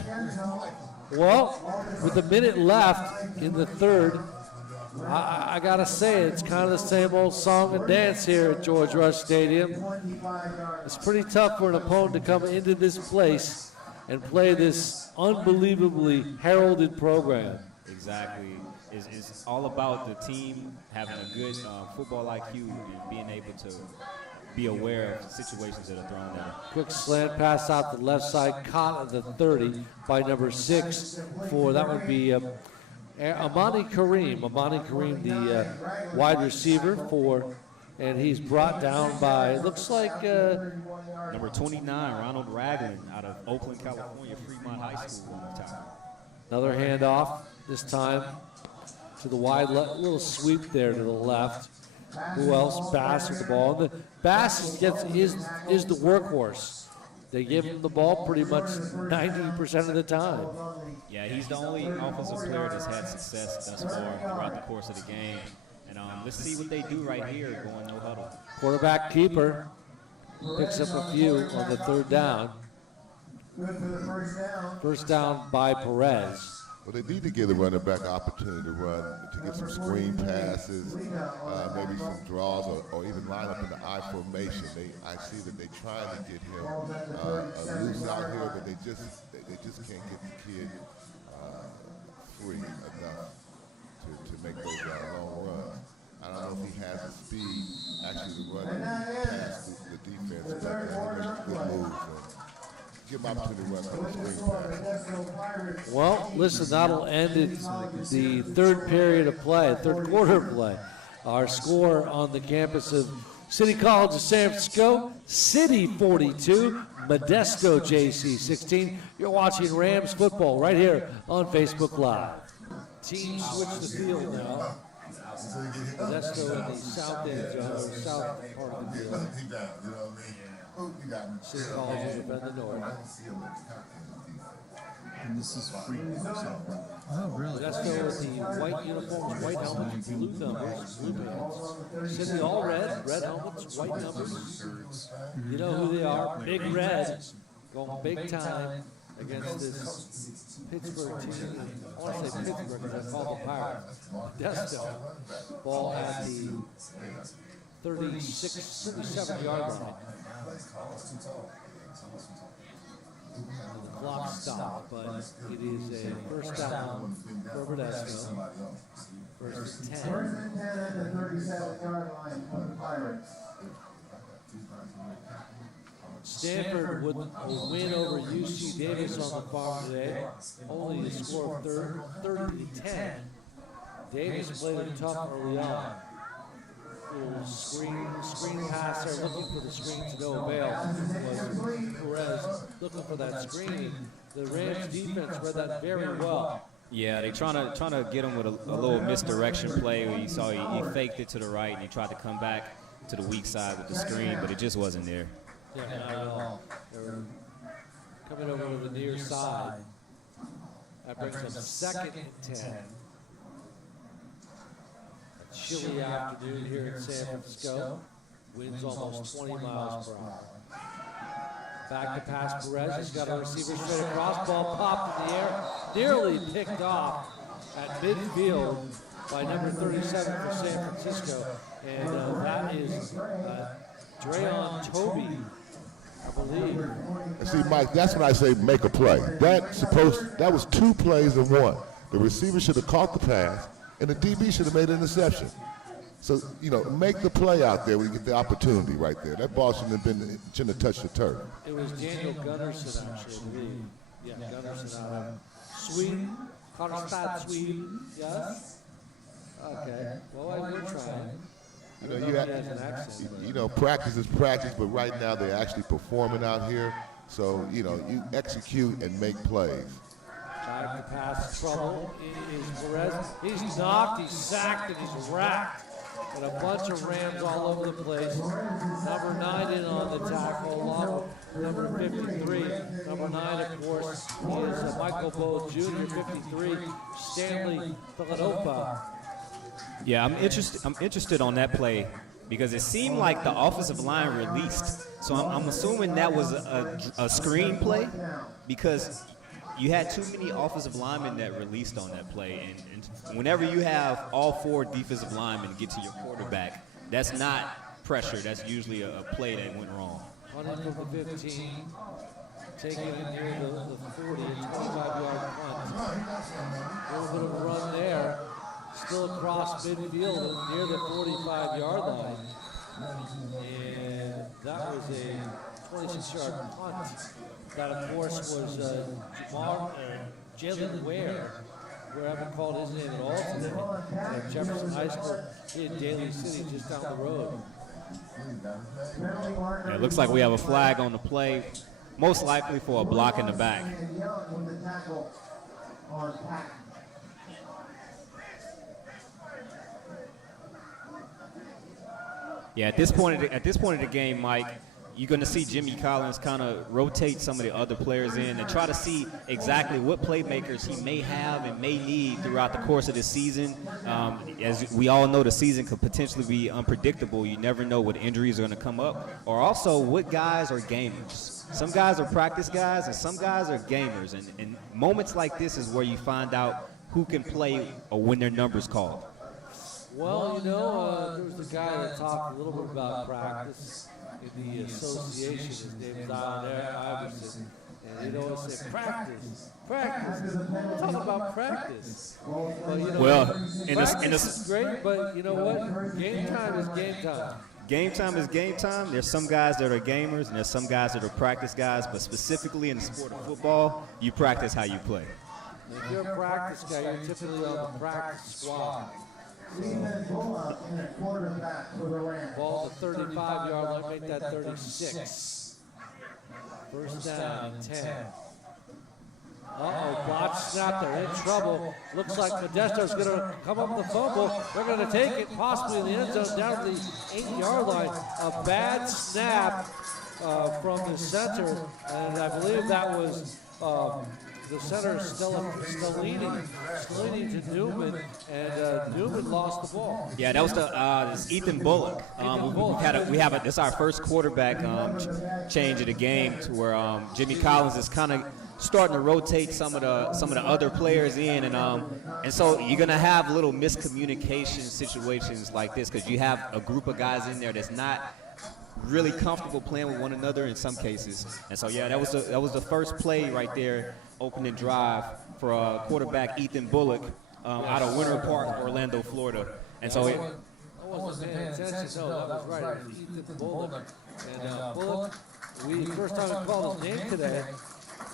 well, with a minute left in the third, I got to say, it's kind of the same old song and dance here at George Rush Stadium. It's pretty tough for an opponent to come into this place and play this unbelievably heralded program. Exactly. It's all about the team having a good football IQ and being able to be aware of situations that are thrown at them. Quick slant pass out the left side, caught at the 30 by number 6 for, that would be Amani Kareem, the wide receiver for, and he's brought down by, looks like number 29, Ronald Ragland out of Oakland, California, Fremont High School on the top. Another handoff, this time to the wide little sweep there to the left. Who else? Bass with the ball. And Bass is the workhorse. They give him the ball pretty much 90% of the time. Yeah, he's the only offensive player that's had success thus far throughout the course of the game. And let's see what they do right here going no huddle. Quarterback keeper picks up a few on the third down. First down by Perez. Well, they need to give the running back an opportunity to run, to get some screen passes, maybe some draws, or even line up in the I formation. I see that they're trying to get him loose out here, but they just can't get the kid free enough to make those long runs. I don't know if he has the speed actually to run past the defense, but he makes good moves. Give him opportunity to run some screen passes. Well, listen, that'll end the third period of play, third quarter of play. Our score on the campus of City College of San Francisco, City 42, Modesto JC 16. You're watching Rams football right here on Facebook Live. Teams switch the field now. Modesto in the south end zone, south part of the field. City College will defend the north. And this is free. Oh, really? Modesto with the white uniforms, white helmets, blue numbers, blue pants. City all red helmets, white numbers. You know who they are, Big Red, going big time. against this Pittsburgh team. I want to say Pittsburgh because I call the Pirates. Modesto. Ball at the 37-yard line. The clock stopped, but it is a first down for Modesto. First and 10. First and 10 at the 37-yard line for the Pirates. Stanford would win over UC Davis on the farm today, only to score 30-10. Davis played it tough early on. Little screen pass there, looking for the screen to no avail. Was Perez looking for that screen. The Rams defense read that very well. Yeah, they trying to get him with a little misdirection play where you saw he faked it to the right and he tried to come back to the weak side with the screen, but it just wasn't there. Yeah, not at all. They were coming over to the near side. That brings them second and 10. A chilly afternoon here in San Francisco. Winds almost 20 miles per hour. Back to pass Perez. He's got a receiver straight across. Ball popped in the air. Nearly picked off at midfield by number 37 for San Francisco. And that is Drayon Toby, I believe. And see, Mike, that's when I say make a play. That was 2 plays in one. The receiver should have caught the pass, and the DB should have made an interception. So, make the play out there when you get the opportunity right there. That ball shouldn't have touched the turf. It was Daniel Gunnarsson, actually, I believe. Yeah, Gunnarsson out of Sweden. Karlstad, Sweden. Yes? Okay. Well, we're trying. Practice is practice, but right now they're actually performing out here. So, you execute and make plays. Back to pass trouble is Perez. He's knocked, he's sacked, and he's racked. And a bunch of Rams all over the place. Number 9 in on the tackle, along with number 53. Number 9, of course, is Michael Bowe Jr., 53. Stanley Villanova. Yeah, I'm interested on that play because it seemed like the offensive line released. So I'm assuming that was a screen play because you had too many offensive linemen that released on that play. And whenever you have all 4 defensive linemen get to your quarterback, that's not pressure. That's usually a play that went wrong. Punting from the 15, taking it near the 40, 25-yard punt. A little bit of a run there. Still across midfield near the 45-yard line. And that was a 26-yard punt. That, of course, was Jalen Ware. We haven't called his name at all today. At Jefferson High School in Daly City, just down the road. Yeah, it looks like we have a flag on the play, most likely for a block in the back. Yeah, at this point of the game, Mike, you're going to see Jimmy Collins kind of rotate some of the other players in and try to see exactly what playmakers he may have and may need throughout the course of the season. As we all know, the season could potentially be unpredictable. You never know what injuries are going to come up, or also what guys are gamers. Some guys are practice guys, and some guys are gamers. And moments like this is where you find out who can play or when their number's called. Well, there was the guy that talked a little bit about practice in the association. His name's Iverson. And he'd always say, practice. We're talking about practice. Well, practice is great, but you know what? Game time is game time. Game time is game time. There's some guys that are gamers, and there's some guys that are practice guys, but specifically in the sport of football, you practice how you play. If you're a practice guy, you're typically on the practice squad. Ball to 35-yard line, make that 36. First down, 10. Botch snap, they're in trouble. Looks like Modesto's going to come up with the fumble. They're going to take it possibly in the end zone down to the 8-yard line. A bad snap from the center, and I believe that was the center Stellini to Newman, and Newman lost the ball. Yeah, that was Ethan Bullock. This is our first quarterback change of the game, to where Jimmy Collins is kind of starting to rotate some of the other players in, and so you're gonna have little miscommunication situations like this because you have a group of guys in there that's not really comfortable playing with one another in some cases. And so yeah, that was the first play right there, opening drive for quarterback Ethan Bullock out of Winter Park, Orlando, Florida. And so I wasn't paying attention. No, that was right. It was Ethan Bullock. And Bullock, first time we called his name today.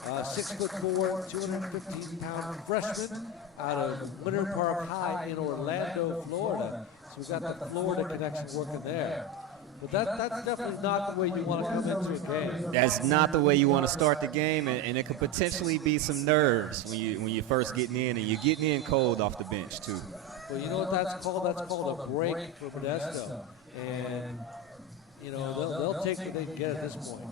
6'4", 215-pound freshman out of Winter Park High in Orlando, Florida. So we've got the Florida connection working there. But that's definitely not the way you want to come into a game. That's not the way you want to start the game, and it could potentially be some nerves when you first getting in, and you're getting in cold off the bench too. Well, you know what that's called? That's called a break for Modesto, and you know they'll take what they can get at this point.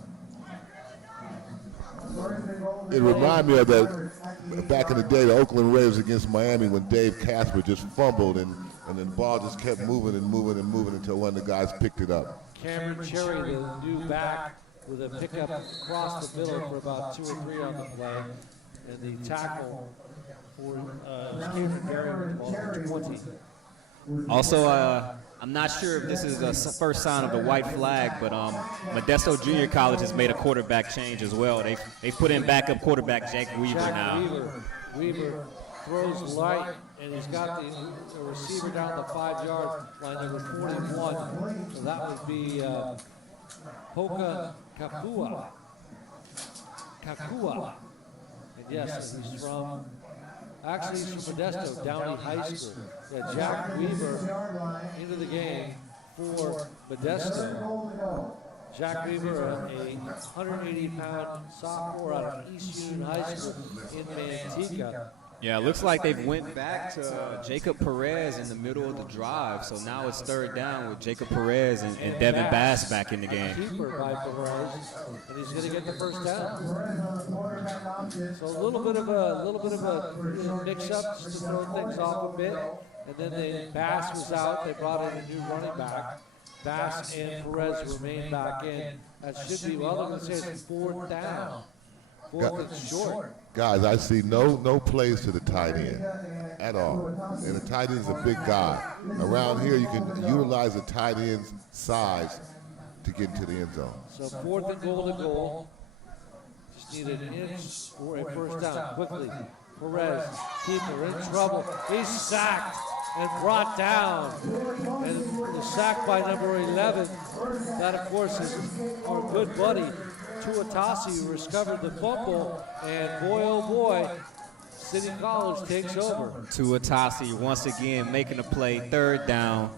It reminded me of that back in the day, the Oakland Raiders against Miami when Dave Casper just fumbled and the ball just kept moving and moving and moving until one of the guys picked it up. Cameron Cherry, the new back, with a pickup across the middle for about 2 or 3 on the play, and the tackle for Stephen Gary with the ball for 20. Also, I'm not sure if this is the first sign of the white flag, but Modesto Junior College has made a quarterback change as well. They put in backup quarterback Jack Weaver now. Weaver throws light, and he's got the receiver down the 5-yard line, number 41. So that would be Hoka Kakua. And yes, he's from Modesto, Downey High School. Yeah, Jack Weaver into the game for Modesto. Jack Weaver, a 180-pound sophomore out of East Union High School in Manteca. Yeah, it looks like they've went back to Jacob Perez in the middle of the drive. So now it's third down with Jacob Perez and Devin Bass back in the game. Keeper by Perez, and he's going to get the first down. So a little bit of a mix-up just to throw things off a bit. And then Bass was out. They brought in a new running back. Bass and Perez remain back in. That should be, well, I'm going to say it's 4th down. 4th and short. Guys, I see no plays to the tight end at all. And the tight end is a big guy. Around here, you can utilize the tight end's size to get into the end zone. So 4th and goal. Just need an inch for a first down. Quickly, Perez, keeper in trouble. He's sacked and brought down. And the sack by number 11. That, of course, is our good buddy, Tuatasi, who recovered the fumble, and boy, oh boy, City College takes over. Tuatasi once again making a play, third down,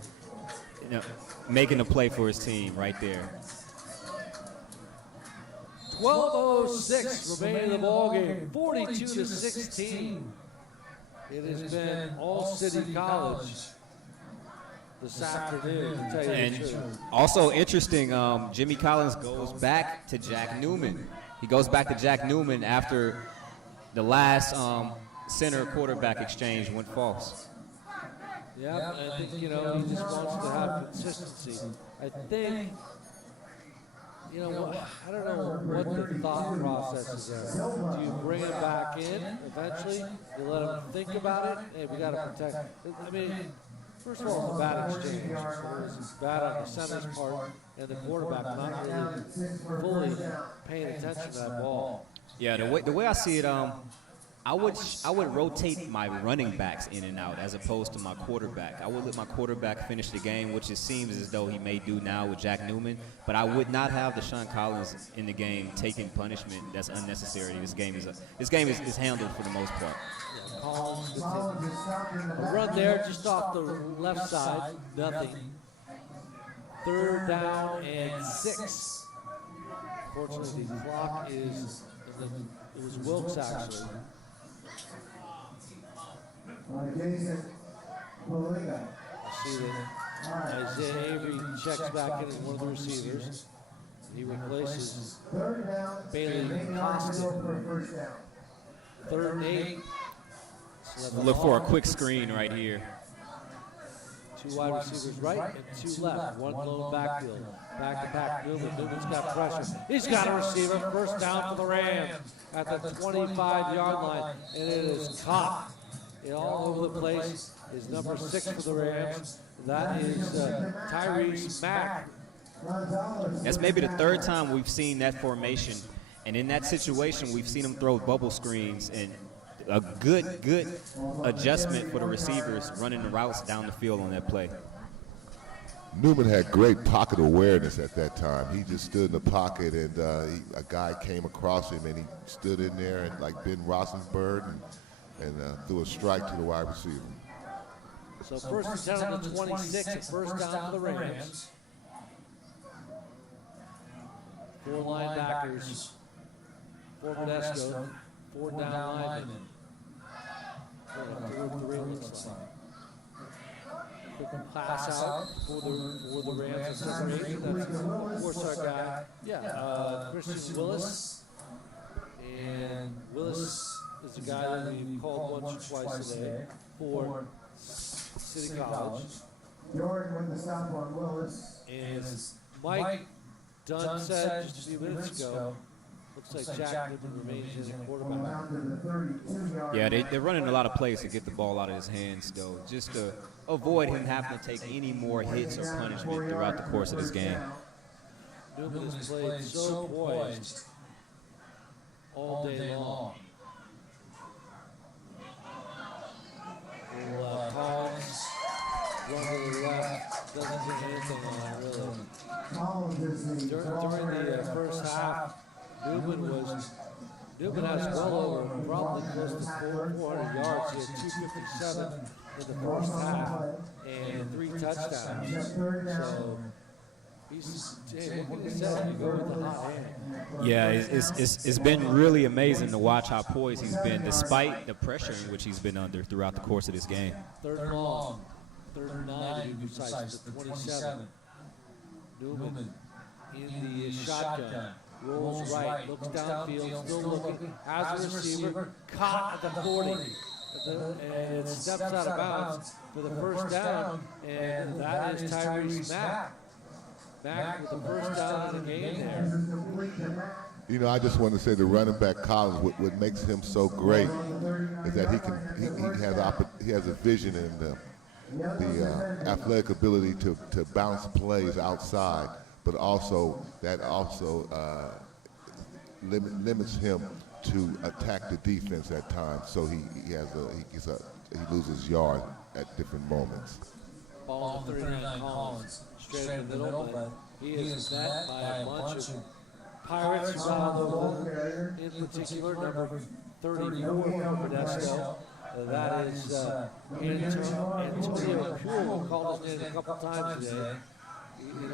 making a play for his team right there. 12:06 remaining in the ball game, 42-16. It has been all City College this afternoon, to tell you the truth. Also interesting, Jimmy Collins goes back to Jack Newman. He goes back to Jack Newman after the last center quarterback exchange went false. Yep, I think, he just wants to have consistency. I think, I don't know what the thought process is there. Do you bring him back in eventually? You let him think about it? Hey, we got to protect. I mean, first of all, it's a bad exchange. It's bad on the center's part and the quarterback not really fully paying attention to that ball. Yeah, the way I see it, I would rotate my running backs in and out as opposed to my quarterback. I would let my quarterback finish the game, which it seems as though he may do now with Jack Newman. But I would not have Deshaun Collins in the game taking punishment that's unnecessary. This game is handled for the most part. Yeah, Collins, a run there just off the left side, nothing. 3rd down and 6. Fortunately, the clock is, it was Wilkes actually. I see that Isaiah Avery checks back in as one of the receivers. He replaces Bailey Costin. 3rd and 8. Look for a quick screen right here. Two wide receivers right and two left. One lone backfield. Back to back Newman. Newman's got pressure. He's got a receiver. First down for the Rams at the 25-yard line. And it is caught. All over the place is number 6 for the Rams. That is Tyrese Mack. That's maybe the third time we've seen that formation. And in that situation, we've seen him throw bubble screens and a good adjustment for the receivers running the routes down the field on that play. Newman had great pocket awareness at that time. He just stood in the pocket, and a guy came across him, and he stood in there and like Ben Roethlisberger and threw a strike to the wide receiver. So first and 10 on the 26, and first down for the Rams. 4 linebackers for Modesto, 4 down linemen. 3 looks like. Quick pass out for the Rams. That's of course our guy. Yeah, Christian Willis. And Willis is a guy that we've called once or twice today for City College. Jordan with the stop on Willis. And Mike Dunn said just a few minutes ago, looks like Jack Newman remains in the quarterback. Yeah, they're running a lot of plays to get the ball out of his hands, though, just to avoid him having to take any more hits or punishment throughout the course of this game. Newman has played so poised all day long. Collins, run to the left, doesn't do anything on it, really. During the first half, Newman has well over, probably close to 400 yards. He had 257 in the first half and 3 touchdowns. So he's, what can you say? You go with the hot hand. Yeah, it's been really amazing to watch how poised he's been despite the pressure in which he's been under throughout the course of this game. 3rd and long, 3rd and 9 to be precise, the 27. Newman in the shotgun. Rolls right, looks downfield, still looking, has a receiver, caught at the 40. And it steps out of bounds for the first down, and that is Tyrese Mack. Mack with the first down in the game there. You know, I just want to say the running back Collins, what makes him so great is that he has a vision and the athletic ability to bounce plays outside, but also limits him to attack the defense at times. So he loses yard at different moments. Ball 39 Collins, straight in the middle, but he is met by a bunch of Pirates around the field, in particular number 34 for Modesto. That is Antonio Pure, who called his name a couple times today,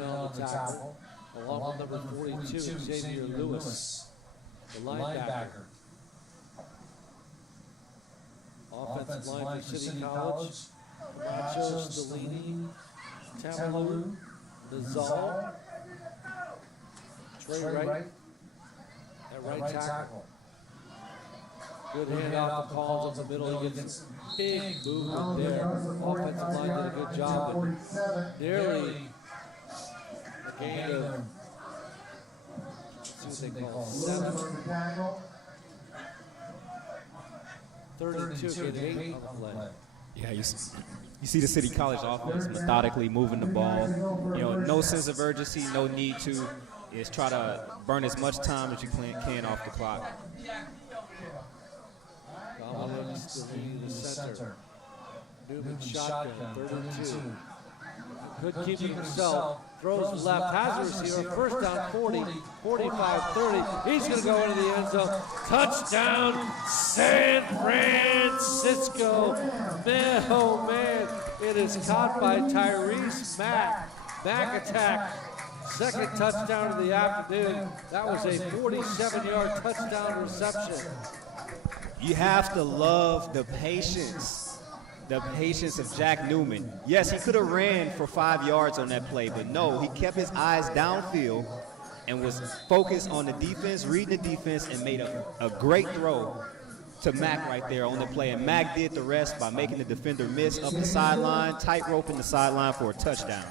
on the tackle, along with number 42, Xavier Lewis, the linebacker. Offensive line for City College, Camacho, Stellini, Tamalu, Nazal, Trey Wright, at right tackle. Good handoff to Collins up the middle. He gets big movement there. Offensive line did a good job, but nearly a gain of, let's see what they call it, 7. 32, get 8 on the play. Yeah, you see the City College offense methodically moving the ball. No sense of urgency, no need to. Is try to burn as much time as you can off the clock. Dominic Stellini, the center. Newman shotgun, 32. Could keep it himself. Throws left, has a receiver. First down, 40, 45, 30. He's going to go into the end zone. Touchdown, San Francisco. Man, oh man. It is caught by Tyrese Mack. Mack attack. Second touchdown of the afternoon. That was a 47-yard touchdown reception. You have to love the patience of Jack Newman. Yes, he could have ran for 5 yards on that play, but no, he kept his eyes downfield and was focused on the defense, reading the defense, and made a great throw to Mac right there on the play, and Mac did the rest by making the defender miss up the sideline, tightrope in the sideline for a touchdown.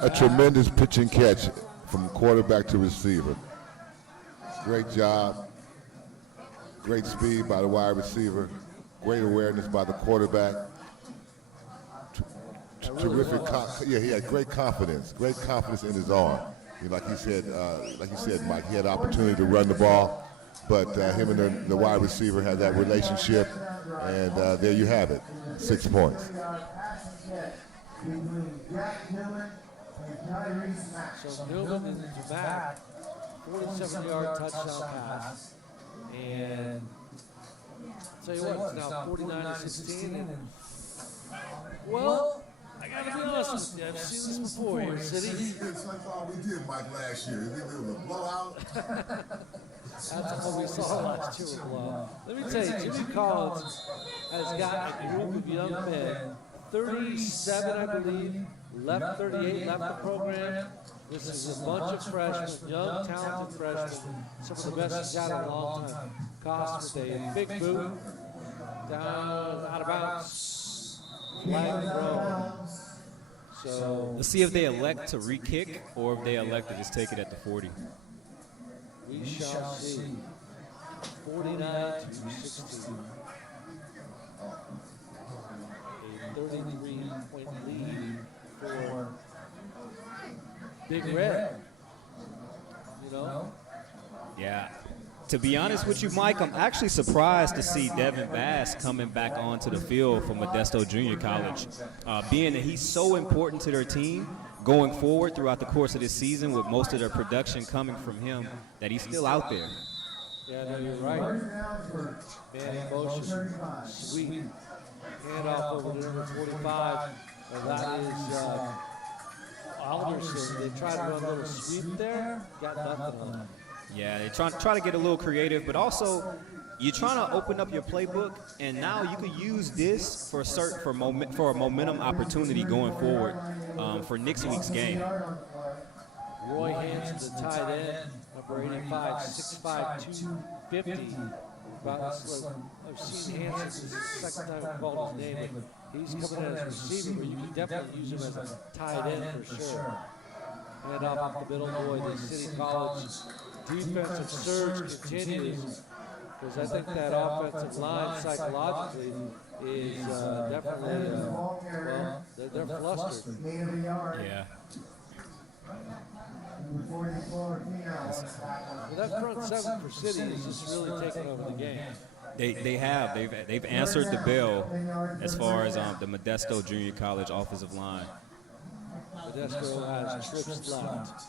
A tremendous pitch and catch from quarterback to receiver. Great job. Great speed by the wide receiver. Great awareness by the quarterback. Terrific. He had great confidence. Great confidence in his arm. Like you said, Mike, he had the opportunity to run the ball, but him and the wide receiver had that relationship, and there you have it, 6 points. So Newman is back, 47-yard touchdown pass, and I'll tell you what, it's now 49-16, and well, I gotta be honest with you, I've seen this before here, City. It's like all we did, Mike, last year. It was a blowout. That's what we saw last year with blowout. Let me tell you, Jimmy Collins has got a group of young men, 37, I believe, left 38, left the program. This is a bunch of freshmen, young, talented freshmen, some of the best he's had in a long time. Cost with a big boot, down, out of bounds, flag thrown. So Let's see if they elect to re-kick or if they elect to just take it at the 40. we shall see. 49-16. A 33-point lead for Big Red. You know? Yeah. To be honest with you, Mike, I'm actually surprised to see Devin Bass coming back onto the field for Modesto Junior College, being that he's so important to their team going forward throughout the course of this season with most of their production coming from him, that he's still out there. Yeah, no, you're right. Man in motion. Sweet. Handoff over to number 45. And that is Alderson. They tried to run a little sweep there. Got nothing on it. Yeah, they try to get a little creative, but also you're trying to open up your playbook, and now you could use this for a momentum opportunity going forward for next week's game. Roy Hansen, the tight end, number 85, 6'5", 250. I've seen Hansen, this is the second time I've called his name, but he's coming in as a receiver, but you can definitely use him as a tight end for sure. And off the middle, boy, the City College defensive surge continues, because I think that offensive line psychologically is definitely, well, they're flustered. Yeah. Well, that front seven for City is just really taking over the game. They've answered the bell as far as the Modesto Junior College offensive line. Modesto has trips left.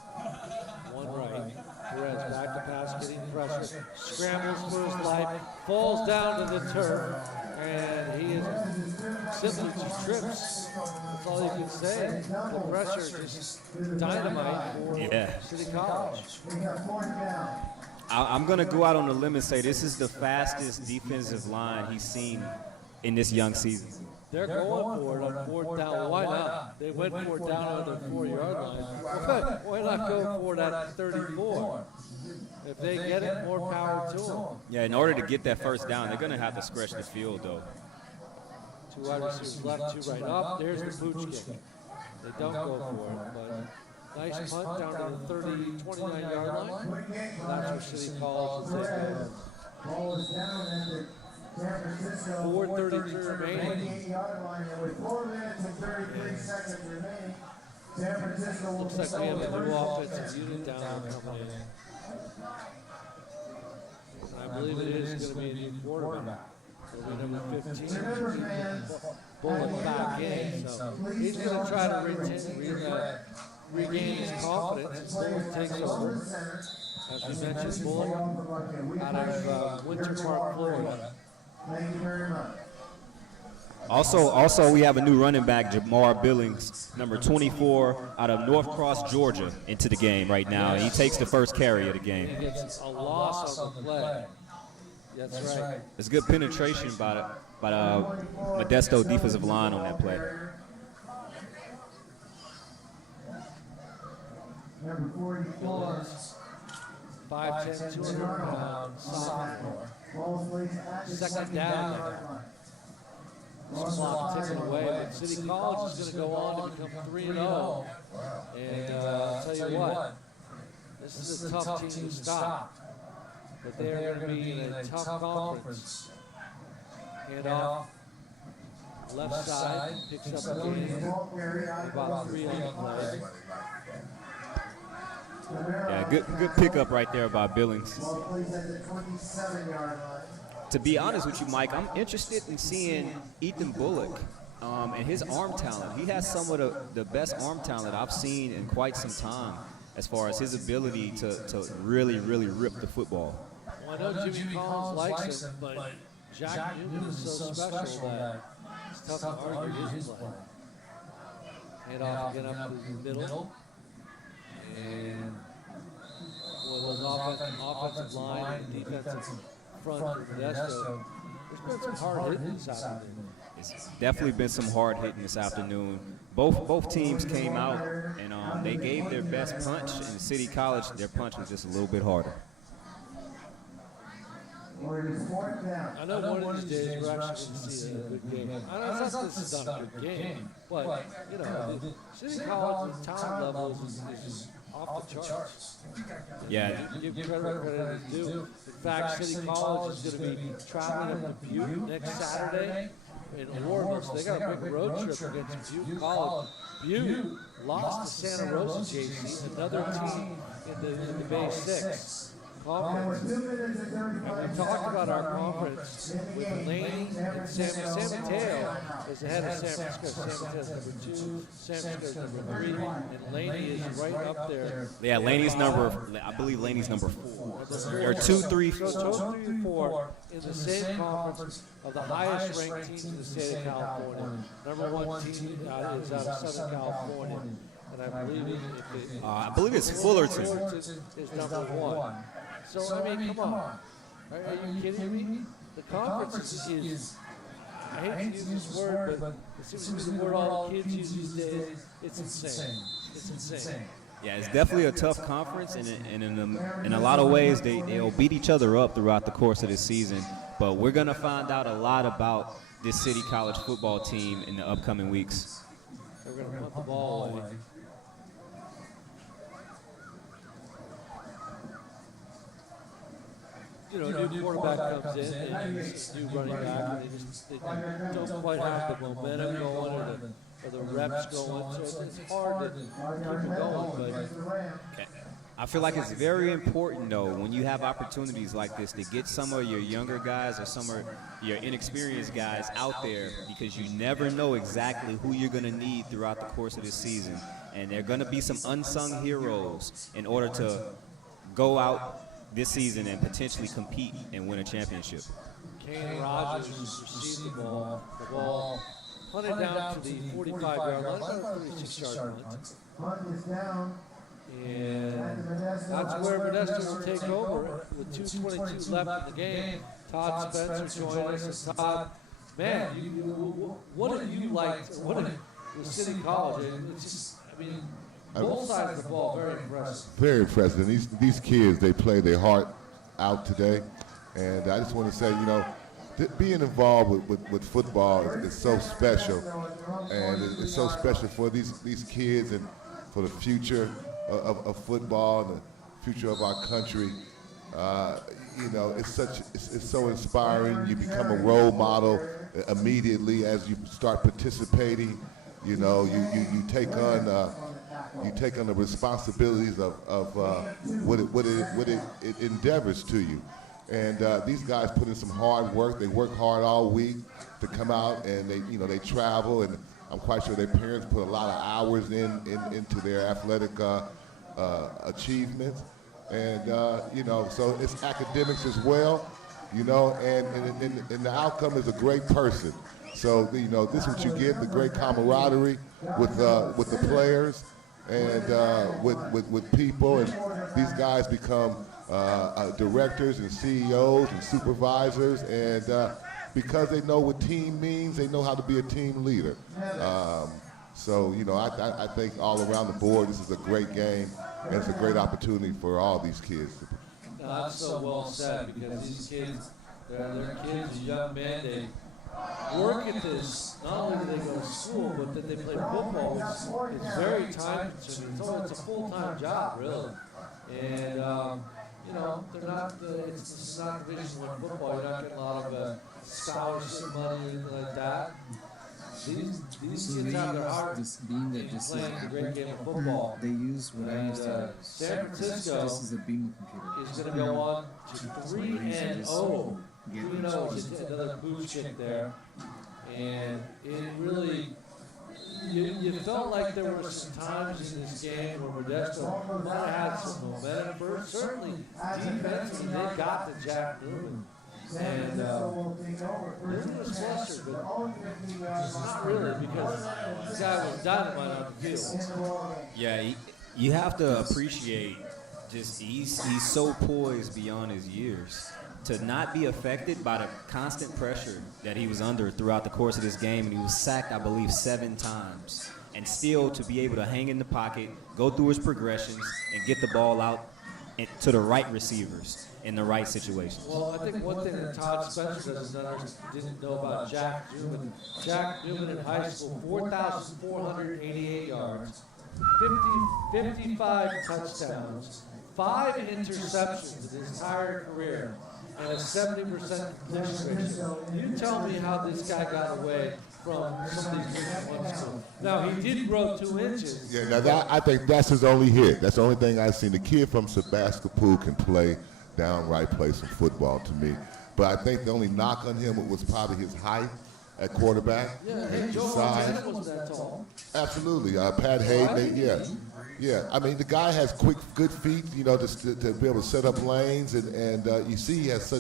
One right. Perez back to pass, getting pressure. Scrambles for his life. Falls down to the turf. And he is simply two trips. That's all you can say. The pressure just dynamite for City College. I'm going to go out on a limb and say this is the fastest defensive line he's seen in this young season. They're going for it on fourth down. Why not? They went for it down on their 4-yard line. Why not go for it at 34? If they get it, more power to them. Yeah, in order to get that first down, they're going to have to stretch the field, though. Two wide receivers left, two right up. There's the pooch kick. They don't go for it, but nice punt down to the 29-yard line. That's where City College is there. 4:33 remaining. Looks like we have a new offensive unit down there coming in. I believe it is going to be a new quarterback. It'll be number 15. Bullet back in. So he's going to try to regain his confidence. Bullet takes over. As we mentioned, Bullet out of Winter Park, Florida. Thank you very much. Also, we have a new running back, Jamar Billings, number 24, out of North Cross, Georgia, into the game right now. He takes the first carry of the game. He gets a loss on the play. That's right. It's good penetration by Modesto defensive line on that play. Number 44. 5'10", 200-pound sophomore. Second down. This clock ticking away, but City College is going to go on to become 3-0. And I'll tell you what, this is a tough team to stop. But they're going to be in a tough conference. Hand off, left side, picks up the game. About 3 on the play. Yeah, good pickup right there by Billings. To be honest with you, Mike, I'm interested in seeing Ethan Bullock and his arm talent. He has some of the best arm talent I've seen in quite some time as far as his ability to really rip the football. Well, I know Jimmy Collins likes him, but Jack Newman is so special that it's tough to argue his play. Hand off again up to the middle. And with those offensive line and defensive front for Modesto, there's been some hard hitting this afternoon. It's definitely been some hard hitting this afternoon. Both teams came out and they gave their best punch. In City College, their punch was just a little bit harder. I know one of these days we're actually going to see a good game. I know it's not that this is not a good game, but, you know, the City College's talent level is off the charts. Yeah. Give credit where credit is due. In fact, City College is going to be traveling up to Butte next Saturday in Oregon, so they got a big road trip against Butte College. Butte lost to Santa Rosa JC, another team in the Bay 6 conference. And we talked about our conference with Laney and San Mateo is ahead of San Francisco. San Mateo is number 2, San Francisco is number 3, and Laney is right up there. Yeah, I believe Laney's number 4. Or 2, 3, 4. So 2, 3, 4 in the same conference of the highest ranked teams in the state of California. Number 1 team is out of Southern California. And I believe it's Fullerton. Fullerton is number 1. So, I mean, come on. Are you kidding me? The conference is, I hate to use this word, but it seems to be the word all kids use these days. It's insane. It's insane. Yeah, it's definitely a tough conference, and in a lot of ways, they'll beat each other up throughout the course of this season. But we're going to find out a lot about this City College football team in the upcoming weeks. They're going to punt the ball away. You know, new quarterback comes in, and he's a new running back, and they don't quite have the momentum going or the reps going, so it's hard to keep it going. But I feel like it's very important, though, when you have opportunities like this to get some of your younger guys or some of your inexperienced guys out there, because you never know exactly who you're going to need throughout the course of this season. And there are going to be some unsung heroes in order to go out this season and potentially compete and win a championship. Kane Rogers received the ball punted down to the 45-yard line, about a 36-yard punt. Punt is down. And that's where Modesto will take over with 2:22 left in the game. Todd Spencer joined us. And Todd, man, what have you liked? What have the City College? It's just, I mean, both sides of the ball, very impressive. Very impressive. And these kids, they play their heart out today. And I just want to say, you know, being involved with football is so special. And it's so special for these kids and for the future of football and the future of our country. You know, it's so inspiring. You become a role model immediately as you start participating. You know, you take on the responsibilities of what it endeavors to you. And these guys put in some hard work. They work hard all week to come out, and they travel, and I'm quite sure their parents put a lot of hours into their athletic achievements. And you know, so it's academics as well, you know, and the outcome is a great person. So you know, this is what you get: the great camaraderie with the players and with people, and these guys become directors and CEOs and supervisors, and because they know what team means, they know how to be a team leader. So you know, I think all around the board, this is a great game, and it's a great opportunity for all these kids Not so well said, because these kids, they're kids, young men, they work at this. Not only do they go to school, but then they play football, which is very time consuming. So it's a full-time job, really. And, you know, they're not, it's not Division I football. You're not getting a lot of scholarship money or anything like that. These kids have their heart in playing a great game of football. They use what I used to use. San Francisco This is a Beamer computer. is going to go on to 3-0. 3-0 is another boost kick there. And it really, you felt like there were some times in this game where Modesto might have had some momentum first. Certainly defensively, they got to Jack Newman. And Newman was flustered, but not really, because this guy was dynamite on the field. Yeah, you have to appreciate just he's so poised beyond his years to not be affected by the constant pressure that he was under throughout the course of this game, and he was sacked, I believe, 7 times, and still to be able to hang in the pocket, go through his progressions, and get the ball out to the right receivers in the right situations. Well, I think one thing that Todd Spencer didn't know about Jack Newman. Jack Newman in high school, 4,488 yards, 55 touchdowns, 5 interceptions in his entire career, and a 70% completion ratio. You tell me how this guy got away from some of these Division I schools. Now, he did grow 2 inches. Yeah, now I think that's his only hit. That's the only thing I've seen. The kid from Sebastopol can play downright play some football to me. But I think the only knock on him was probably his height at quarterback. Yeah, and hey, his Joe size. Montana wasn't that tall. Absolutely. Pat Hayden, yeah. I mean, the guy has good feet, you know, to be able to set up lanes, and you see he has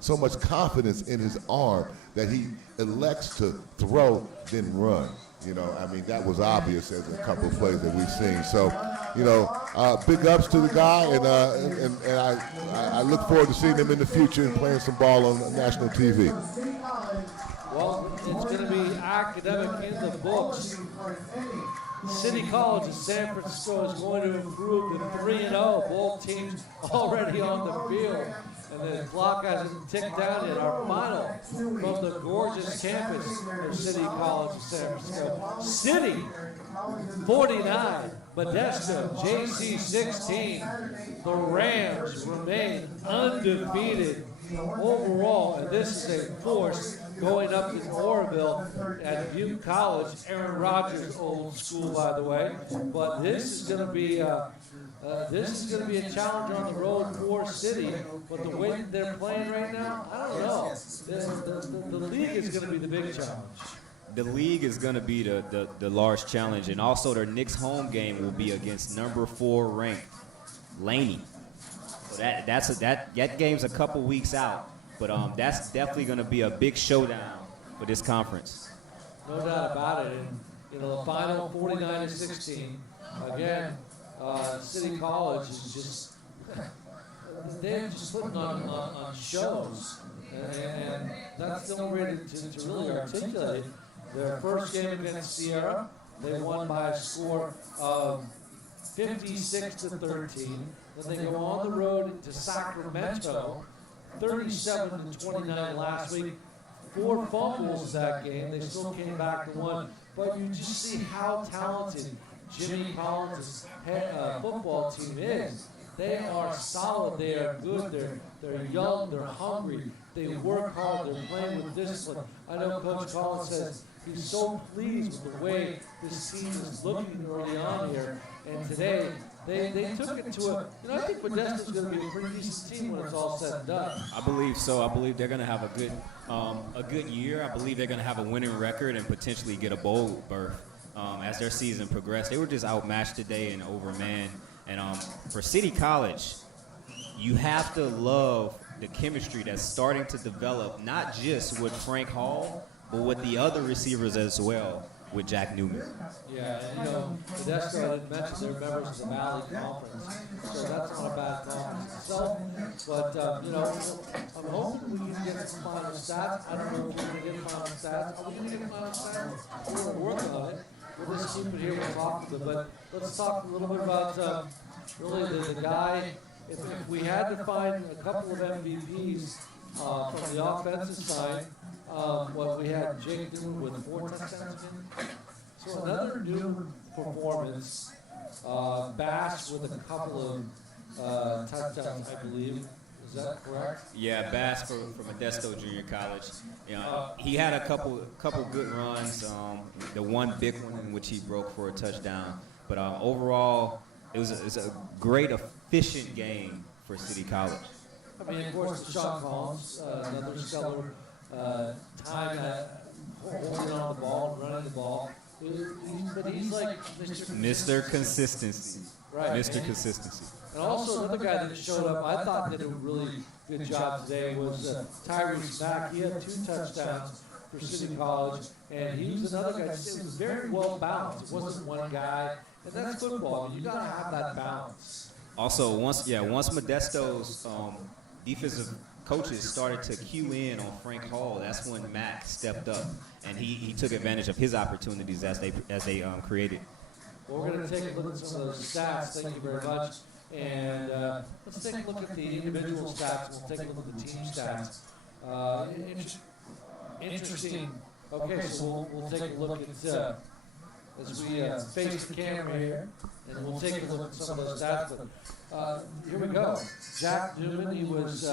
so much confidence in his arm that he elects to throw, then run. You know, I mean, that was obvious as a couple of plays that we've seen. So, you know, big ups to the guy, and I look forward to seeing him in the future and playing some ball on national TV. Well, it's going to be academic in the books. City College of San Francisco is going to improve to 3-0. Both teams already on the field. And the clock hasn't ticked down yet. Our final from the gorgeous campus of City College of San Francisco. City, 49. Modesto, JC 16. The Rams remain undefeated overall. And this is a force going up to Oroville at Butte College. Aaron Rodgers' old school, by the way. But this is going to be a challenge on the road for City, but the way that they're playing right now, I don't know. The league is going to be the big challenge. The league is going to be the large challenge, and also their next home game will be against number 4 ranked Laney. So that game's a couple weeks out, but that's definitely going to be a big showdown for this conference. No doubt about it. And, you know, the final 49-16. Again, City College is just, they're just putting on shows, and that's the only way to really articulate it. Their first game against Sierra, they won by a score of 56-13. Then they go on the road to Sacramento, 37-29 last week. 4 fumbles that game. They still came back to 1. But you just see how talented Jimmy Collins' football team is. They are solid. They are good. They're young. They're hungry. They work hard. They're playing with discipline. I know Coach Collins says he's so pleased with the way this team is looking early on here. And today, they took it to a, you know, I think Modesto's going to be a pretty decent team when it's all said and done. I believe so. I believe they're going to have a good year. I believe they're going to have a winning record and potentially get a bowl berth as their season progressed. They were just outmatched today and overmanned. And for City College, you have to love the chemistry that's starting to develop, not just with Frank Hall, but with the other receivers as well, with Jack Newman. Yeah, and you know, Modesto, I didn't mention they're members of the Valley Conference, so that's not a bad conference itself. But, you know, I'm hoping we can get some final stats. I don't know if we're going to get final stats. Are we going to get final stats? We're going to work on it. We'll just keep it here and talk to them. But let's talk a little bit about really the guy if we had to find a couple of MVPs from the offensive side, we had Jake Newman with 4 touchdowns again. So another Newman performance. Bass with a couple of touchdowns, I believe. Is that correct? Yeah, Bass for Modesto Junior College. You know, he had a couple good runs. The one big one in which he broke for a touchdown. But overall, it was a great, efficient game for City College. I mean, of course, Deshaun Collins, another stellar time at holding on the ball, running the ball. But he's like Mr. Consistency. Right. Mr. Consistency. And also another guy that showed up, I thought did a really good job today, was Tyrese Mack. He had 2 touchdowns for City College, and he was another guy. It was very well balanced. It wasn't one guy, and that's football. You got to have that balance. Also, once Modesto's defensive coaches started to cue in on Frank Hall, that's when Mack stepped up, and he took advantage of his opportunities as they created. Well, we're going to take a look at some of those stats. Thank you very much. And let's take a look at the individual stats. We'll take a look at the team stats. Interesting. Okay, so we'll take a look at as we face the camera here, and we'll take a look at some of those stats. But here we go. Jack Newman, he was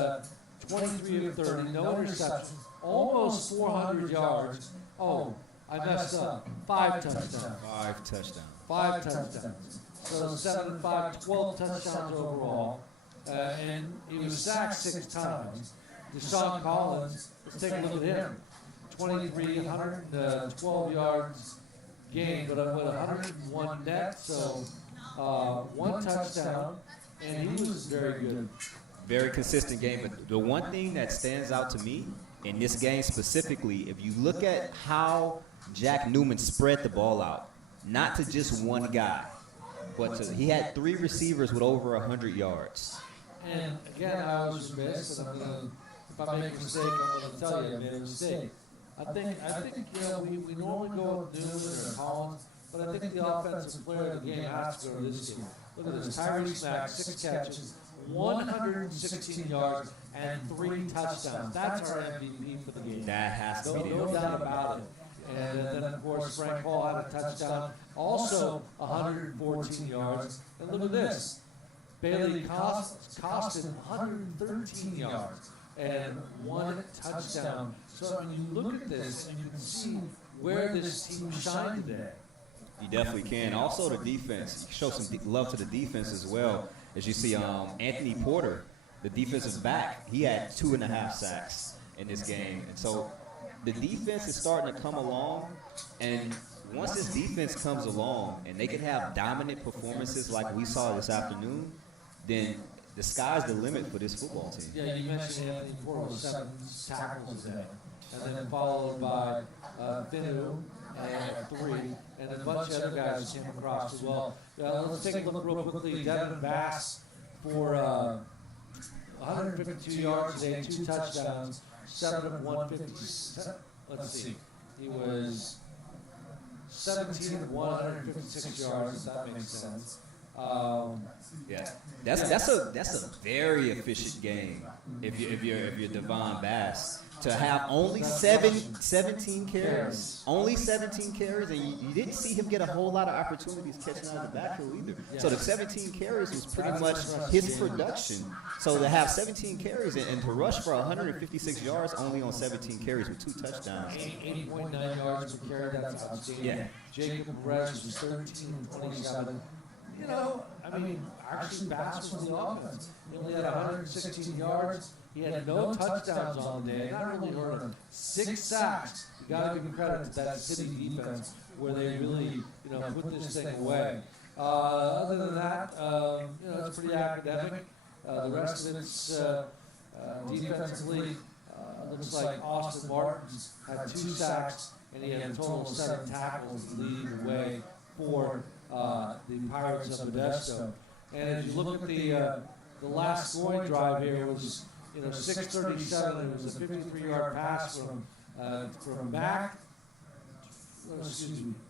23 of 30, no interceptions, almost 400 yards. Oh, I messed up. 5 touchdowns. 5 touchdowns. 5 touchdowns. So 7 and 5, 12 touchdowns overall. And he was sacked 6 times. Deshaun Collins, let's take a look at him. 23, 112 yards gained, but with 101 net, so 1 touchdown, and he was very good. Very consistent game. But the one thing that stands out to me in this game specifically, if you look at how Jack Newman spread the ball out, not to just one guy, but he had 3 receivers with over 100 yards. And again, I was remiss, and if I make a mistake, I'm going to tell you I made a mistake. I think we normally go with Newman or Collins, but I think the offensive player of the game has to go to this game. Look at this, Tyrese Mack, 6 catches, 116 yards, and 3 touchdowns. That's our MVP for the game. That has to be there. No doubt about it. And then, of course, Frank Hall had a touchdown, also 114 yards. And look at this. Bailey Costin, 113 yards and 1 touchdown. So, I mean, you look at this and you can see where this team shined today. You definitely can. Also, the defense. You show some love to the defense as well. As you see, Anthony Porter, the defensive back, he had 2.5 sacks in this game. And so the defense is starting to come along, and once this defense comes along and they can have dominant performances like we saw this afternoon, then the sky's the limit for this football team. Yeah, you mentioned Anthony Porter with 7 tackles today, and then followed by Finu at 3, and a bunch of other guys came across as well. Let's take a look real quickly. Devin Bass for 152 yards today, 2 touchdowns, 7 of 150. Let's see. He was 17 of 156 yards, if that makes sense. Yeah, that's a very efficient game. If you're Devon Bass, to have only 17 carries, and you didn't see him get a whole lot of opportunities catching out of the backfield either. So the 17 carries was pretty much his production. So to have 17 carries and to rush for 156 yards only on 17 carries with 2 touchdowns. 80.9 yards per carry, that's outstanding. Yeah. Jacob Perez was 13 and 27. You know, I mean, actually Bass was the offense. He only had 116 yards. He had no touchdowns on the day. Not really hurt him. 6 sacks. You got to give credit to that City defense where they really, put this thing away. Other than that, it's pretty academic. The rest of it's defensively. Looks like Austin Martins had 2 sacks, and he had a total of 7 tackles leading the way for the Pirates of Modesto. And as you look at the last scoring drive here, was 6:37. It was a 53-yard pass from Mack.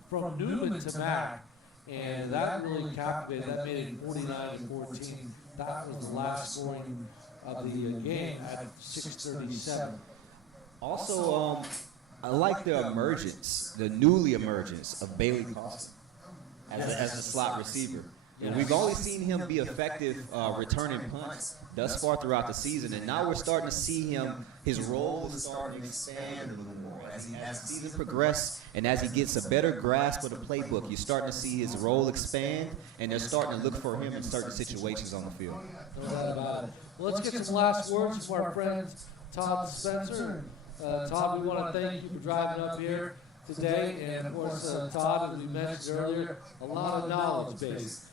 From Newman to Mack, and that really captivated. That made it 49-14 That was the last scoring of the game at 6:37. Also, I like the emergence, the newly emergence of Bailey Costin as a slot receiver. And we've only seen him be effective returning punts thus far throughout the season, and now we're starting to see him, his role is starting to expand a little more. As the season progresses and as he gets a better grasp of the playbook, you're starting to see his role expand, and they're starting to look for him in certain situations on the field. No doubt about it. Well, let's get some last words from our friend Todd Spencer. Todd, we want to thank you for driving up here today, and of course, Todd, as we mentioned earlier, a lot of knowledge base.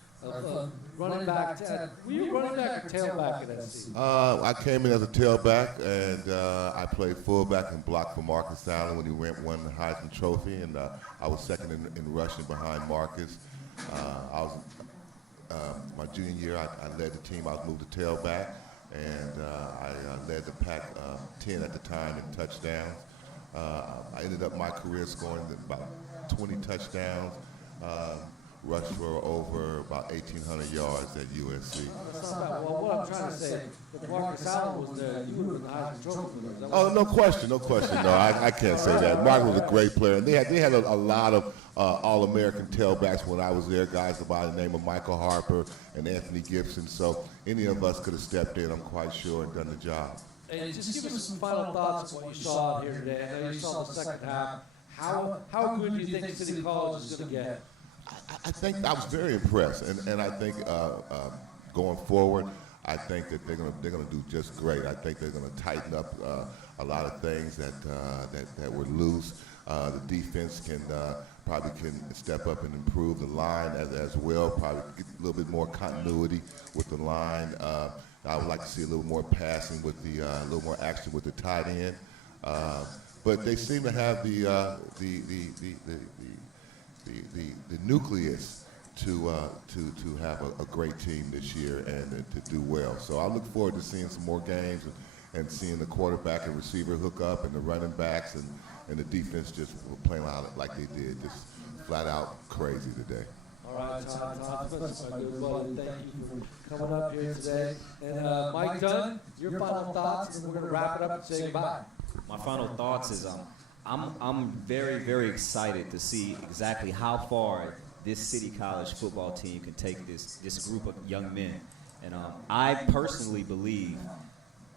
Running back, were you running back or tailback at SC? I came in as a tailback, and I played fullback and blocked for Marcus Allen when he won the Heisman Trophy, and I was second in rushing behind Marcus. I was my junior year, I led the team. I was moved to tailback, and I led the Pac-10 at the time in touchdowns. I ended up my career scoring about 20 touchdowns. Rushed for over about 1,800 yards at USC. That's not bad. Well, what I'm trying to say, if Marcus Allen was there, you would have been the Heisman Trophy winner. Oh, no question. No, I can't say that. Mark was a great player, and they had a lot of All-American tailbacks when I was there, guys by the name of Michael Harper and Anthony Gibson. So any of us could have stepped in, I'm quite sure, and done the job. And just give us some final thoughts on what you saw out here today. I know you saw the second half. How good do you think City College is going to get? I think I was very impressed, and I think going forward, I think that they're gonna do just great. I think they're gonna tighten up a lot of things that were loose. The defense probably can step up and improve the line as well. Probably get a little bit more continuity with the line. I would like to see a little more passing with a little more action with the tight end. But they seem to have the nucleus to have a great team this year and to do well. So I look forward to seeing some more games and seeing the quarterback and receiver hook up and the running backs and the defense just playing out like they did, just flat out crazy today. All right, Todd Spencer, my good buddy, thank you for coming up here today. And Mike Dunn, your final thoughts, and then we're going to wrap it up and say goodbye. My final thoughts is I'm very, very excited to see exactly how far this City College football team can take this group of young men. And I personally believe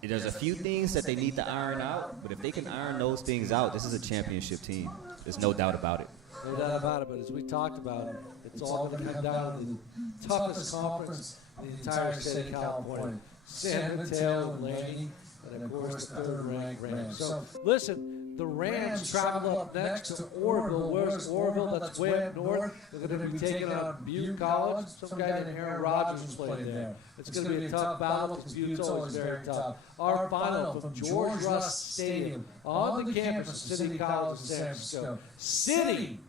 there's a few things that they need to iron out, but if they can iron those things out, this is a championship team. There's no doubt about it. No doubt about it, but as we talked about, it's all going to come down to the toughest conference in the entire state of California. San Mateo and Laney, and of course the third-ranked Rams. So listen, the Rams travel up next to Oroville. Where's Oroville? That's way up north. They're going to be taking on Butte College. Some guy named Aaron Rodgers is playing there. It's going to be a tough battle because Butte's always very tough. Our final from George Russ Stadium on the campus of City College of San Francisco. City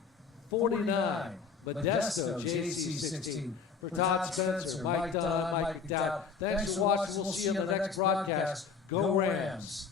49, Modesto JC 16. For Todd Spencer, Mike Dunn, Mike McDowd. Thanks for watching. We'll see you on the next broadcast. Go Rams.